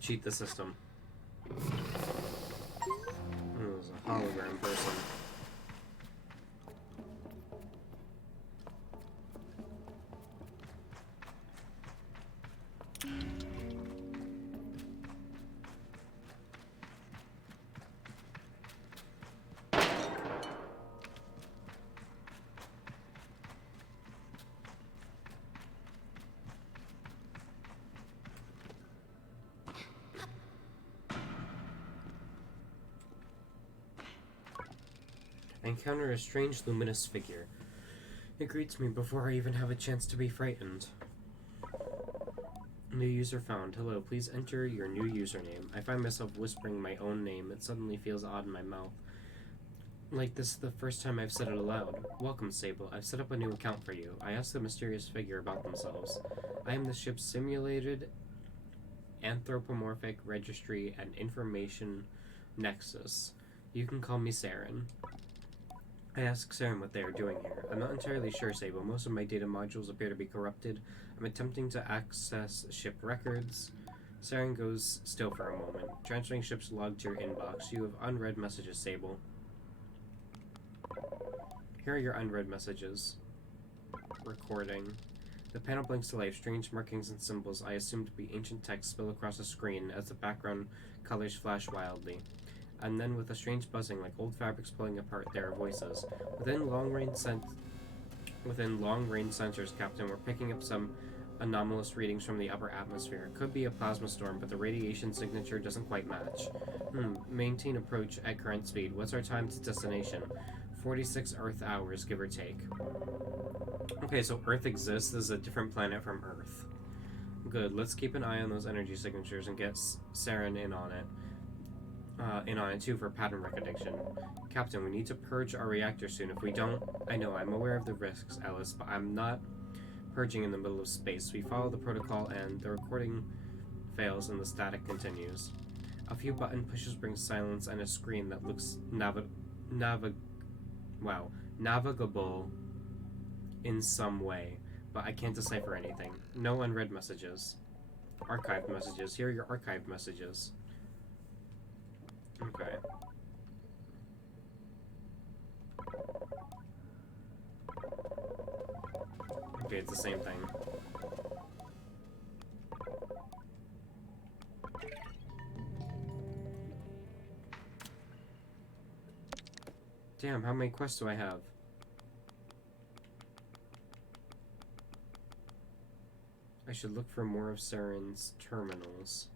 Cheat the system. It was a hologram person. I encounter a strange luminous figure. It greets me before I even have a chance to be frightened. New user found. Hello, please enter your new username. I find myself whispering my own name. It suddenly feels odd in my mouth. Like this is the first time I've said it aloud. Welcome, Sable. I've set up a new account for you. I asked the mysterious figure about themselves. I am the ship's simulated anthropomorphic registry and information nexus. You can call me Saren. I ask Saren what they are doing here. I'm not entirely sure, Sable. Most of my data modules appear to be corrupted. I'm attempting to access ship records. Saren goes still for a moment. Transferring ship's log to your inbox. You have unread messages, Sable. Here are your unread messages. Recording. The panel blinks to life. Strange markings and symbols I assume to be ancient text spill across the screen as the background colors flash wildly. And then with a strange buzzing like old fabrics pulling apart, there are voices. Within long-range sensors, Captain, we're picking up some anomalous readings from the upper atmosphere. It could be a plasma storm, but the radiation signature doesn't quite match. Maintain approach at current speed. What's our time to destination? 46 Earth hours, give or take. Okay, so Earth exists. This is a different planet from Earth. Good. Let's keep an eye on those energy signatures and get Saren in on it. Too for pattern recognition. Captain, we need to purge our reactor soon. If we don't, I know, I'm aware of the risks, Alice, but I'm not purging in the middle of space. We follow the protocol and the recording fails and the static continues. A few button pushes bring silence and a screen that looks navigable in some way, but I can't decipher anything. No unread messages. Archived messages. Here are your archived messages. Okay. Okay, it's the same thing. Damn, how many quests do I have? I should look for more of Saren's terminals.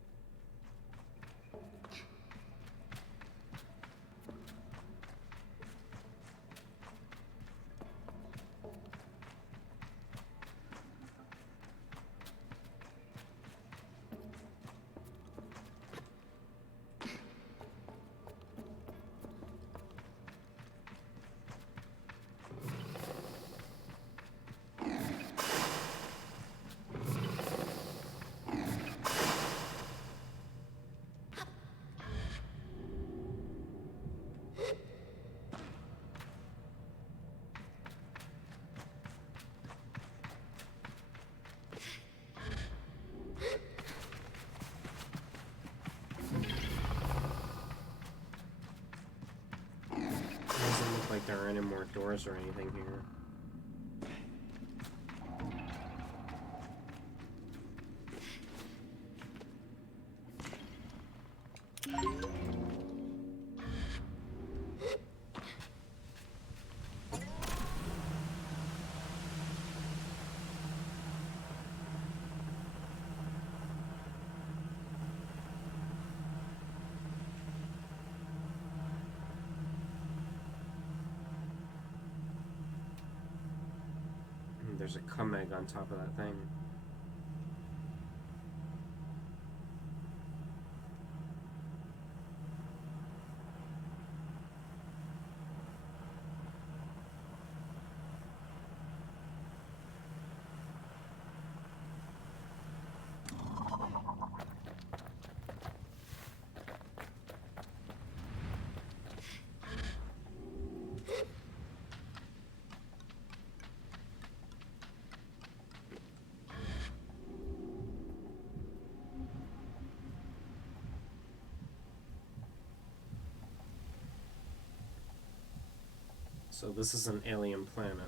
Like there aren't any more doors or anything here. There's a cum egg on top of that thing. So this is an alien planet.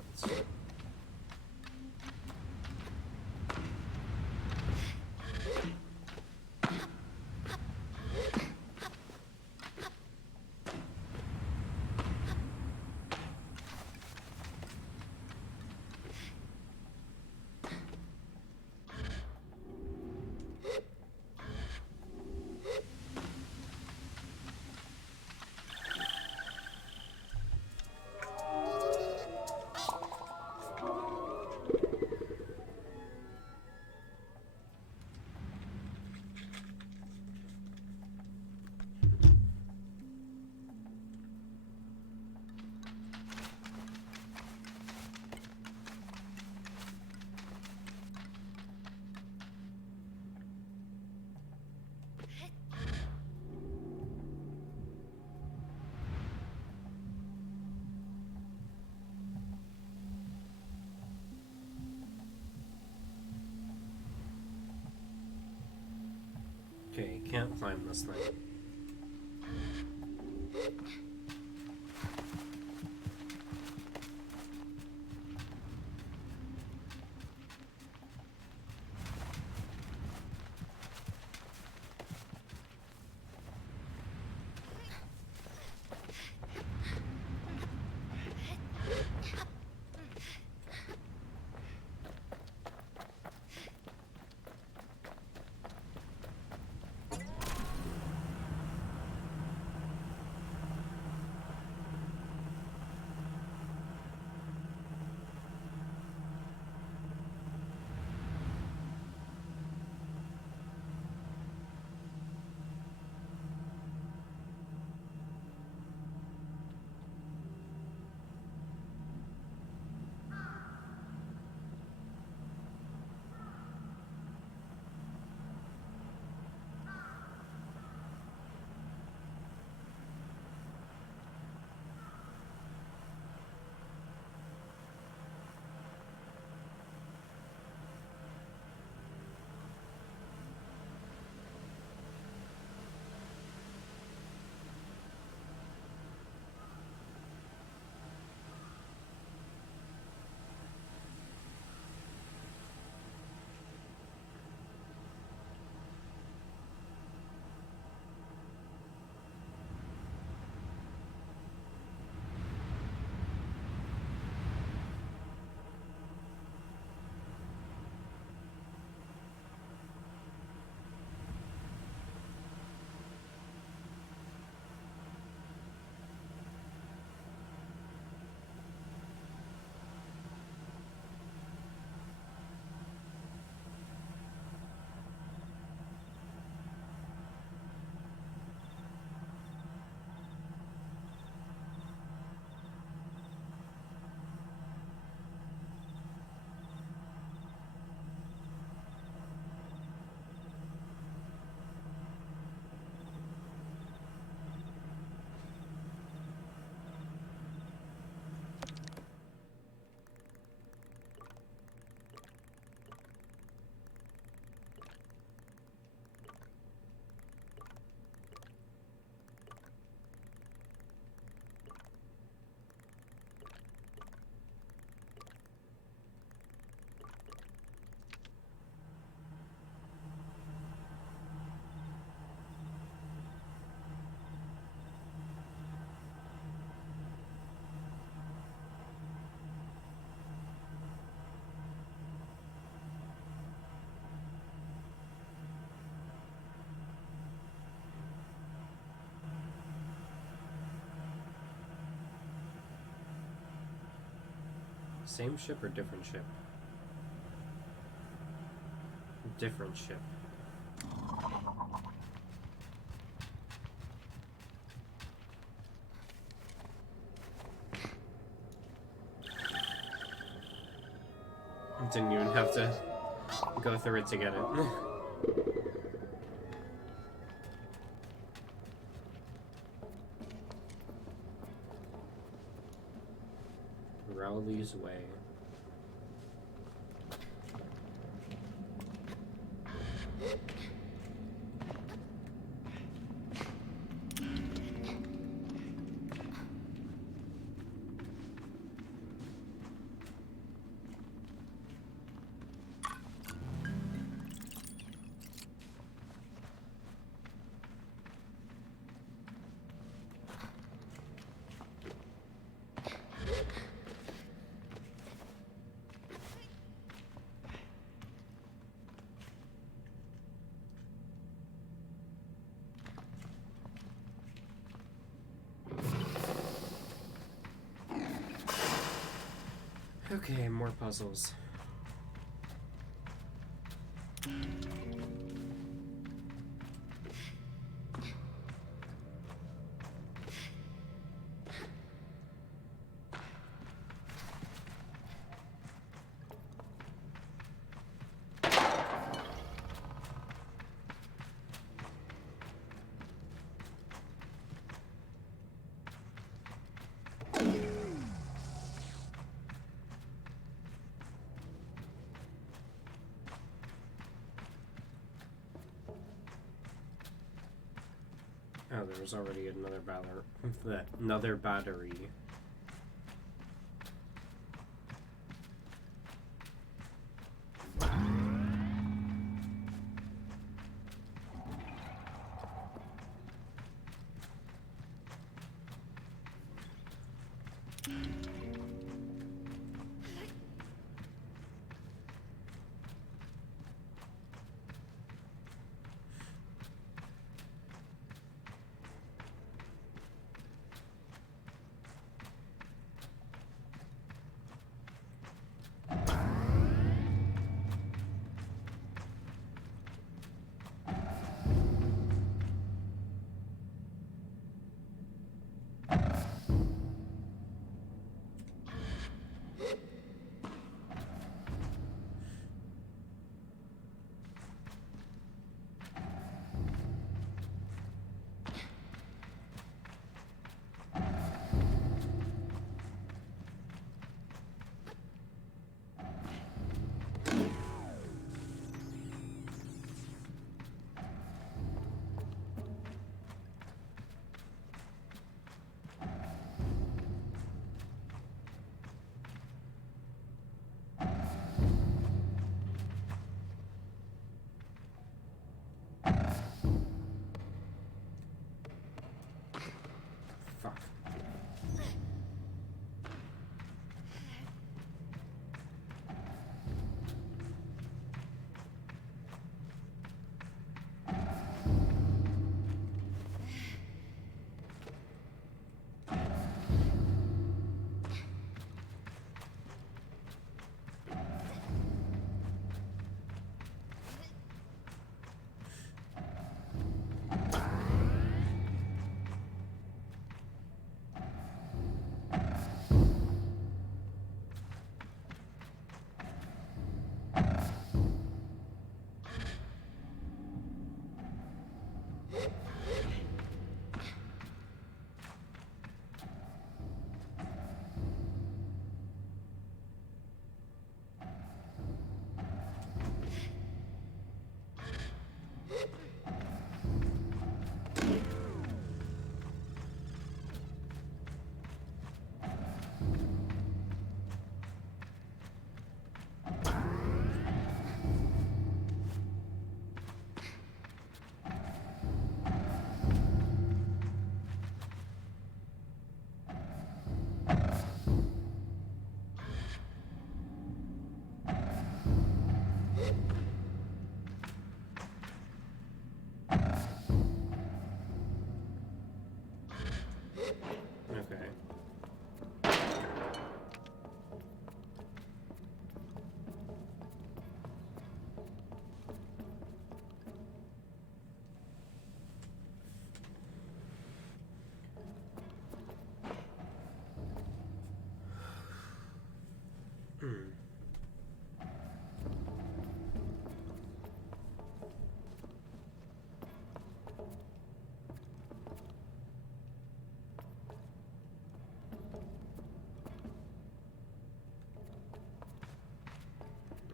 Can't climb this thing. Same ship or different ship? Different ship. Didn't even have to go through it to get it. Rowley's Way. Okay, more puzzles. there was already another another battery. Fuck. Okay. Hmm.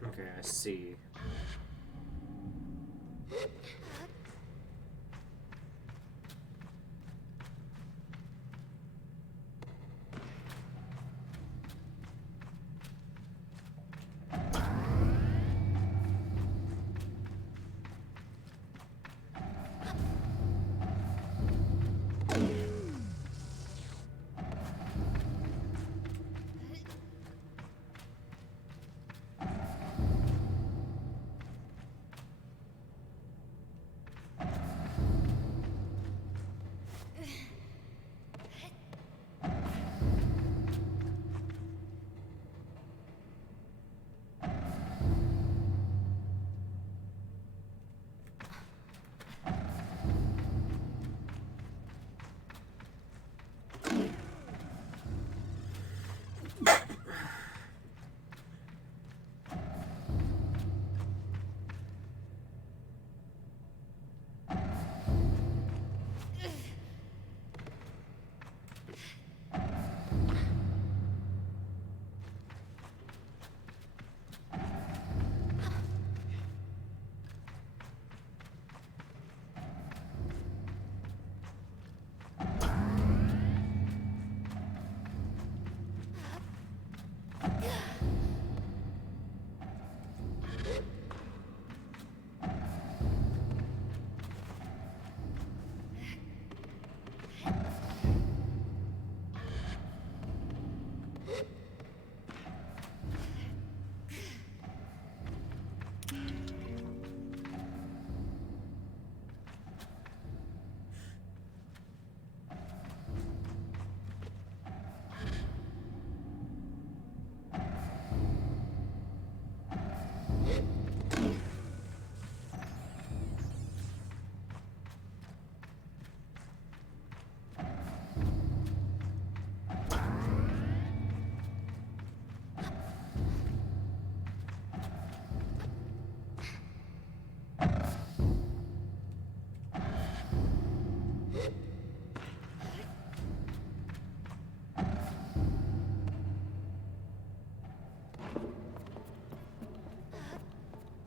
Okay, I see.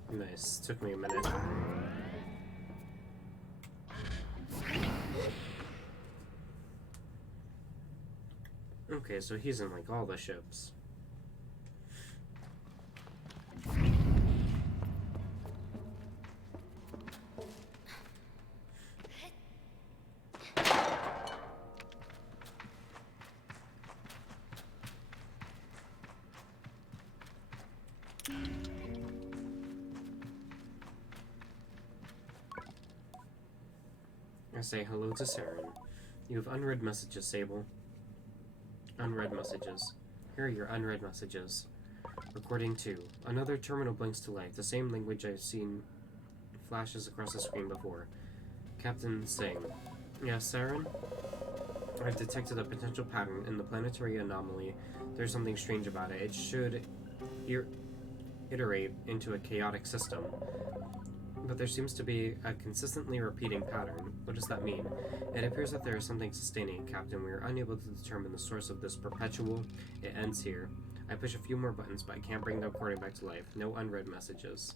Nice. Took me a minute. Okay, so he's in like all the ships. I say hello to Saren. You have unread messages, Sable. Unread messages. Here are your unread messages. Recording 2. Another terminal blinks to life. The same language I've seen flashes across the screen before. Captain Singh. Yes, Saren? I've detected a potential pattern in the planetary anomaly. There's something strange about it. It should iterate into a chaotic system. But there seems to be a consistently repeating pattern. What does that mean? It appears that there is something sustaining it, Captain. We are unable to determine the source of this perpetual. It ends here. I push a few more buttons, but I can't bring the recording back to life. No unread messages.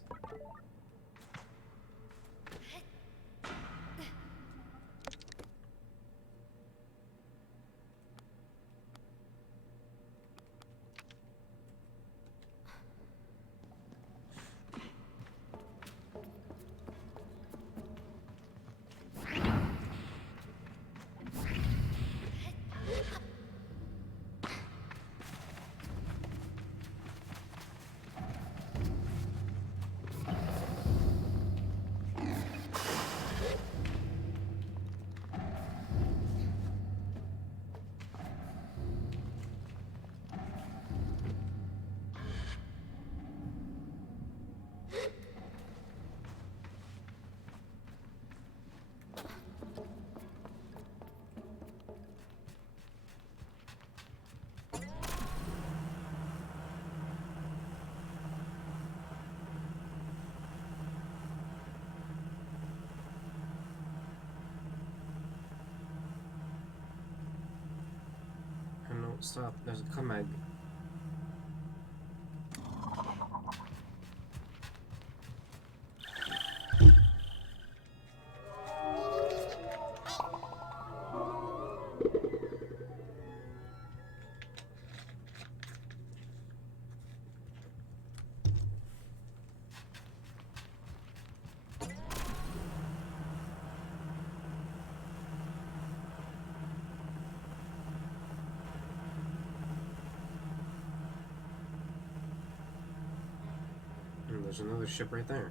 No, stop. There's a command. There's another ship right there.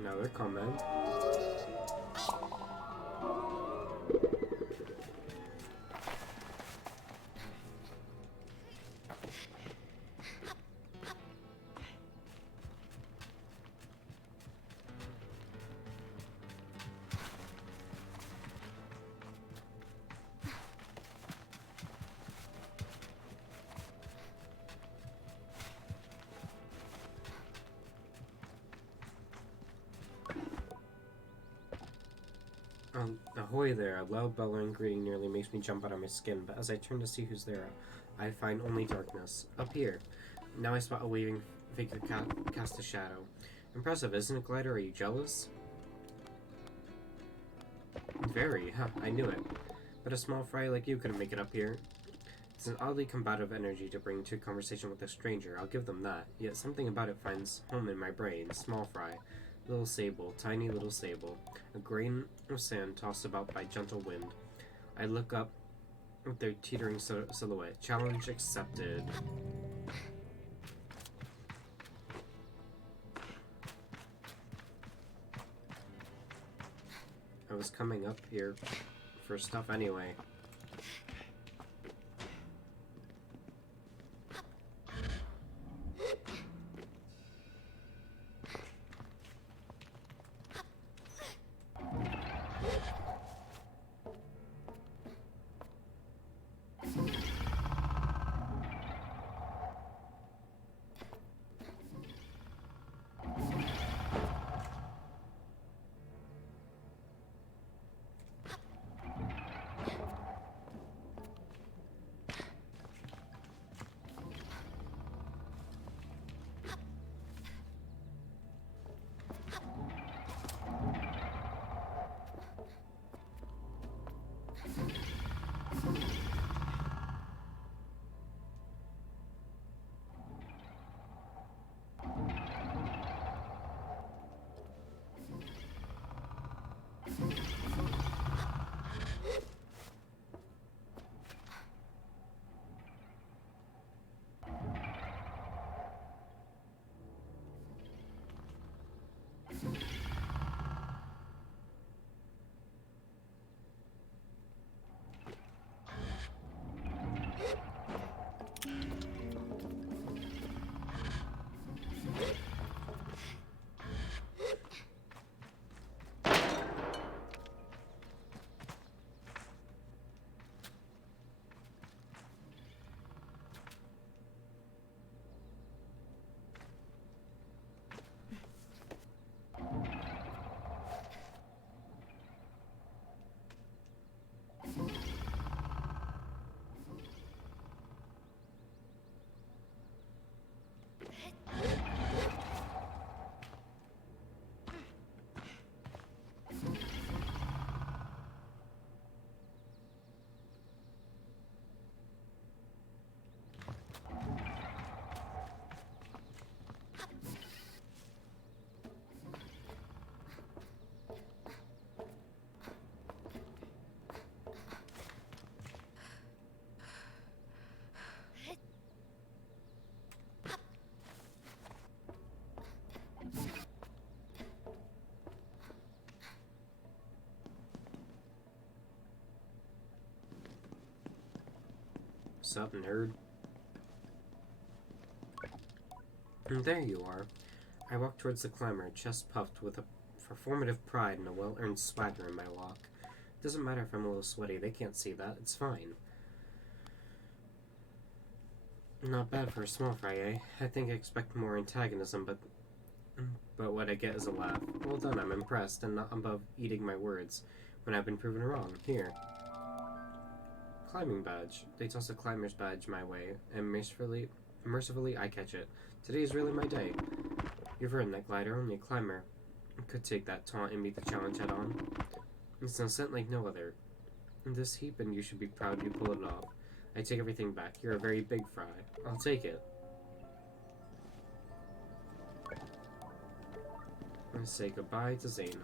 Another comment. Ahoy there! A loud bellowing greeting nearly makes me jump out of my skin, but as I turn to see who's there, I find only darkness. Up here. Now I spot a waving figure cast a shadow. Impressive, isn't it, Glider? Are you jealous? Very, huh, I knew it. But a small fry like you couldn't make it up here. It's an oddly combative energy to bring to a conversation with a stranger, I'll give them that. Yet something about it finds home in my brain. Small fry. Little Sable, tiny little Sable. A grain of sand tossed about by gentle wind. I look up with their teetering silhouette. Challenge accepted. I was coming up here for stuff anyway. Sup, nerd? And there you are. I walk towards the climber, chest puffed with a performative pride and a well-earned swagger in my walk. It doesn't matter if I'm a little sweaty, they can't see that, it's fine. Not bad for a small fry, eh? I think I expect more antagonism, but what I get is a laugh. Well done, I'm impressed, and not above eating my words, when I've been proven wrong. Here. Climbing badge. They toss a climber's badge my way, and mercifully I catch it. Today is really my day. You've earned that, Glider, only a climber could take that taunt and meet the challenge head on. It's an scent like no other. In this heap, and you should be proud you pulled it off. I take everything back. You're a very big fry. I'll take it. I say goodbye to Zeno.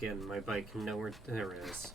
Again, my bike nowhere. There it is.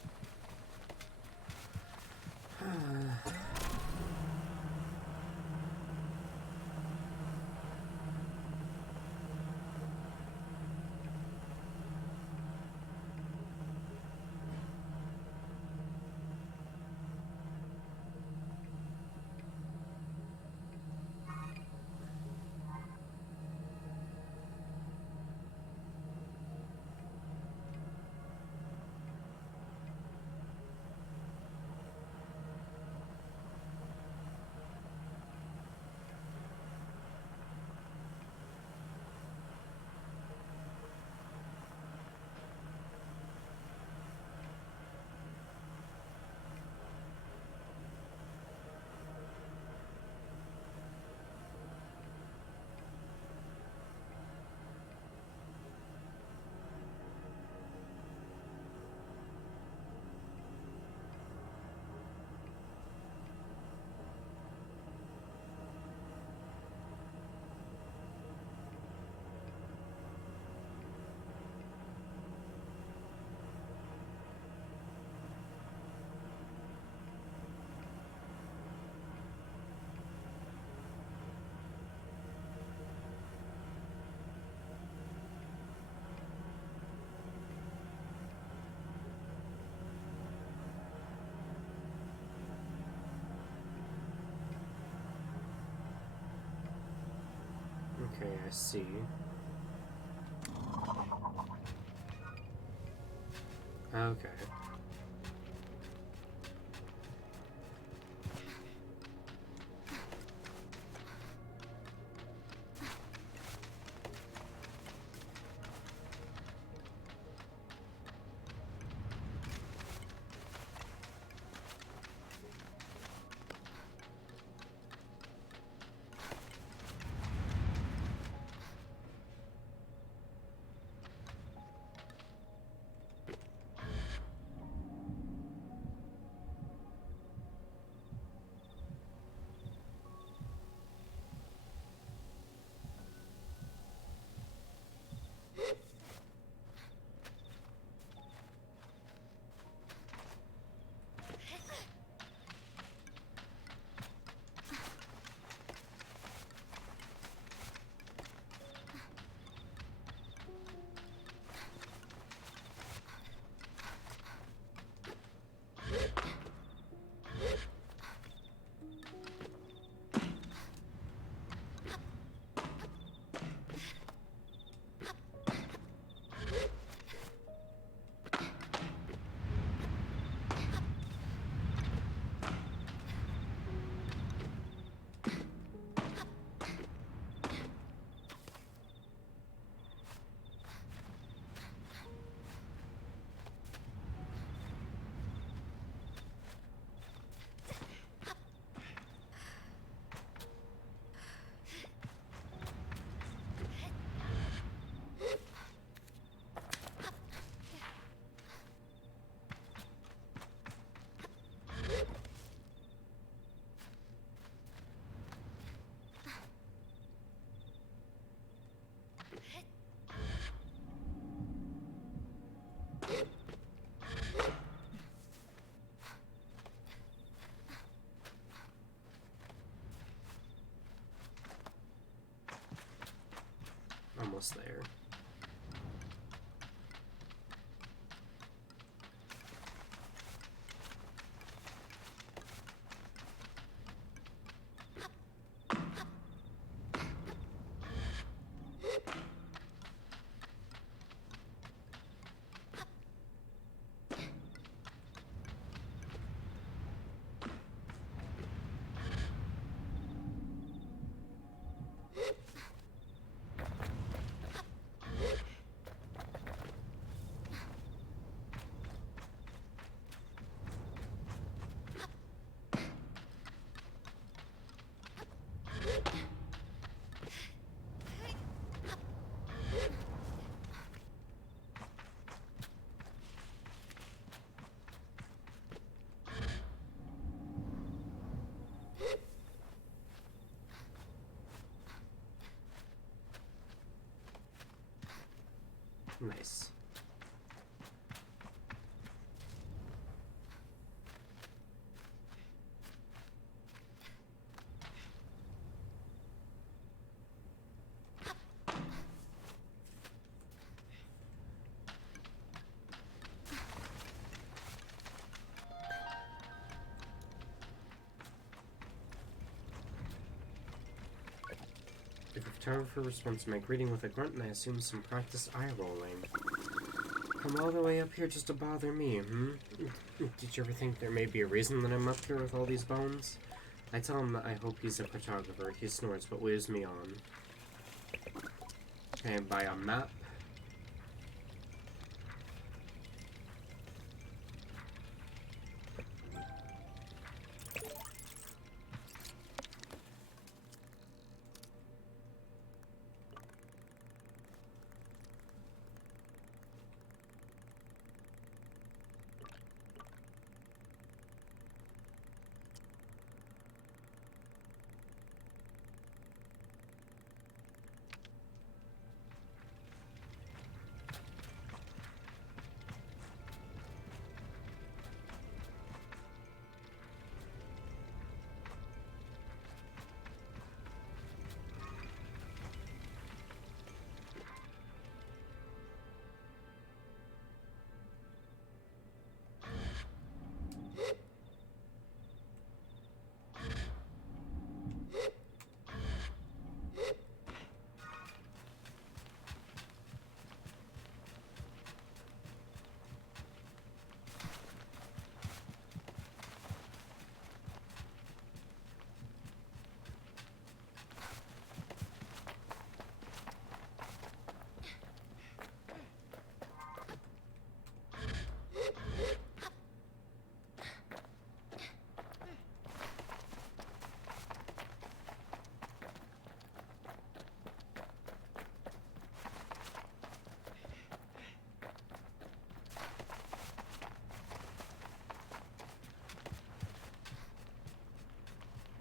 Okay, I see. Okay. Almost there. Nice. photographer responds to my greeting with a grunt, and I assume some practiced eye rolling. Come all the way up here just to bother me, Did you ever think there may be a reason that I'm up here with all these bones? I tell him that I hope he's a photographer. He snorts, but waves me on. Okay, buy a map.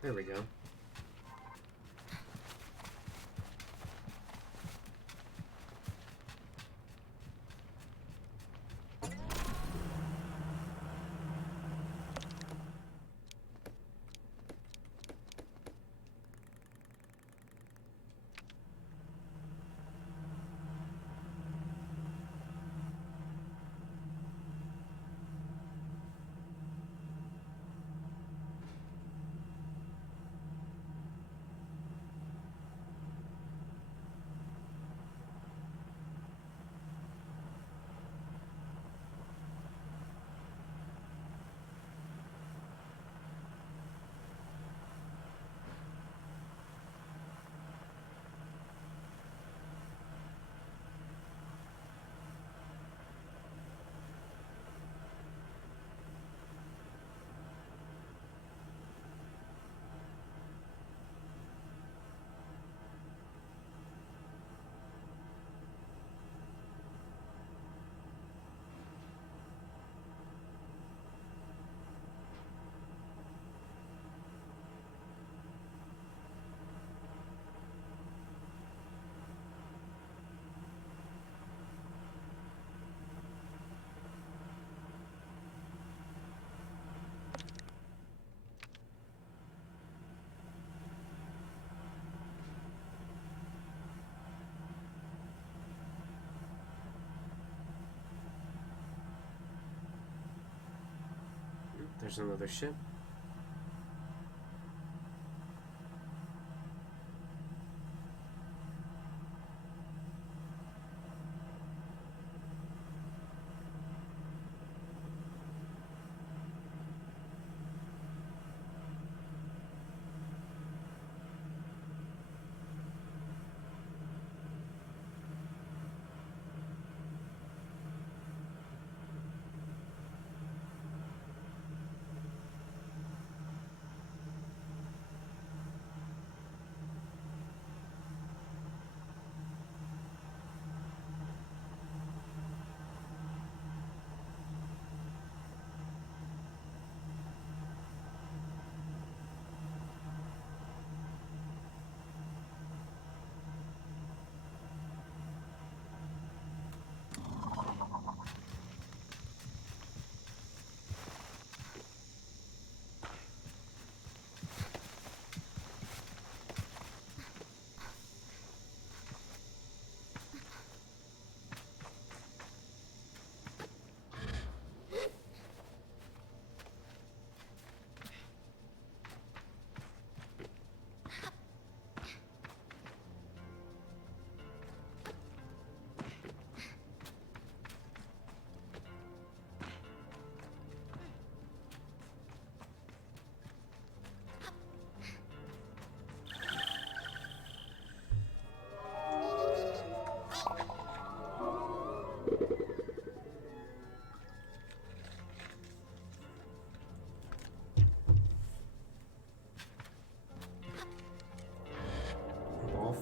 There we go. There's another ship.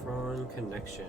Saffron connection.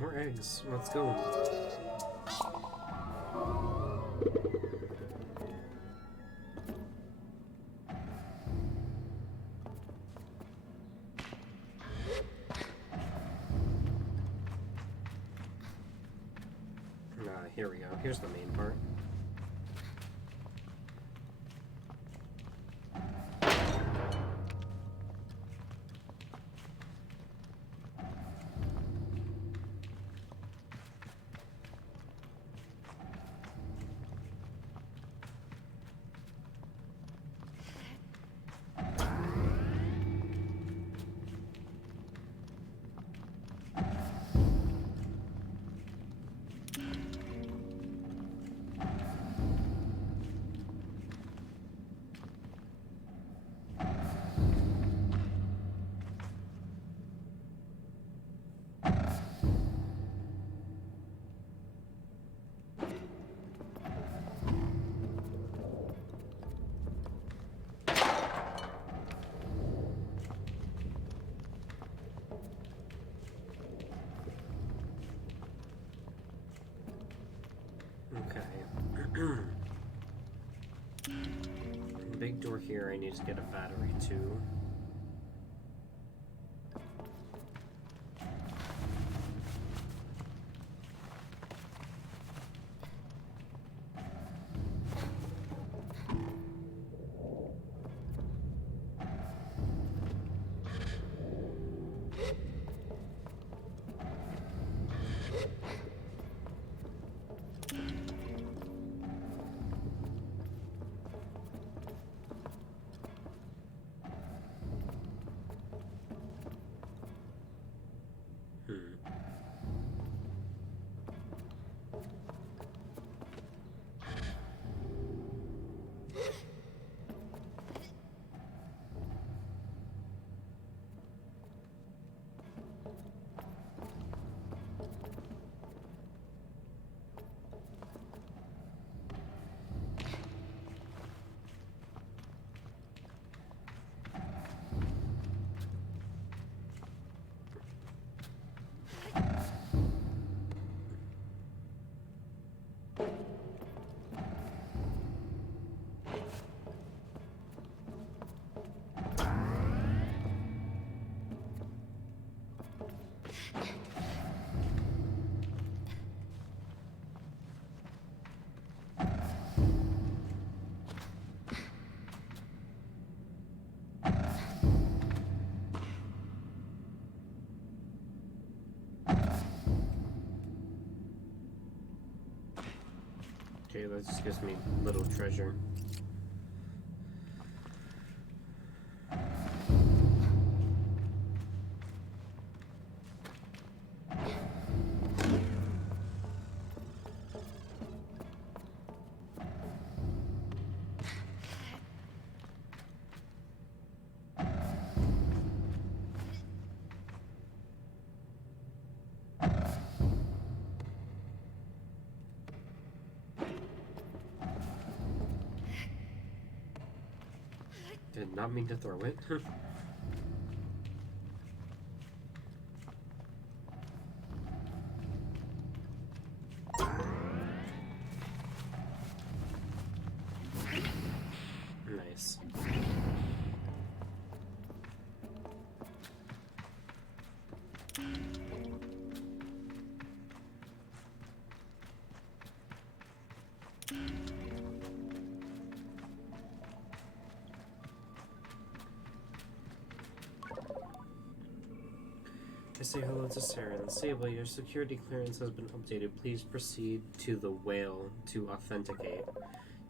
More eggs. Let's go. Here we go. Here's the main part. Big door here, I need to get a battery too. Okay, that just gives me little treasure. Did not mean to throw it. I say hello to Saren. Sable, your security clearance has been updated. Please proceed to the whale to authenticate.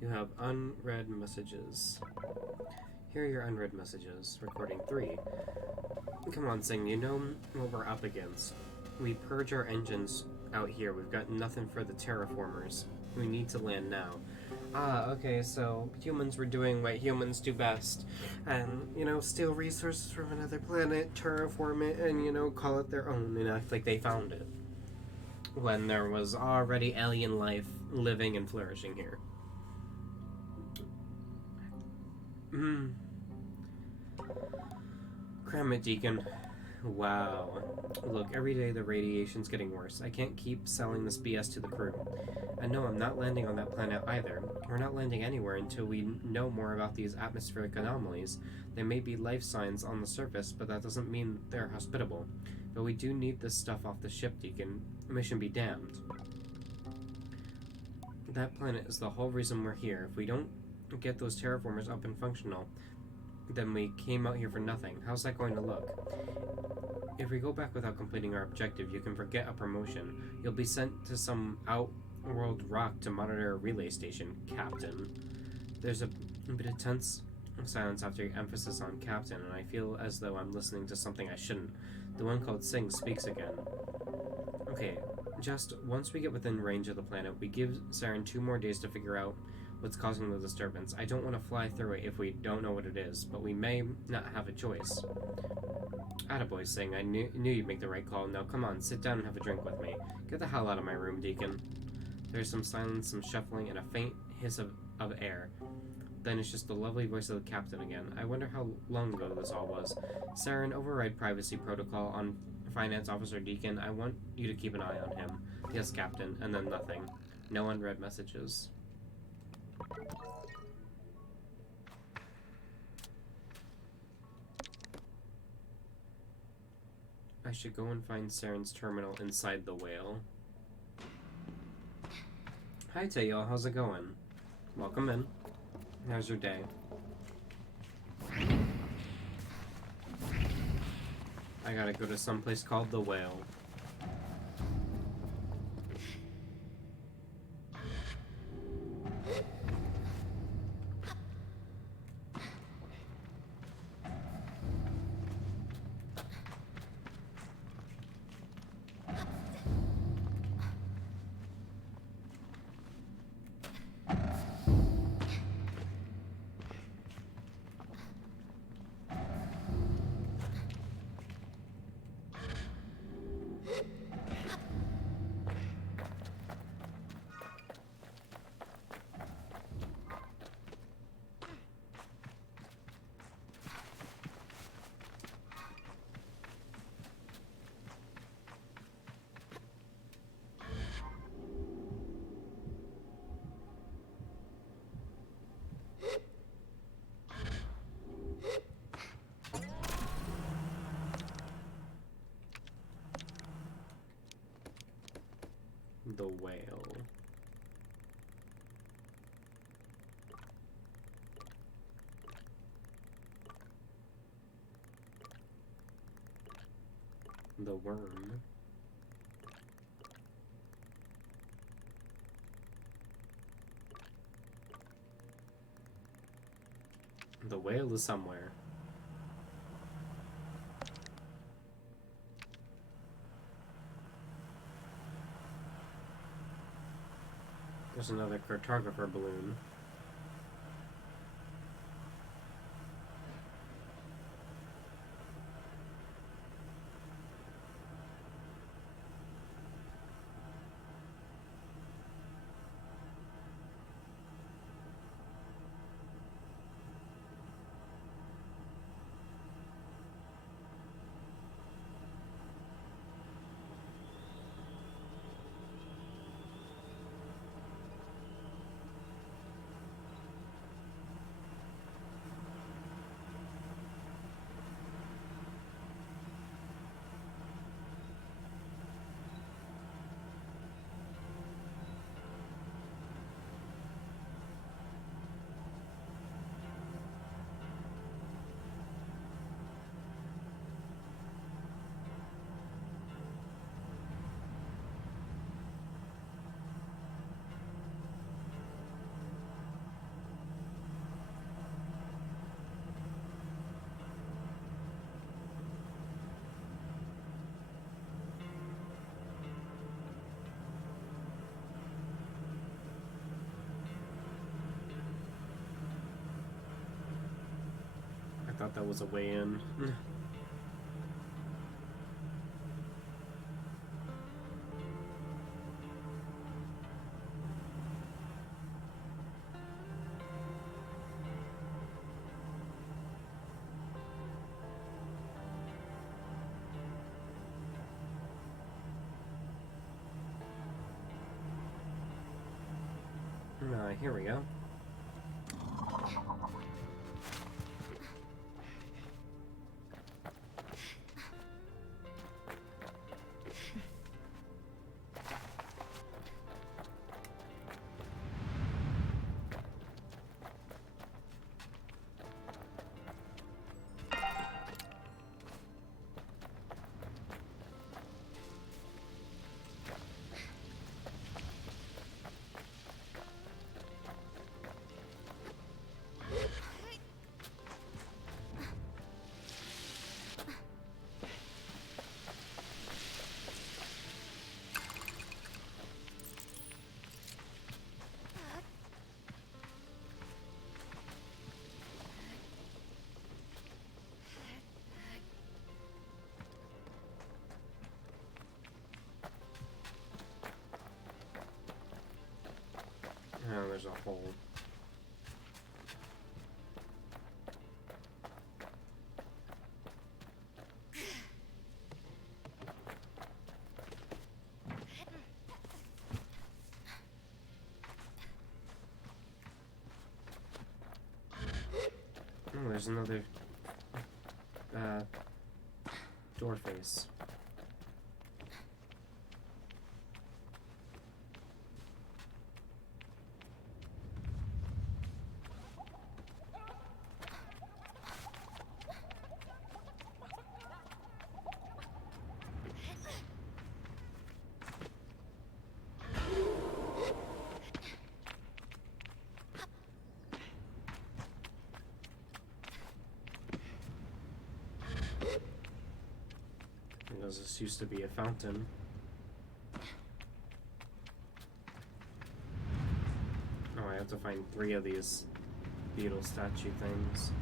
You have unread messages. Here are your unread messages. Recording 3. Come on, Sing, you know what we're up against. We purge our engines out here. We've got nothing for the terraformers. We need to land now. Ah, okay, so humans were doing what humans do best. And, steal resources from another planet, terraform it, and, call it their own and act like they found it. When there was already alien life living and flourishing here. Cram it, Deacon. Wow. Look, every day the radiation's getting worse. I can't keep selling this BS to the crew. And no, I'm not landing on that planet either. We're not landing anywhere until we know more about these atmospheric anomalies. There may be life signs on the surface, but that doesn't mean they're hospitable. But we do need this stuff off the ship, Deacon. Mission be damned. That planet is the whole reason we're here. If we don't get those terraformers up and functional, then we came out here for nothing. How's that going to look? If we go back without completing our objective, you can forget a promotion. You'll be sent to some outworld rock to monitor a relay station, Captain. There's a bit of tense silence after your emphasis on Captain, and I feel as though I'm listening to something I shouldn't. The one called Sing speaks again. Okay, just once we get within range of the planet, we give Saren 2 more days to figure out what's causing the disturbance. I don't want to fly through it if we don't know what it is, but we may not have a choice. Attaboy, Sing. I knew you'd make the right call. Now come on, sit down and have a drink with me. Get the hell out of my room, Deacon. There's some silence, some shuffling, and a faint hiss of air. Then it's just the lovely voice of the captain again. I wonder how long ago this all was. Saren, override privacy protocol on Finance Officer Deacon. I want you to keep an eye on him. Yes, Captain. And then nothing. No unread messages. I should go and find Saren's terminal inside the whale. Hi, Tayo. How's it going? Welcome in. How's your day? I gotta go to some place called the whale. The whale. The worm. The whale is somewhere. There's another cartographer balloon. forgot that was a way in. Here we go. Oh, there's a hole. Oh, there's another door face. Because this used to be a fountain. Oh, I have to find 3 of these beetle statue things.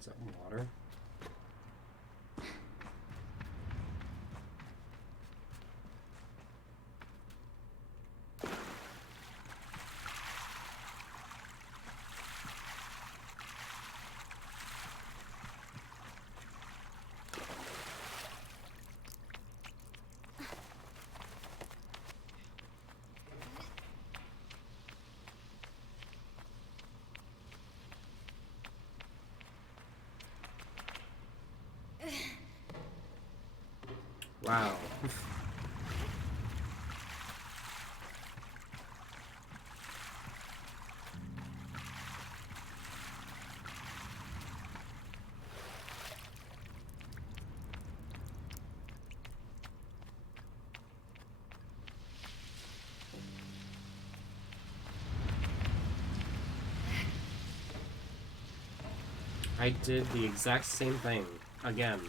Is that water? Wow. I did the exact same thing again.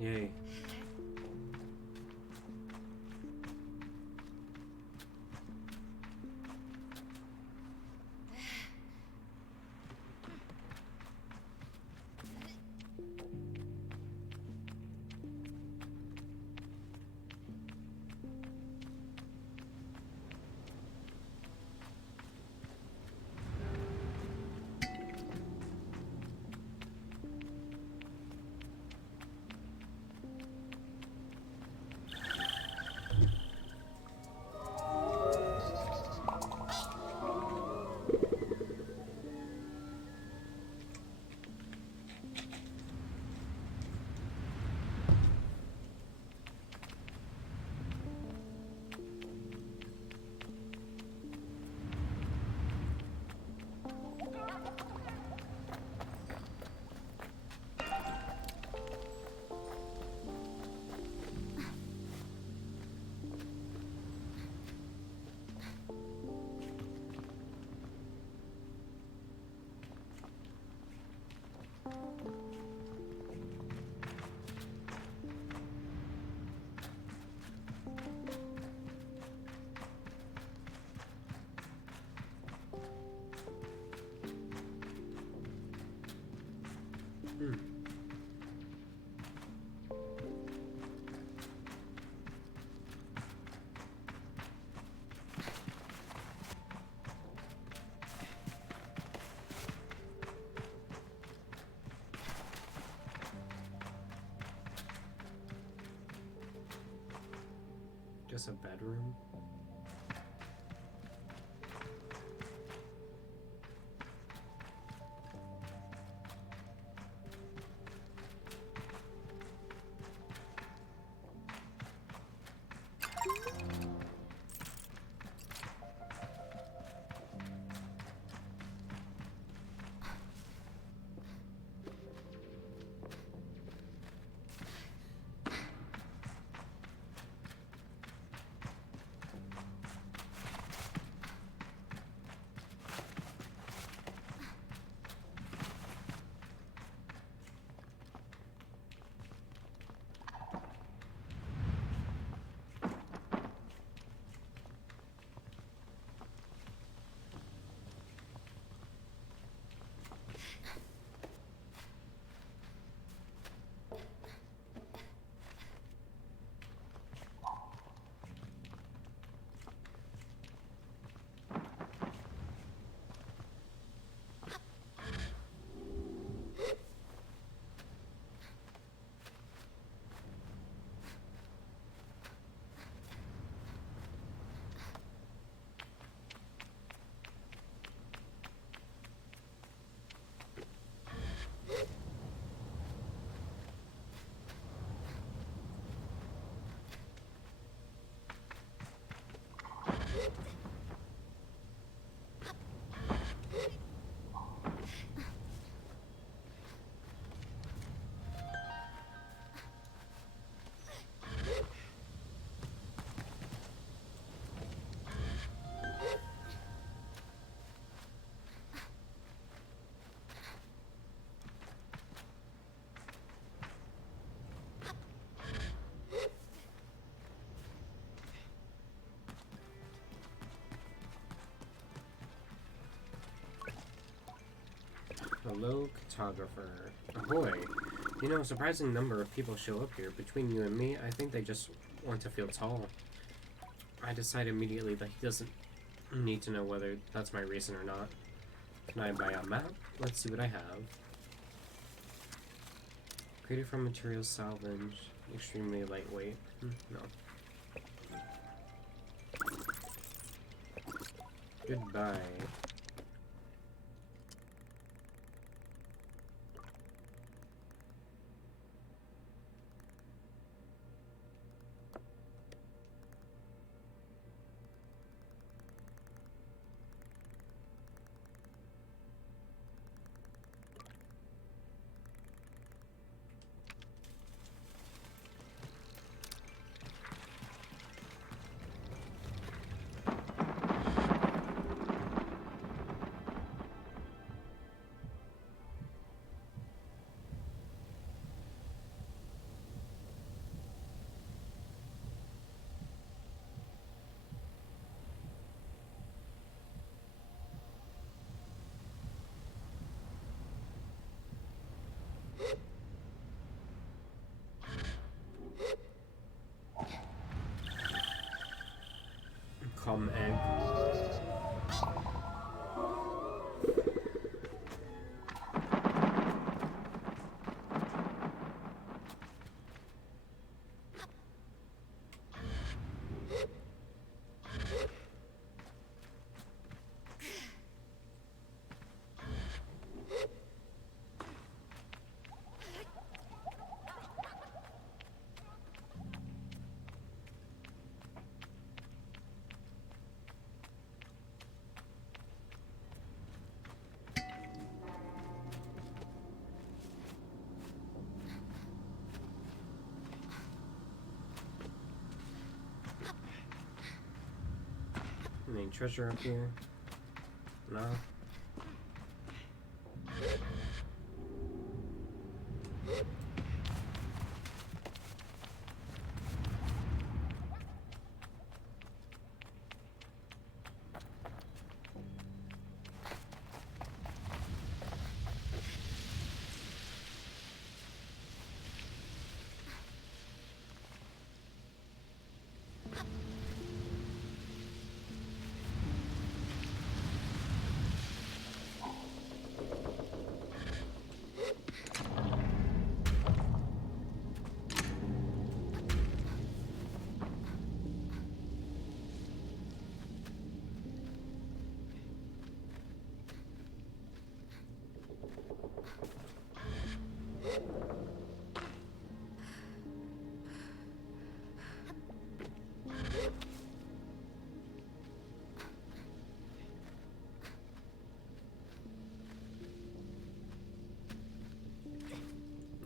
Yay. Hmm. Just a bedroom? Hello, cartographer. Ahoy! You know, a surprising number of people show up here. Between you and me, I think they just want to feel tall. I decide immediately that he doesn't need to know whether that's my reason or not. Can I buy a map? Let's see what I have. Created from materials salvaged. Extremely lightweight. No. Goodbye. Come egg. Any treasure up here? No.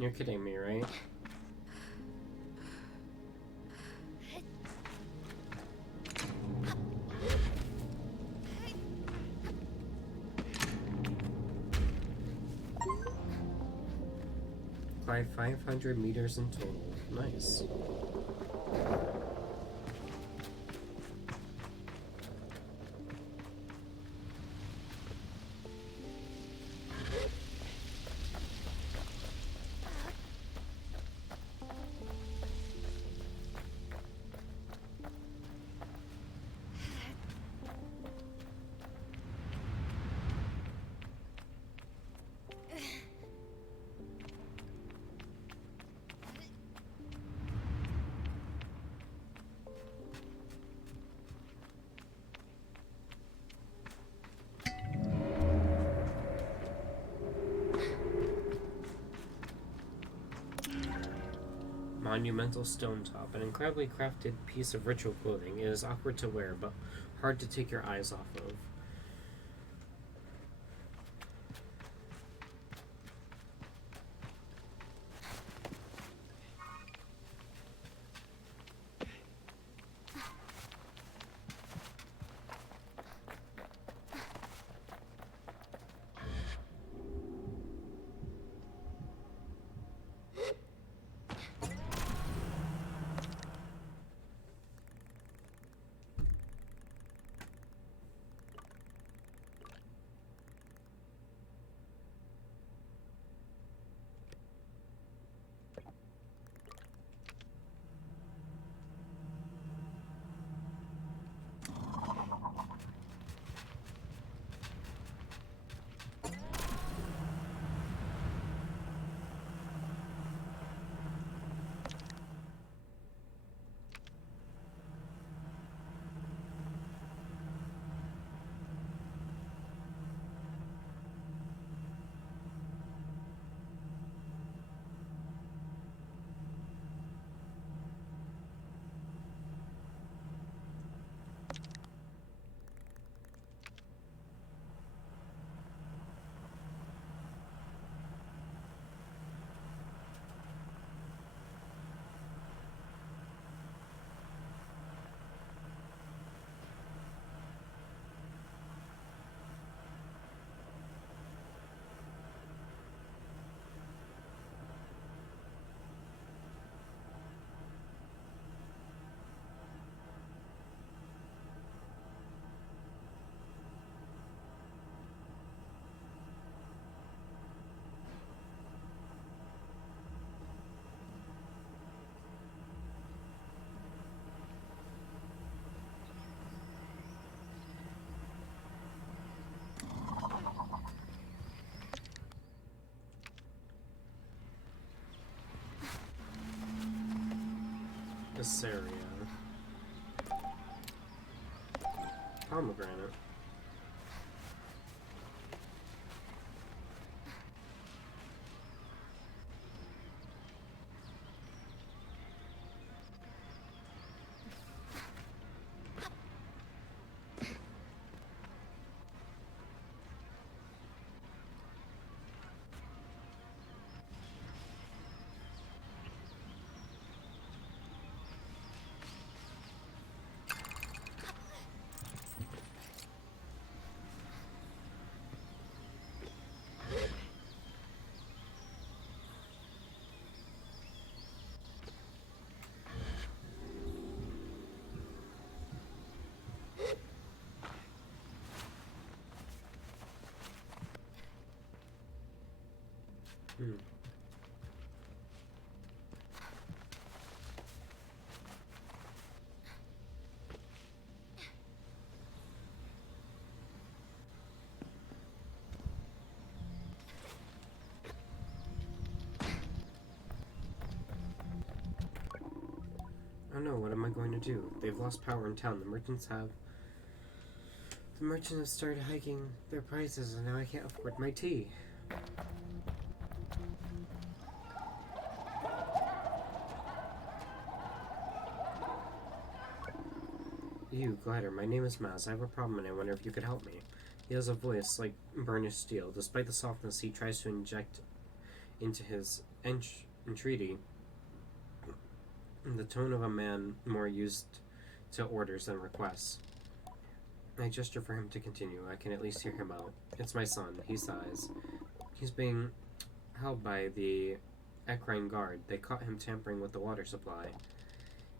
You're kidding me, right? Climb 500 meters in total. Nice. Monumental stone top, an incredibly crafted piece of ritual clothing. It is awkward to wear, but hard to take your eyes off of. This area. Pomegranate. Hmm. Oh no, what am I going to do? They've lost power in town. The merchants have started hiking their prices, and now I can't afford my tea. You, Glider, my name is Maz. I have a problem and I wonder if you could help me. He has a voice like burnished steel. Despite the softness he tries to inject into his entreaty, the tone of a man more used to orders than requests. I gesture for him to continue. I can at least hear him out. It's my son. He sighs. He's being held by the equine guard. They caught him tampering with the water supply.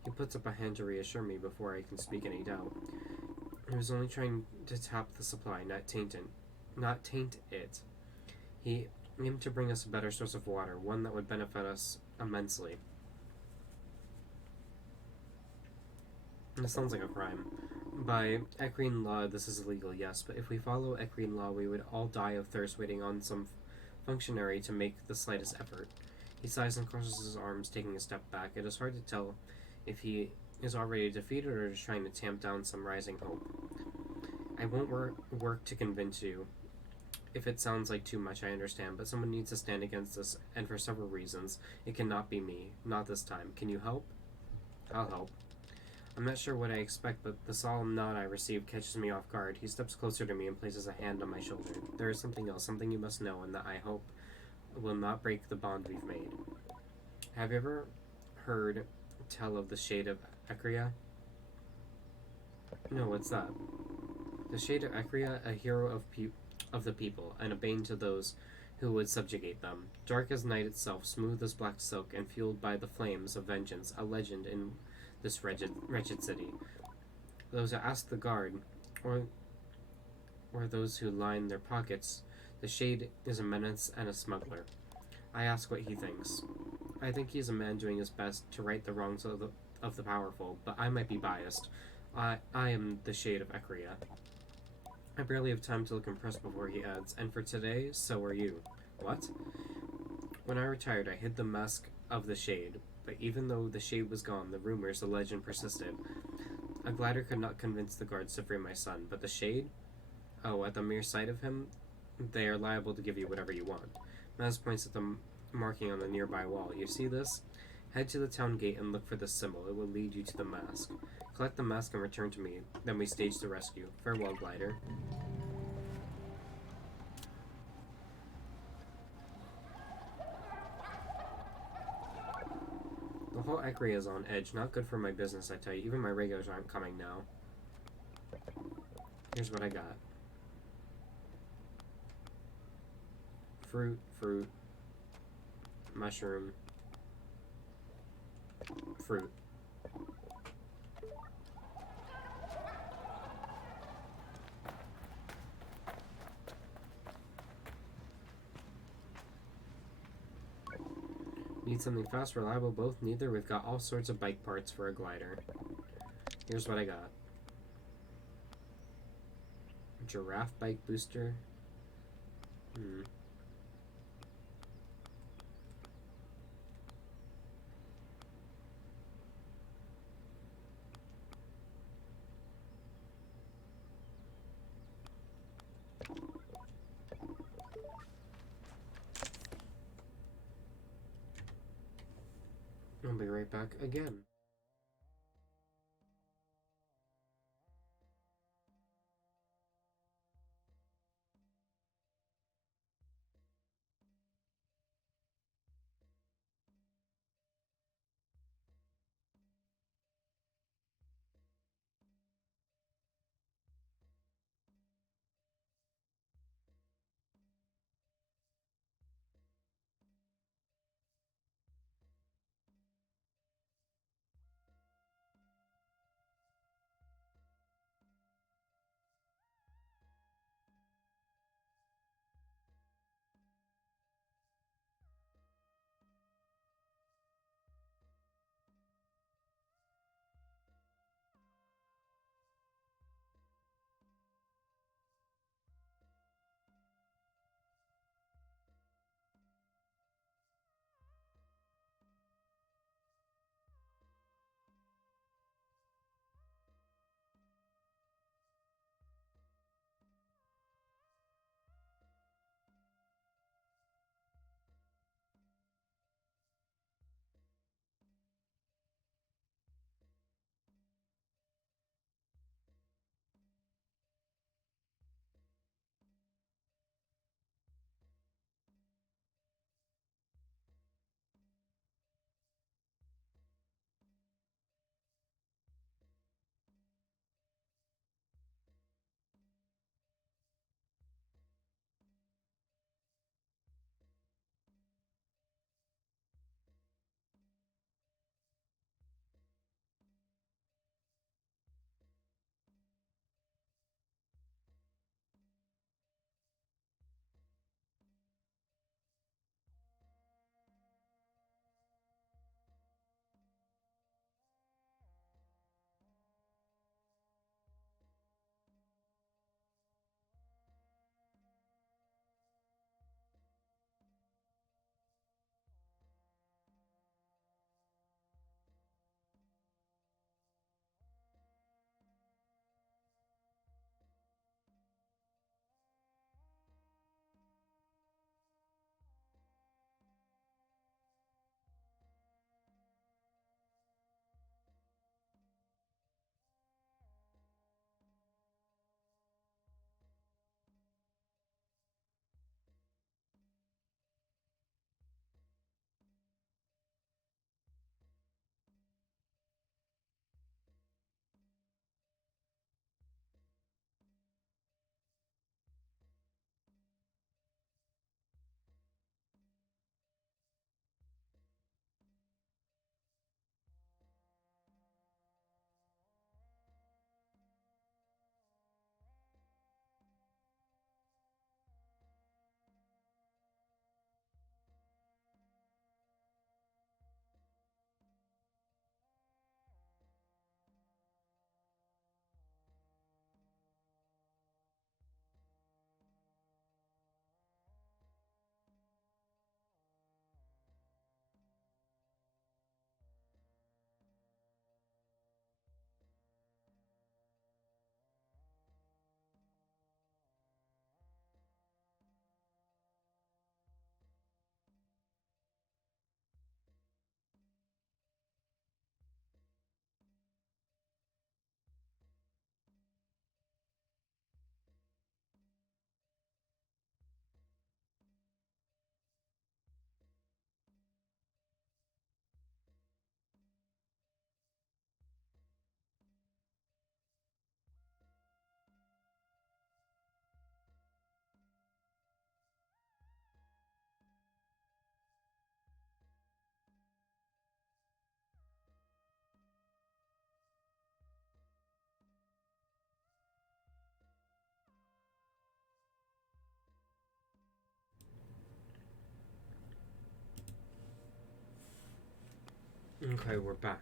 He puts up a hand to reassure me before I can speak any doubt. He was only trying to tap the supply, not taint it. He aimed to bring us a better source of water, one that would benefit us immensely. And it sounds like a crime. By equine law, this is illegal, yes, but if we follow equine law, we would all die of thirst waiting on some functionary to make the slightest effort. He sighs and crosses his arms, taking a step back. It is hard to tell if he is already defeated or just trying to tamp down some rising hope. I won't work to convince you. If it sounds like too much, I understand, but someone needs to stand against this, and for several reasons. It cannot be me. Not this time. Can you help? I'll help. I'm not sure what I expect, but the solemn nod I receive catches me off guard. He steps closer to me and places a hand on my shoulder. There is something else, something you must know, and that I hope will not break the bond we've made. Have you ever heard tell of the Shade of Ekria? No, what's that? The Shade of Ekria, a hero of the people, and a bane to those who would subjugate them. Dark as night itself, smooth as black silk, and fueled by the flames of vengeance, a legend in this wretched city. Those who ask the guard, or those who line their pockets, the Shade is a menace and a smuggler. I ask what he thinks. I think he is a man doing his best to right the wrongs of the powerful, but I might be biased. I am the Shade of Ekria. I barely have time to look impressed before he adds, and for today, so are you. What? When I retired, I hid the mask of the Shade, but even though the Shade was gone, the rumors, the legend persisted. A glider could not convince the guards to free my son, but the Shade? Oh, at the mere sight of him, they are liable to give you whatever you want. Maz points at the marking on the nearby wall. You see this? Head to the town gate and look for this symbol. It will lead you to the mask. Collect the mask and return to me. Then we stage the rescue. Farewell, glider. The whole Ekria is on edge. Not good for my business, I tell you. Even my regulars aren't coming now. Here's what I got. Fruit, mushroom, fruit. Need something fast, reliable, both? Neither. We've got all sorts of bike parts for a glider. Here's what I got. Giraffe bike booster. I'll be right back again. Okay, we're back.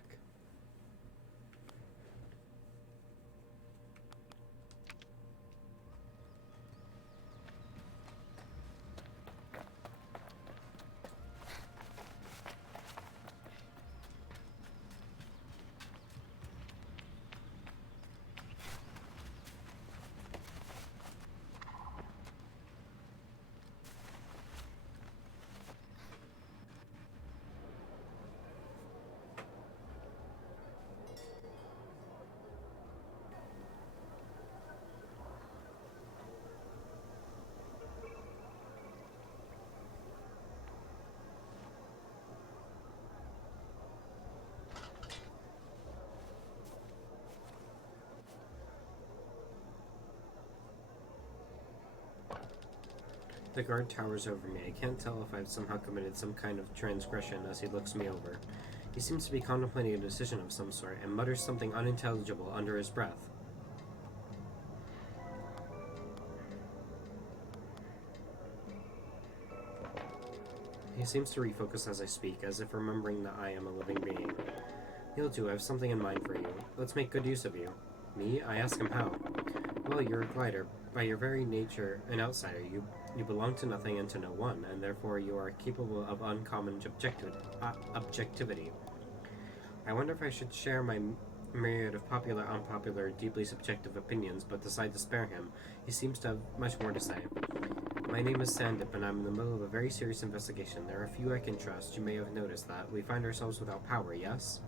The guard towers over me. I can't tell if I've somehow committed some kind of transgression as he looks me over. He seems to be contemplating a decision of some sort and mutters something unintelligible under his breath. He seems to refocus as I speak, as if remembering that I am a living being. He'll do. I have something in mind for you. Let's make good use of you. Me? I ask him how. Well, you're a glider. By your very nature, an outsider. You belong to nothing and to no one, and therefore you are capable of uncommon objectivity. I wonder if I should share my myriad of popular, unpopular, deeply subjective opinions, but decide to spare him. He seems to have much more to say. My name is Sandip, and I'm in the middle of a very serious investigation. There are few I can trust. You may have noticed that. We find ourselves without power, yes?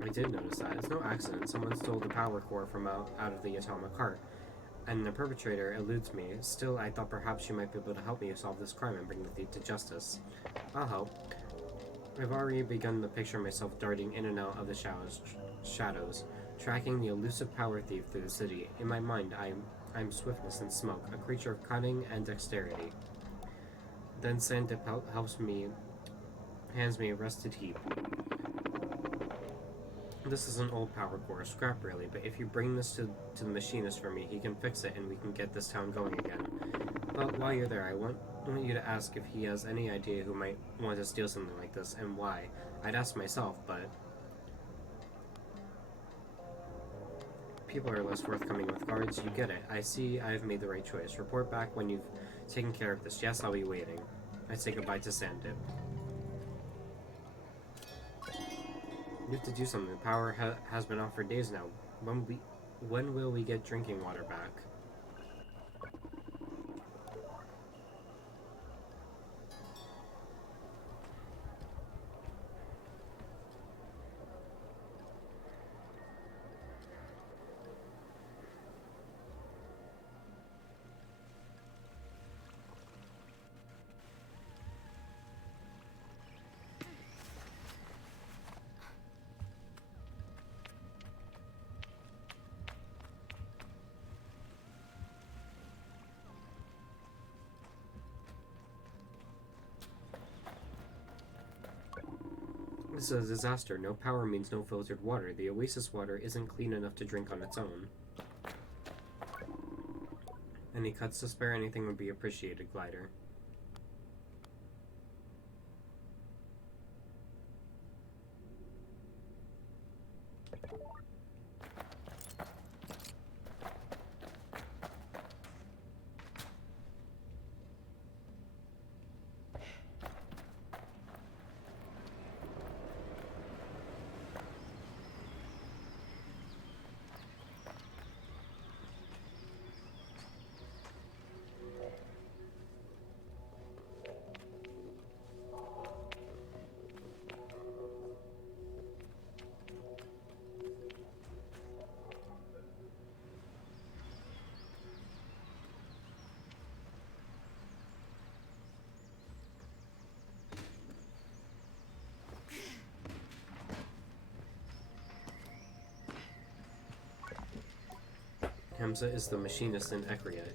I did notice that. It's no accident. Someone stole the power core from out of the atomic heart, and the perpetrator eludes me. Still, I thought perhaps you might be able to help me solve this crime and bring the thief to justice. I'll help. I've already begun to picture myself darting in and out of the shadows, tracking the elusive power thief through the city. In my mind, I'm swiftness and smoke, a creature of cunning and dexterity. Then Sandip helps me, hands me a rusted heap. This is an old power core, scrap really, but if you bring this to the machinist for me, he can fix it and we can get this town going again. But while you're there, I want you to ask if he has any idea who might want to steal something like this and why. I'd ask myself, but people are less forthcoming with guards. You get it. I see I've made the right choice. Report back when you've taken care of this. Yes, I'll be waiting. I say goodbye to Sandip. You have to do something. The power has been off for days now. When will we get drinking water back? This is a disaster. No power means no filtered water. The oasis water isn't clean enough to drink on its own. Any cuts to spare? Anything would be appreciated, Glider. Hamza is the machinist in Ekriet.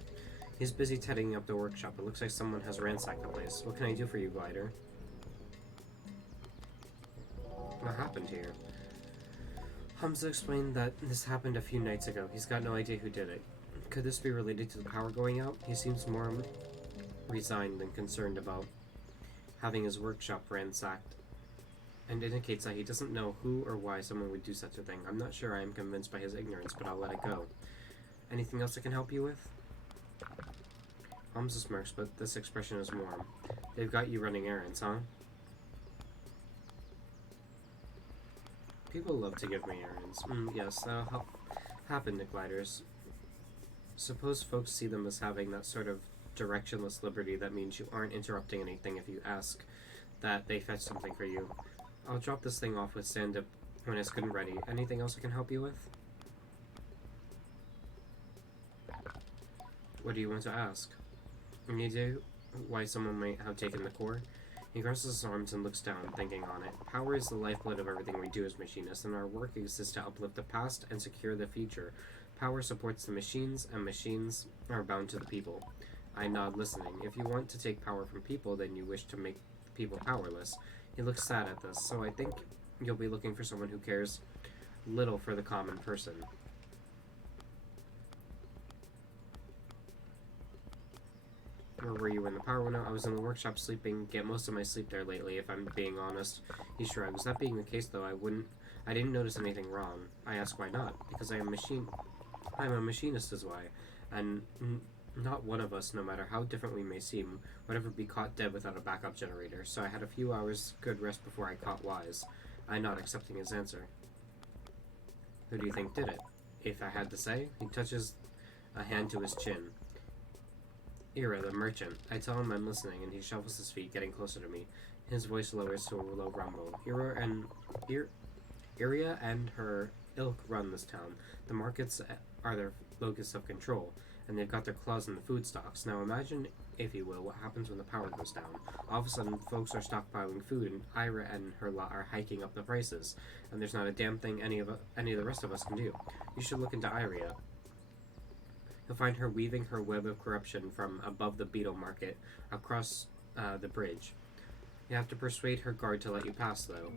He's busy tidying up the workshop. It looks like someone has ransacked the place. What can I do for you, Glider? What happened here? Hamza explained that this happened a few nights ago. He's got no idea who did it. Could this be related to the power going out? He seems more resigned than concerned about having his workshop ransacked, and indicates that he doesn't know who or why someone would do such a thing. I'm not sure I am convinced by his ignorance, but I'll let it go. Anything else I can help you with? Holmes smirks, but this expression is warm. They've got you running errands, huh? People love to give me errands. Yes, that'll happen, Nick Gliders. Suppose folks see them as having that sort of directionless liberty that means you aren't interrupting anything if you ask that they fetch something for you. I'll drop this thing off with Sandip when it's good and ready. Anything else I can help you with? What do you want to ask? Any idea why someone might have taken the core? He crosses his arms and looks down, thinking on it. Power is the lifeblood of everything we do as machinists, and our work exists to uplift the past and secure the future. Power supports the machines, and machines are bound to the people. I nod, listening. If you want to take power from people, then you wish to make people powerless. He looks sad at this, so I think you'll be looking for someone who cares little for the common person. Where were you when the power went out? I was in the workshop sleeping. Get most of my sleep there lately, if I'm being honest. He shrugs. That being the case, though, I didn't notice anything wrong. I ask why not. Because I'm a machinist is why. And not one of us, no matter how different we may seem, would ever be caught dead without a backup generator. So I had a few hours good rest before I caught Wise. I not accepting his answer. Who do you think did it? If I had to say, he touches a hand to his chin. Ira, the merchant. I tell him I'm listening, and he shuffles his feet, getting closer to me. His voice lowers to a low rumble. Iria and her ilk run this town. The markets are their locus of control, and they've got their claws in the food stocks. Now imagine, if you will, what happens when the power goes down. All of a sudden, folks are stockpiling food, and Ira and her lot are hiking up the prices, and there's not a damn thing any of the rest of us can do. You should look into Iria. You'll find her weaving her web of corruption from above the beetle market across the bridge. You have to persuade her guard to let you pass, though.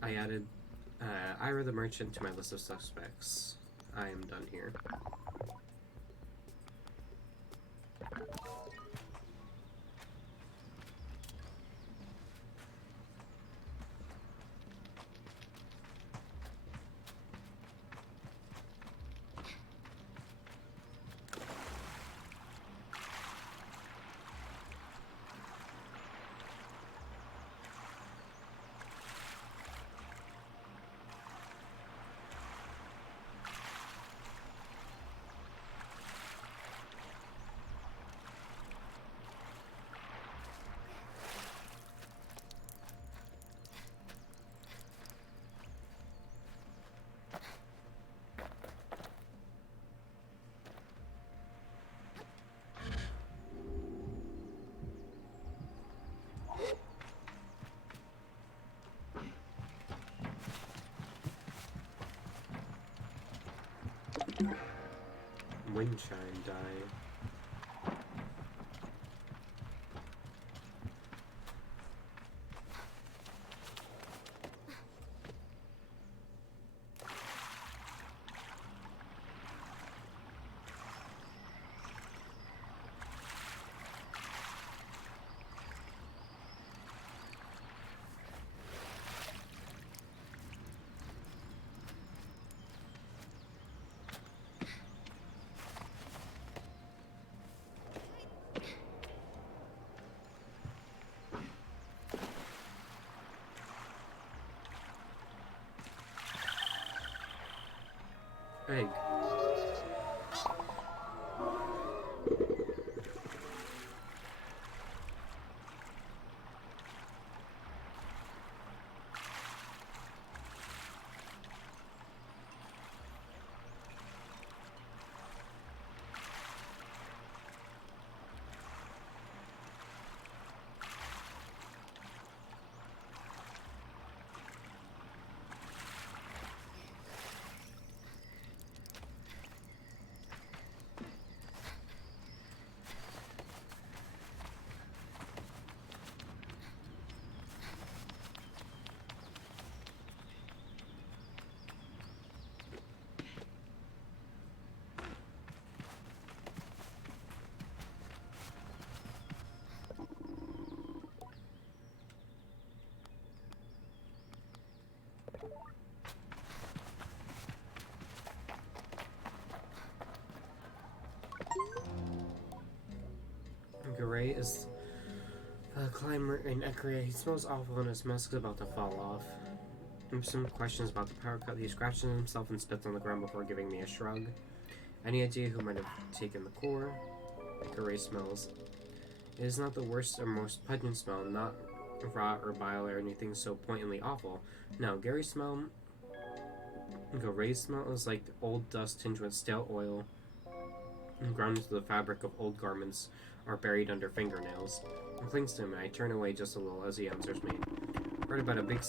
I added Ira the merchant to my list of suspects. I am done here. Windchime die. Egg. is a climber in Ekria. He smells awful and his mask is about to fall off. Some questions about the power cut. He scratches himself and spits on the ground before giving me a shrug. Any idea who might have taken the core? Garay smells. It is not the worst or most pungent smell, not rot or bile or anything so pointedly awful. No, Gary's smell is like old dust tinged with stale oil and ground into the fabric of old garments or buried under fingernails. It clings to him and I turn away just a little as he answers me. Heard about a big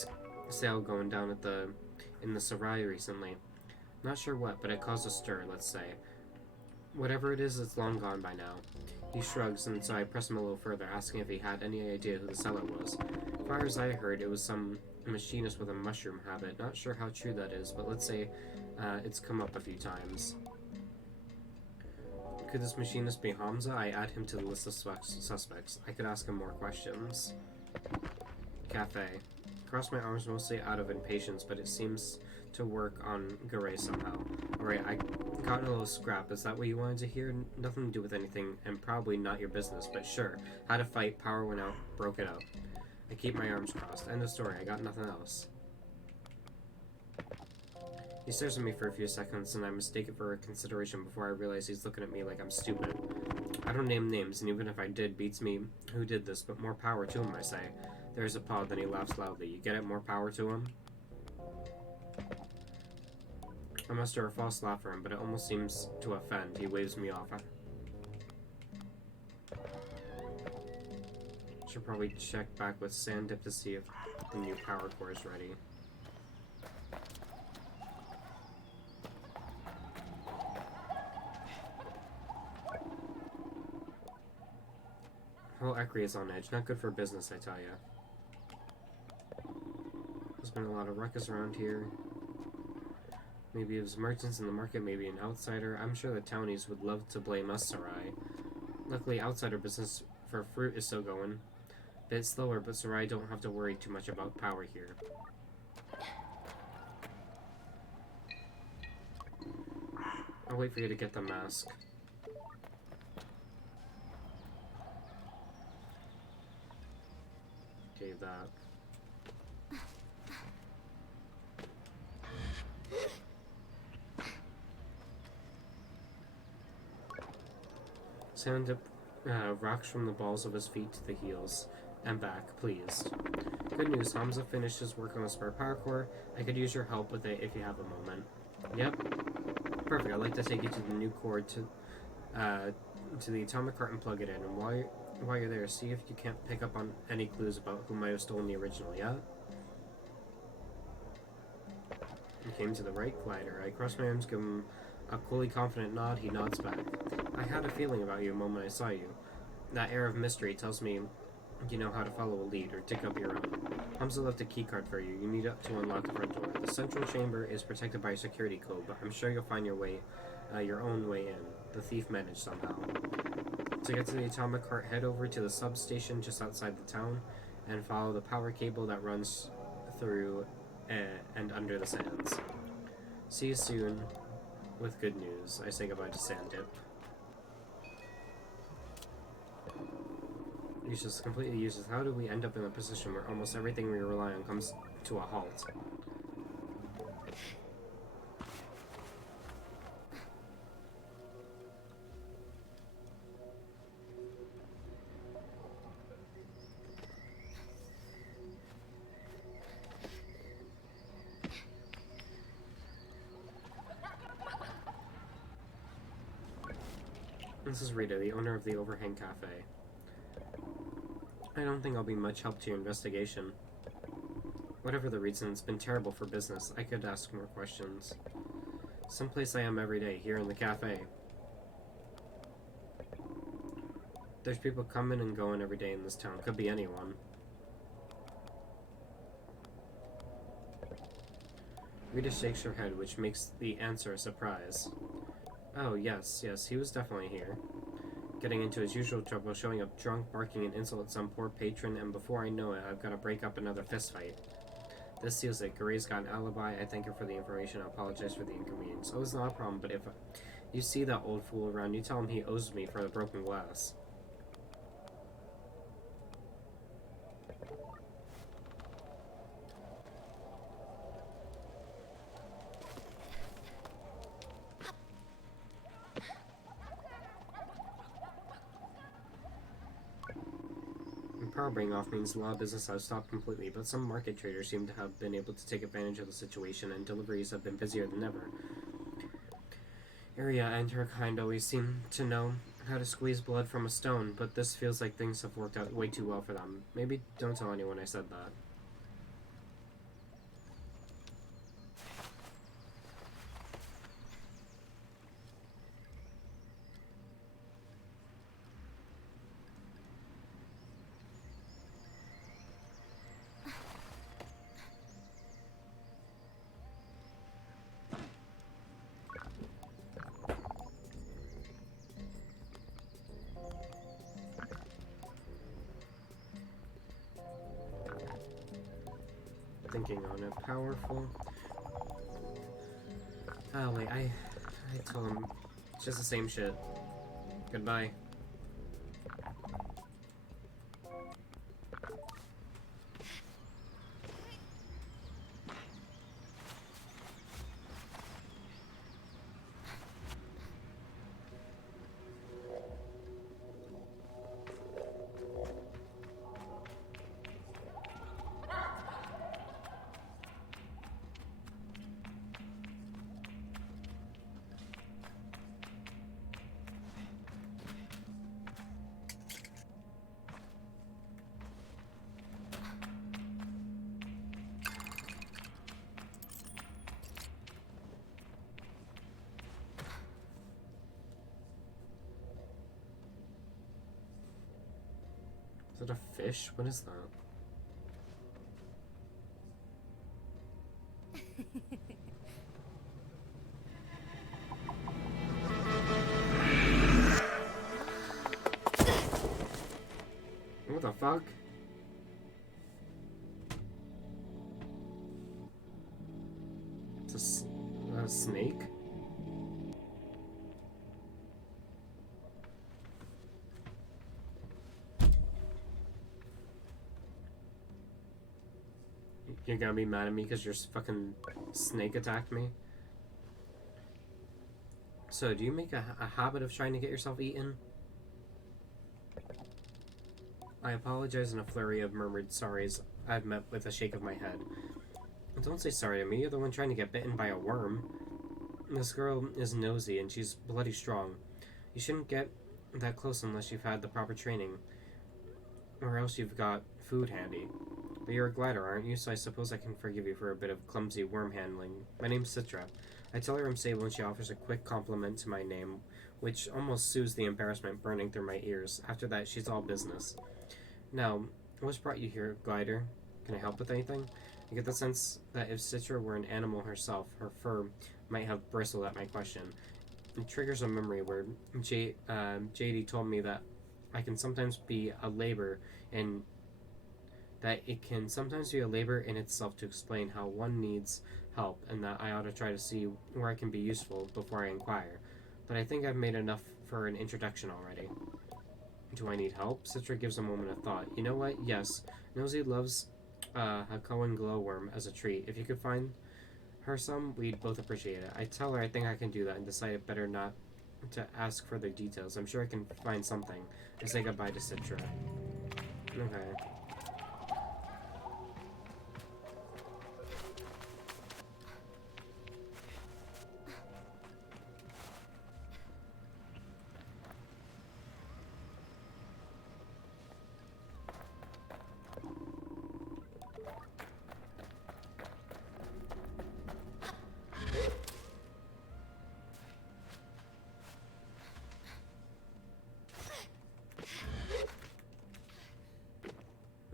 sale going down in the Sarai recently. Not sure what, but it caused a stir, let's say. Whatever it is, it's long gone by now. He shrugs, and so I press him a little further, asking if he had any idea who the seller was. As far as I heard, it was some machinist with a mushroom habit. Not sure how true that is, but let's say it's come up a few times. Could this machinist be Hamza? I add him to the list of suspects. I could ask him more questions. Cafe. Cross my arms mostly out of impatience, but it seems to work on Garay somehow. Alright, I got in a little scrap. Is that what you wanted to hear? Nothing to do with anything, and probably not your business, but sure. Had a fight, power went out, broke it up. I keep my arms crossed. End of story. I got nothing else. He stares at me for a few seconds, and I mistake it for a consideration before I realize he's looking at me like I'm stupid. I don't name names, and even if I did, beats me who did this, but more power to him, I say. There's a pause, then he laughs loudly. You get it? More power to him? I muster a false laugh for him, but it almost seems to offend. He waves me off. Should probably check back with Sandip to see if the new power core is ready. Whole Ekri is on edge. Not good for business, I tell ya. There's been a lot of ruckus around here. Maybe it was merchants in the market, maybe an outsider. I'm sure the townies would love to blame us, Sarai. Luckily, outsider business for fruit is still going. Bit slower, but Sarai don't have to worry too much about power here. I'll wait for you to get the mask. Okay, that. Sandip rocks from the balls of his feet to the heels and back, pleased. Good news, Hamza finished his work on the spare power core. I could use your help with it if you have a moment. Yep. Perfect. I'd like to take you to the new core to the atomic cart and plug it in. And while you're there, see if you can't pick up on any clues about who might have stolen the original, yeah? You came to the right glider. I cross my arms, give him a coolly confident nod. He nods back. I had a feeling about you the moment I saw you. That air of mystery tells me you know how to follow a lead or dig up your own. Hamza left a keycard for you. You need it to unlock the front door. The central chamber is protected by a security code, but I'm sure you'll find your own way in. The thief managed somehow. To get to the atomic cart, head over to the substation just outside the town and follow the power cable that runs through and under the sands. See you soon with good news. I say goodbye to Sandip. Useless, completely useless. How do we end up in a position where almost everything we rely on comes to a halt? This is Rita, the owner of the Overhang Cafe. I don't think I'll be much help to your investigation. Whatever the reason, it's been terrible for business. I could ask more questions. Someplace I am every day, here in the cafe. There's people coming and going every day in this town. Could be anyone. Rita shakes her head, which makes the answer a surprise. Oh, yes, he was definitely here. Getting into his usual trouble, showing up drunk, barking an insult at some poor patron, and before I know it, I've got to break up another fistfight. This seals it. Garay's got an alibi. I thank her for the information. I apologize for the inconvenience. Oh, it's not a problem, but if you see that old fool around, you tell him he owes me for the broken glass. power being off means a lot of business has stopped completely, but some market traders seem to have been able to take advantage of the situation, and deliveries have been busier than ever. Aria and her kind always seem to know how to squeeze blood from a stone, but this feels like things have worked out way too well for them. Maybe don't tell anyone I said that. Thinking on it. Powerful. Oh wait, I told him it's just the same shit. Goodbye. Is it a fish? What is that? What the fuck? It's a snake? You're gonna be mad at me because your fucking snake attacked me? So, do you make a habit of trying to get yourself eaten? I apologize in a flurry of murmured sorries I've met with a shake of my head. Don't say sorry to me, you're the one trying to get bitten by a worm. This girl is nosy and she's bloody strong. You shouldn't get that close unless you've had the proper training. Or else you've got food handy. But you're a glider, aren't you? So I suppose I can forgive you for a bit of clumsy worm handling. My name's Citra. I tell her I'm Sable and she offers a quick compliment to my name, which almost soothes the embarrassment burning through my ears. After that, she's all business. Now, what's brought you here, glider? Can I help with anything? I get the sense that if Citra were an animal herself, her fur might have bristled at my question. It triggers a memory where JD told me that I can sometimes be a labor in that it can sometimes be a labor in itself to explain how one needs help, and that I ought to try to see where I can be useful before I inquire. But I think I've made enough for an introduction already. Do I need help? Citra gives a moment of thought. You know what? Yes. Nosy loves a Cohen glowworm as a treat. If you could find her some, we'd both appreciate it. I tell her I think I can do that and decided better not to ask further details. I'm sure I can find something. I say goodbye to Citra. Okay.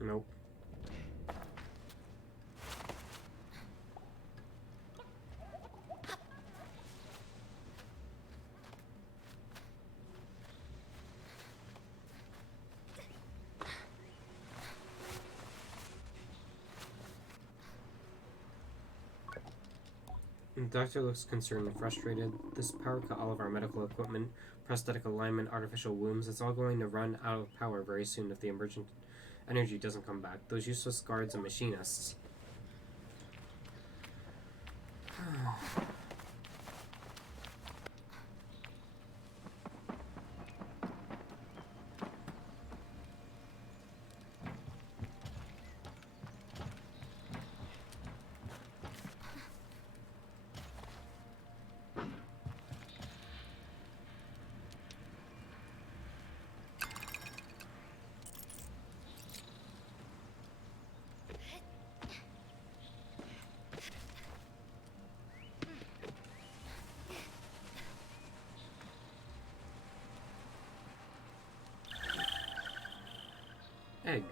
Nope. The doctor looks concerned and frustrated. This power cut all of our medical equipment, prosthetic alignment, artificial wombs. It's all going to run out of power very soon if the emergent energy doesn't come back. Those useless guards and machinists. egg.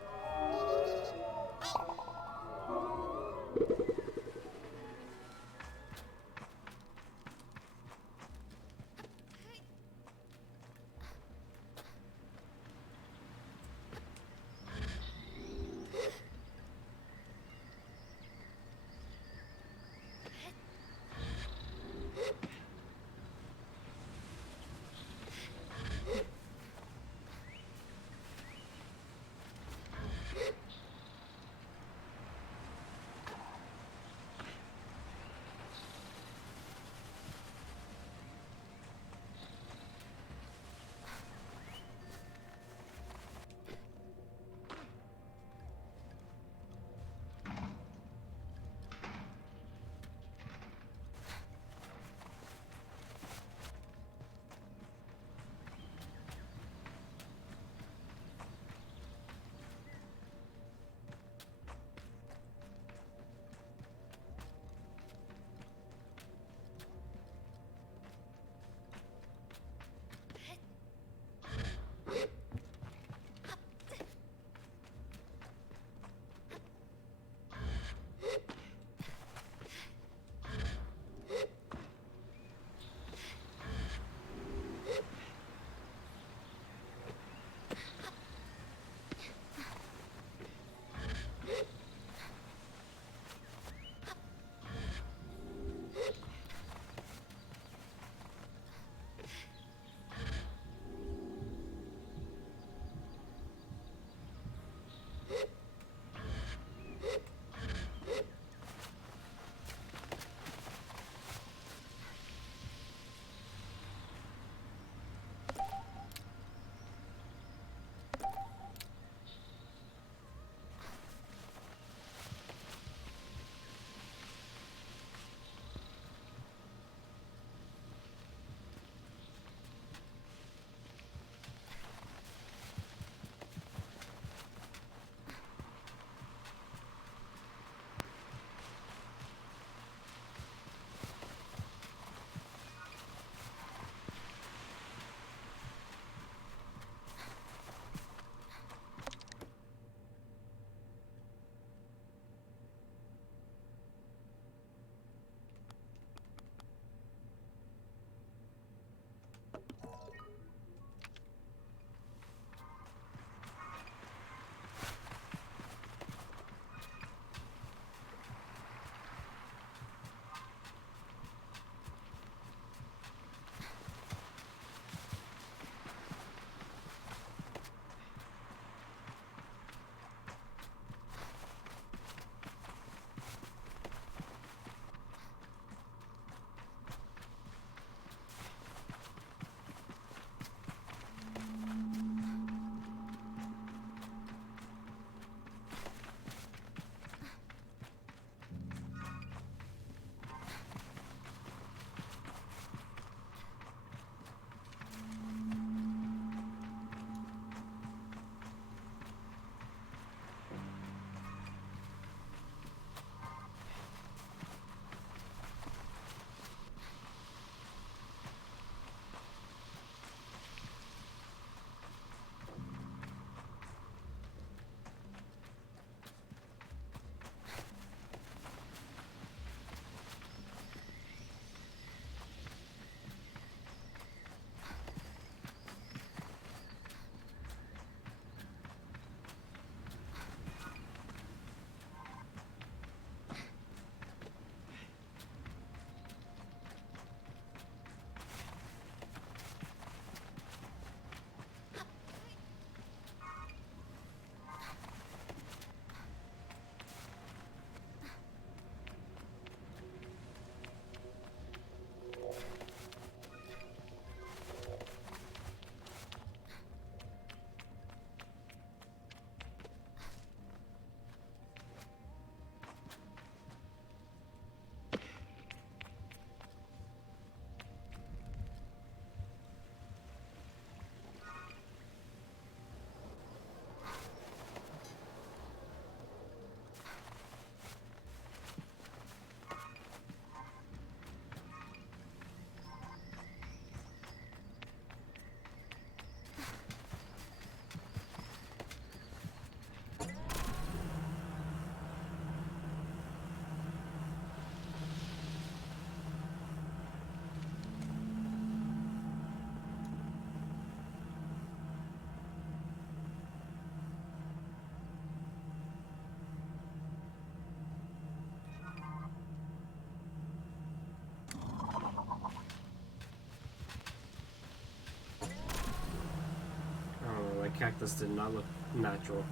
cactus did not look natural.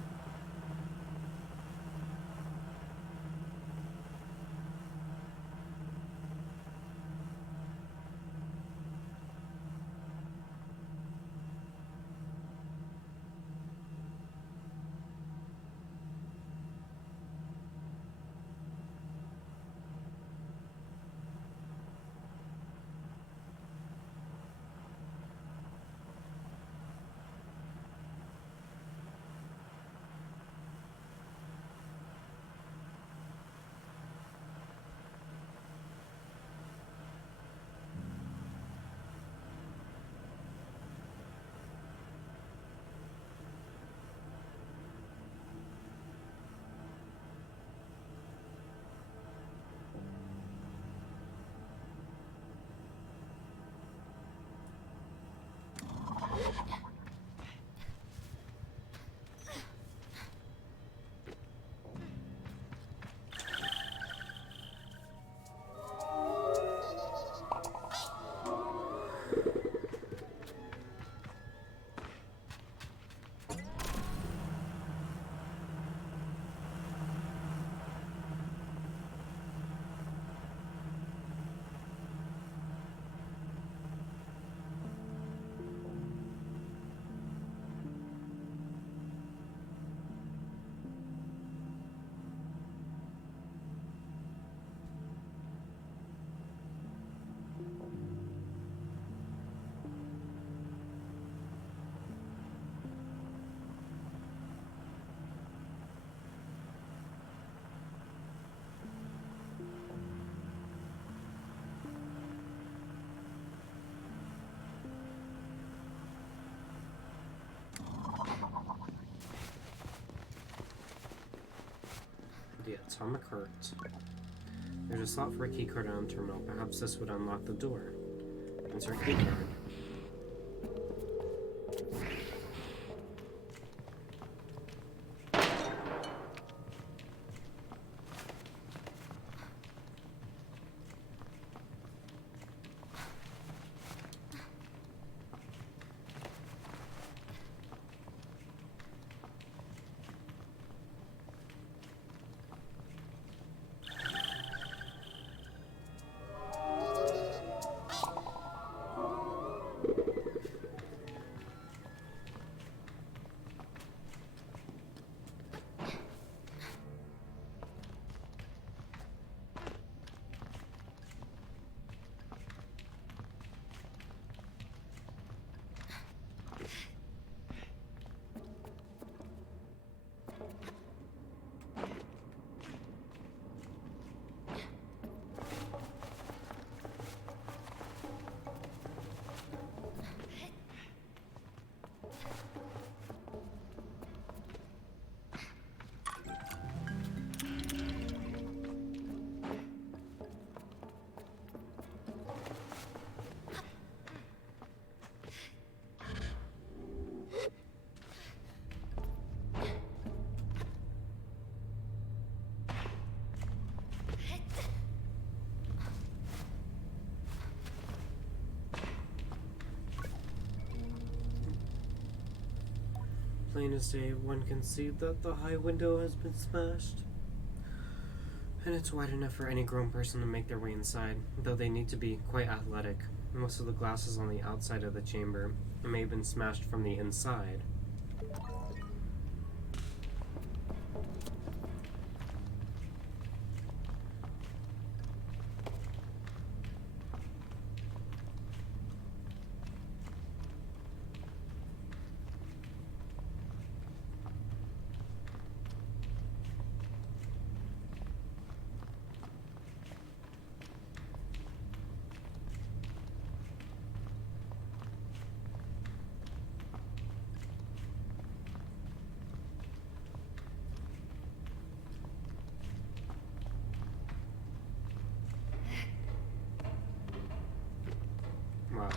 The atomic heart. There's a slot for a keycard on the terminal. Perhaps this would unlock the door. Insert keycard. Plain as day, one can see that the high window has been smashed. And it's wide enough for any grown person to make their way inside, though they need to be quite athletic. Most of the glass is on the outside of the chamber. It may have been smashed from the inside. Wow.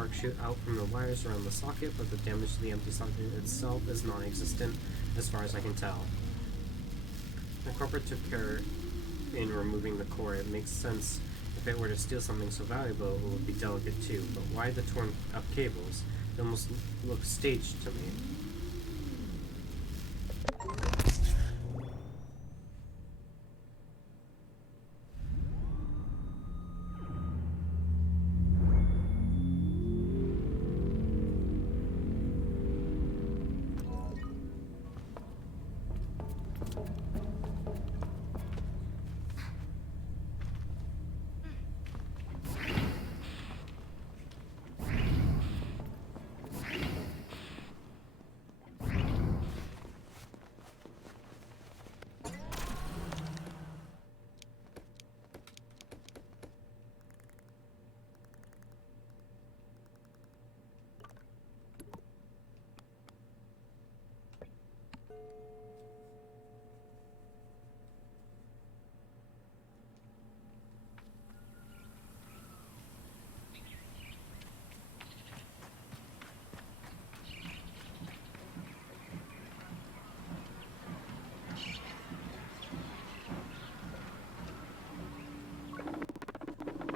sparks shoot out from the wires around the socket, but the damage to the empty socket itself is non-existent, as far as I can tell. The culprit took care in removing the core. It makes sense. If it were to steal something so valuable, it would be delicate too. But why the torn up cables? It almost looks staged to me.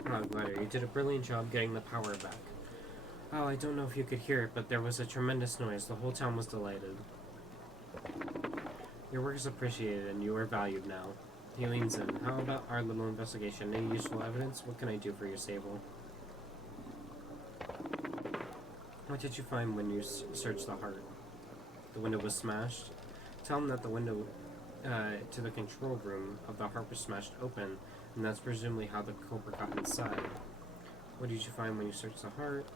Oh, Glider, you did a brilliant job getting the power back. Oh, I don't know if you could hear it, but there was a tremendous noise. The whole town was delighted. Your work is appreciated, and you are valued now. He leans in. How about our little investigation? Any useful evidence? What can I do for you, Sable? What did you find when you searched the heart? The window was smashed? Tell him that the window to the control room of the heart was smashed open, and that's presumably how the culprit got inside. What did you find when you searched the heart?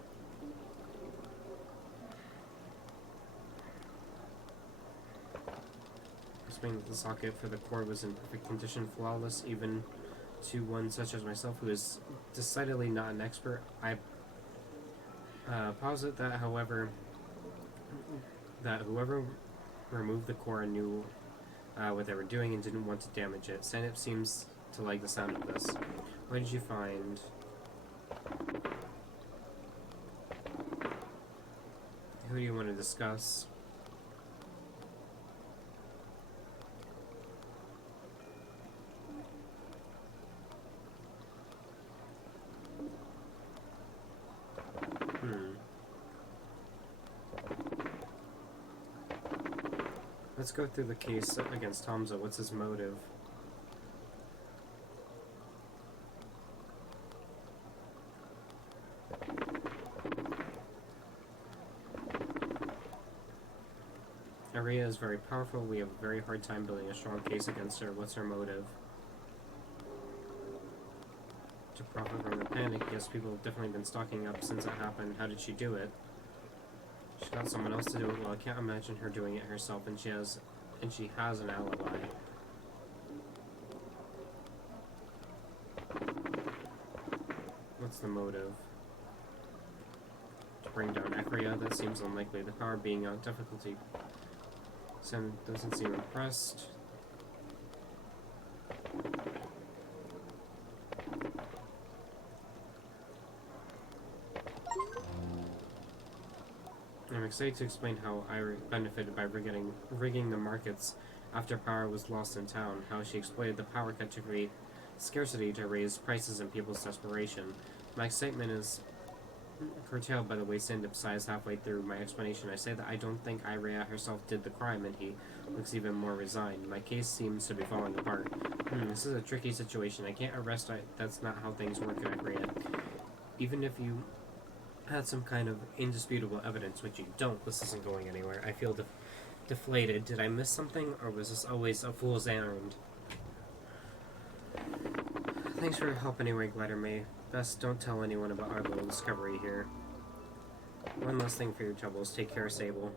Explain that the socket for the core was in perfect condition, flawless, even to one such as myself, who is decidedly not an expert. I posit that, however, that whoever removed the core knew what they were doing and didn't want to damage it. Stand-up seems to like the sound of this. What did you find? Who do you want to discuss? Let's go through the case against Hamza. What's his motive? Aria is very powerful. We have a very hard time building a strong case against her. What's her motive? To profit from the panic. Yes, people have definitely been stocking up since it happened. How did she do it? She got someone else to do it. Well, I can't imagine her doing it herself, and she has an alibi. What's the motive? To bring down Ekria? That seems unlikely. The power being on difficulty. Sam doesn't seem impressed. I'm excited to explain how I benefited by rigging the markets after power was lost in town, how she exploited the power cut to create scarcity to raise prices in people's desperation. My excitement is curtailed by the way Sandip sighs halfway through my explanation. I say that I don't think Irea herself did the crime, and he looks even more resigned. My case seems to be falling apart. This is a tricky situation. I can't arrest that's not how things work in Irea. Even if you had some kind of indisputable evidence, which you don't, this isn't going anywhere. I feel deflated. Did I miss something, or was this always a fool's errand? Thanks for your help anyway, Glider May. Best don't tell anyone about our little discovery here. One last thing for your troubles. Take care, Sable.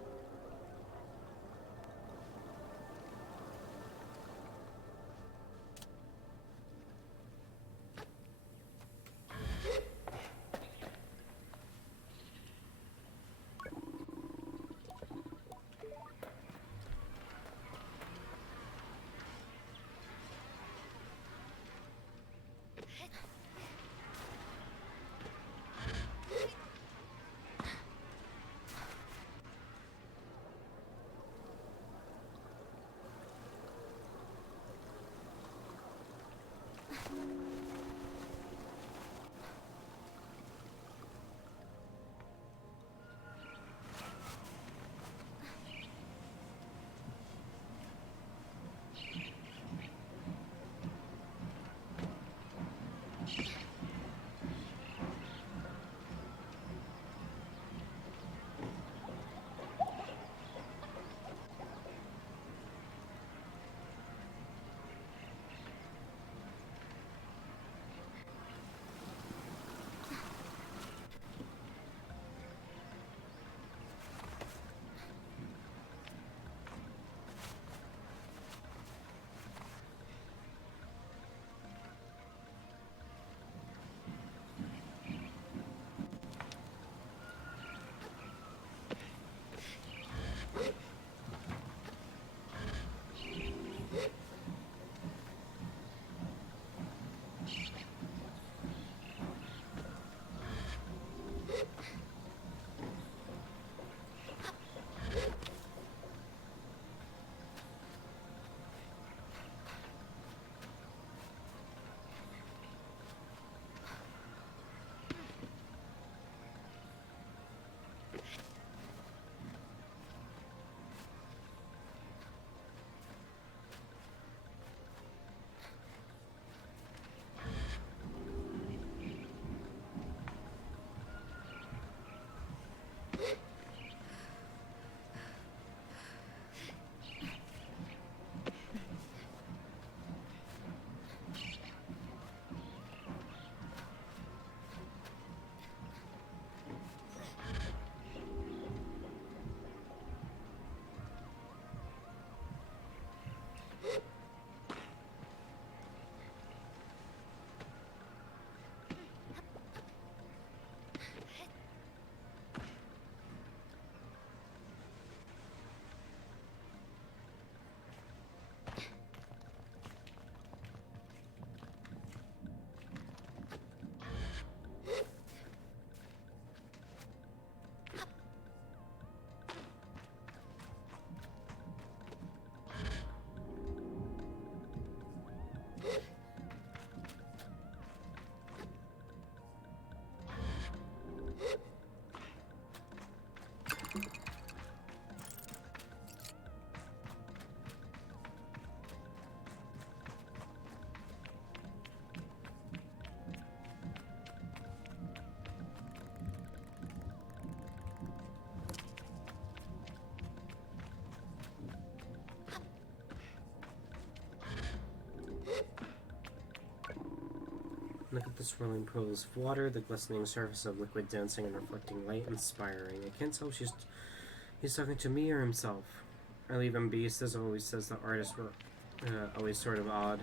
Look at the swirling pools of water, the glistening surface of liquid dancing and reflecting light, inspiring. I can't tell if he's talking to me or himself. I leave him be. Says always says the artists were always sort of odd.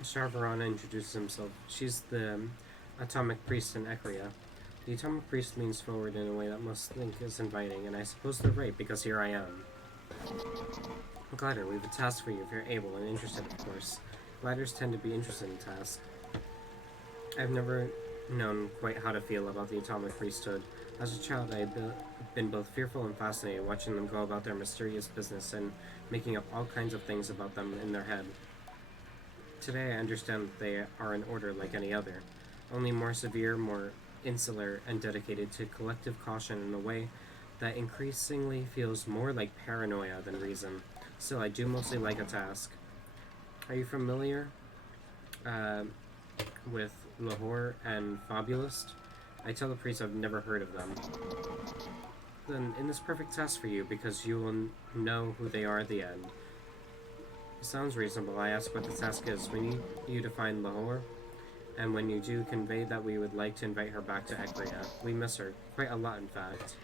Sharvarana introduces himself. She's the atomic priest in Ekria. The atomic priest leans forward in a way that most think is inviting, and I suppose they're right, because here I am. Glider, we have a task for you if you're able and interested, of course. Gliders tend to be interested in tasks. I've never known quite how to feel about the atomic priesthood. As a child, I have been both fearful and fascinated watching them go about their mysterious business and making up all kinds of things about them in their head. Today I understand that they are an order like any other, only more severe, more insular, and dedicated to collective caution in a way that increasingly feels more like paranoia than reason. Still, I do mostly like a task. Are you familiar with Lahore and Fabulist? I tell the priest I've never heard of them. Then, in this perfect task for you, because you will know who they are at the end. Sounds reasonable. I ask what the task is. We need you to find Lahore, and when you do, convey that we would like to invite her back to Ekria. We miss her. Quite a lot, in fact.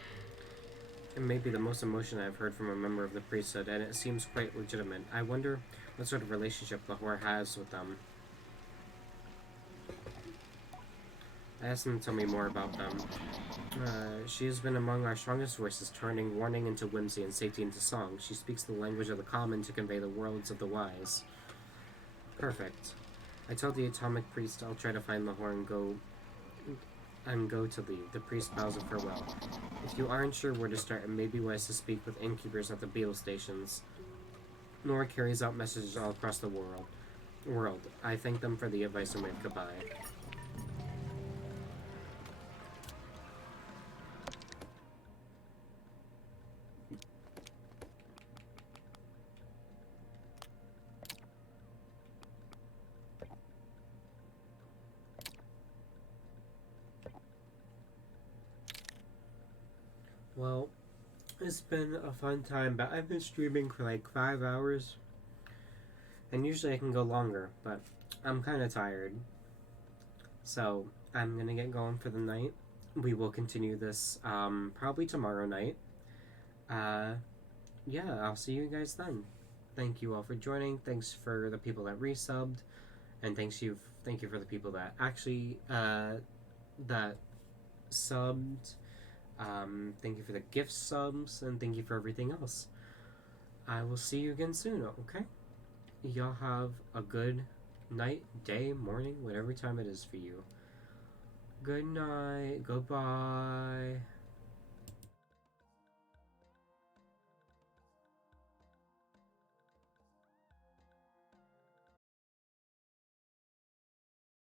It may be the most emotion I've heard from a member of the priesthood, and it seems quite legitimate. I wonder what sort of relationship Lahore has with them. I asked them to tell me more about them. She has been among our strongest voices, turning warning into whimsy and safety into song. She speaks the language of the common to convey the words of the wise. Perfect. I tell the atomic priest I'll try to find Lahore and go to leave. The priest bows in farewell. If you aren't sure where to start, it may be wise to speak with innkeepers at the beetle stations. Nora carries out messages all across the world. I thank them for the advice and wave goodbye. Well, it's been a fun time, but I've been streaming for like 5 hours. And usually I can go longer, but I'm kind of tired. So I'm going to get going for the night. We will continue this probably tomorrow night. Yeah, I'll see you guys then. Thank you all for joining. Thanks for the people that resubbed. And thank you for the people that actually that subbed. Thank you for the gift subs, and thank you for everything else. I will see you again soon, okay? Y'all have a good night, day, morning, whatever time it is for you. Good night. Goodbye.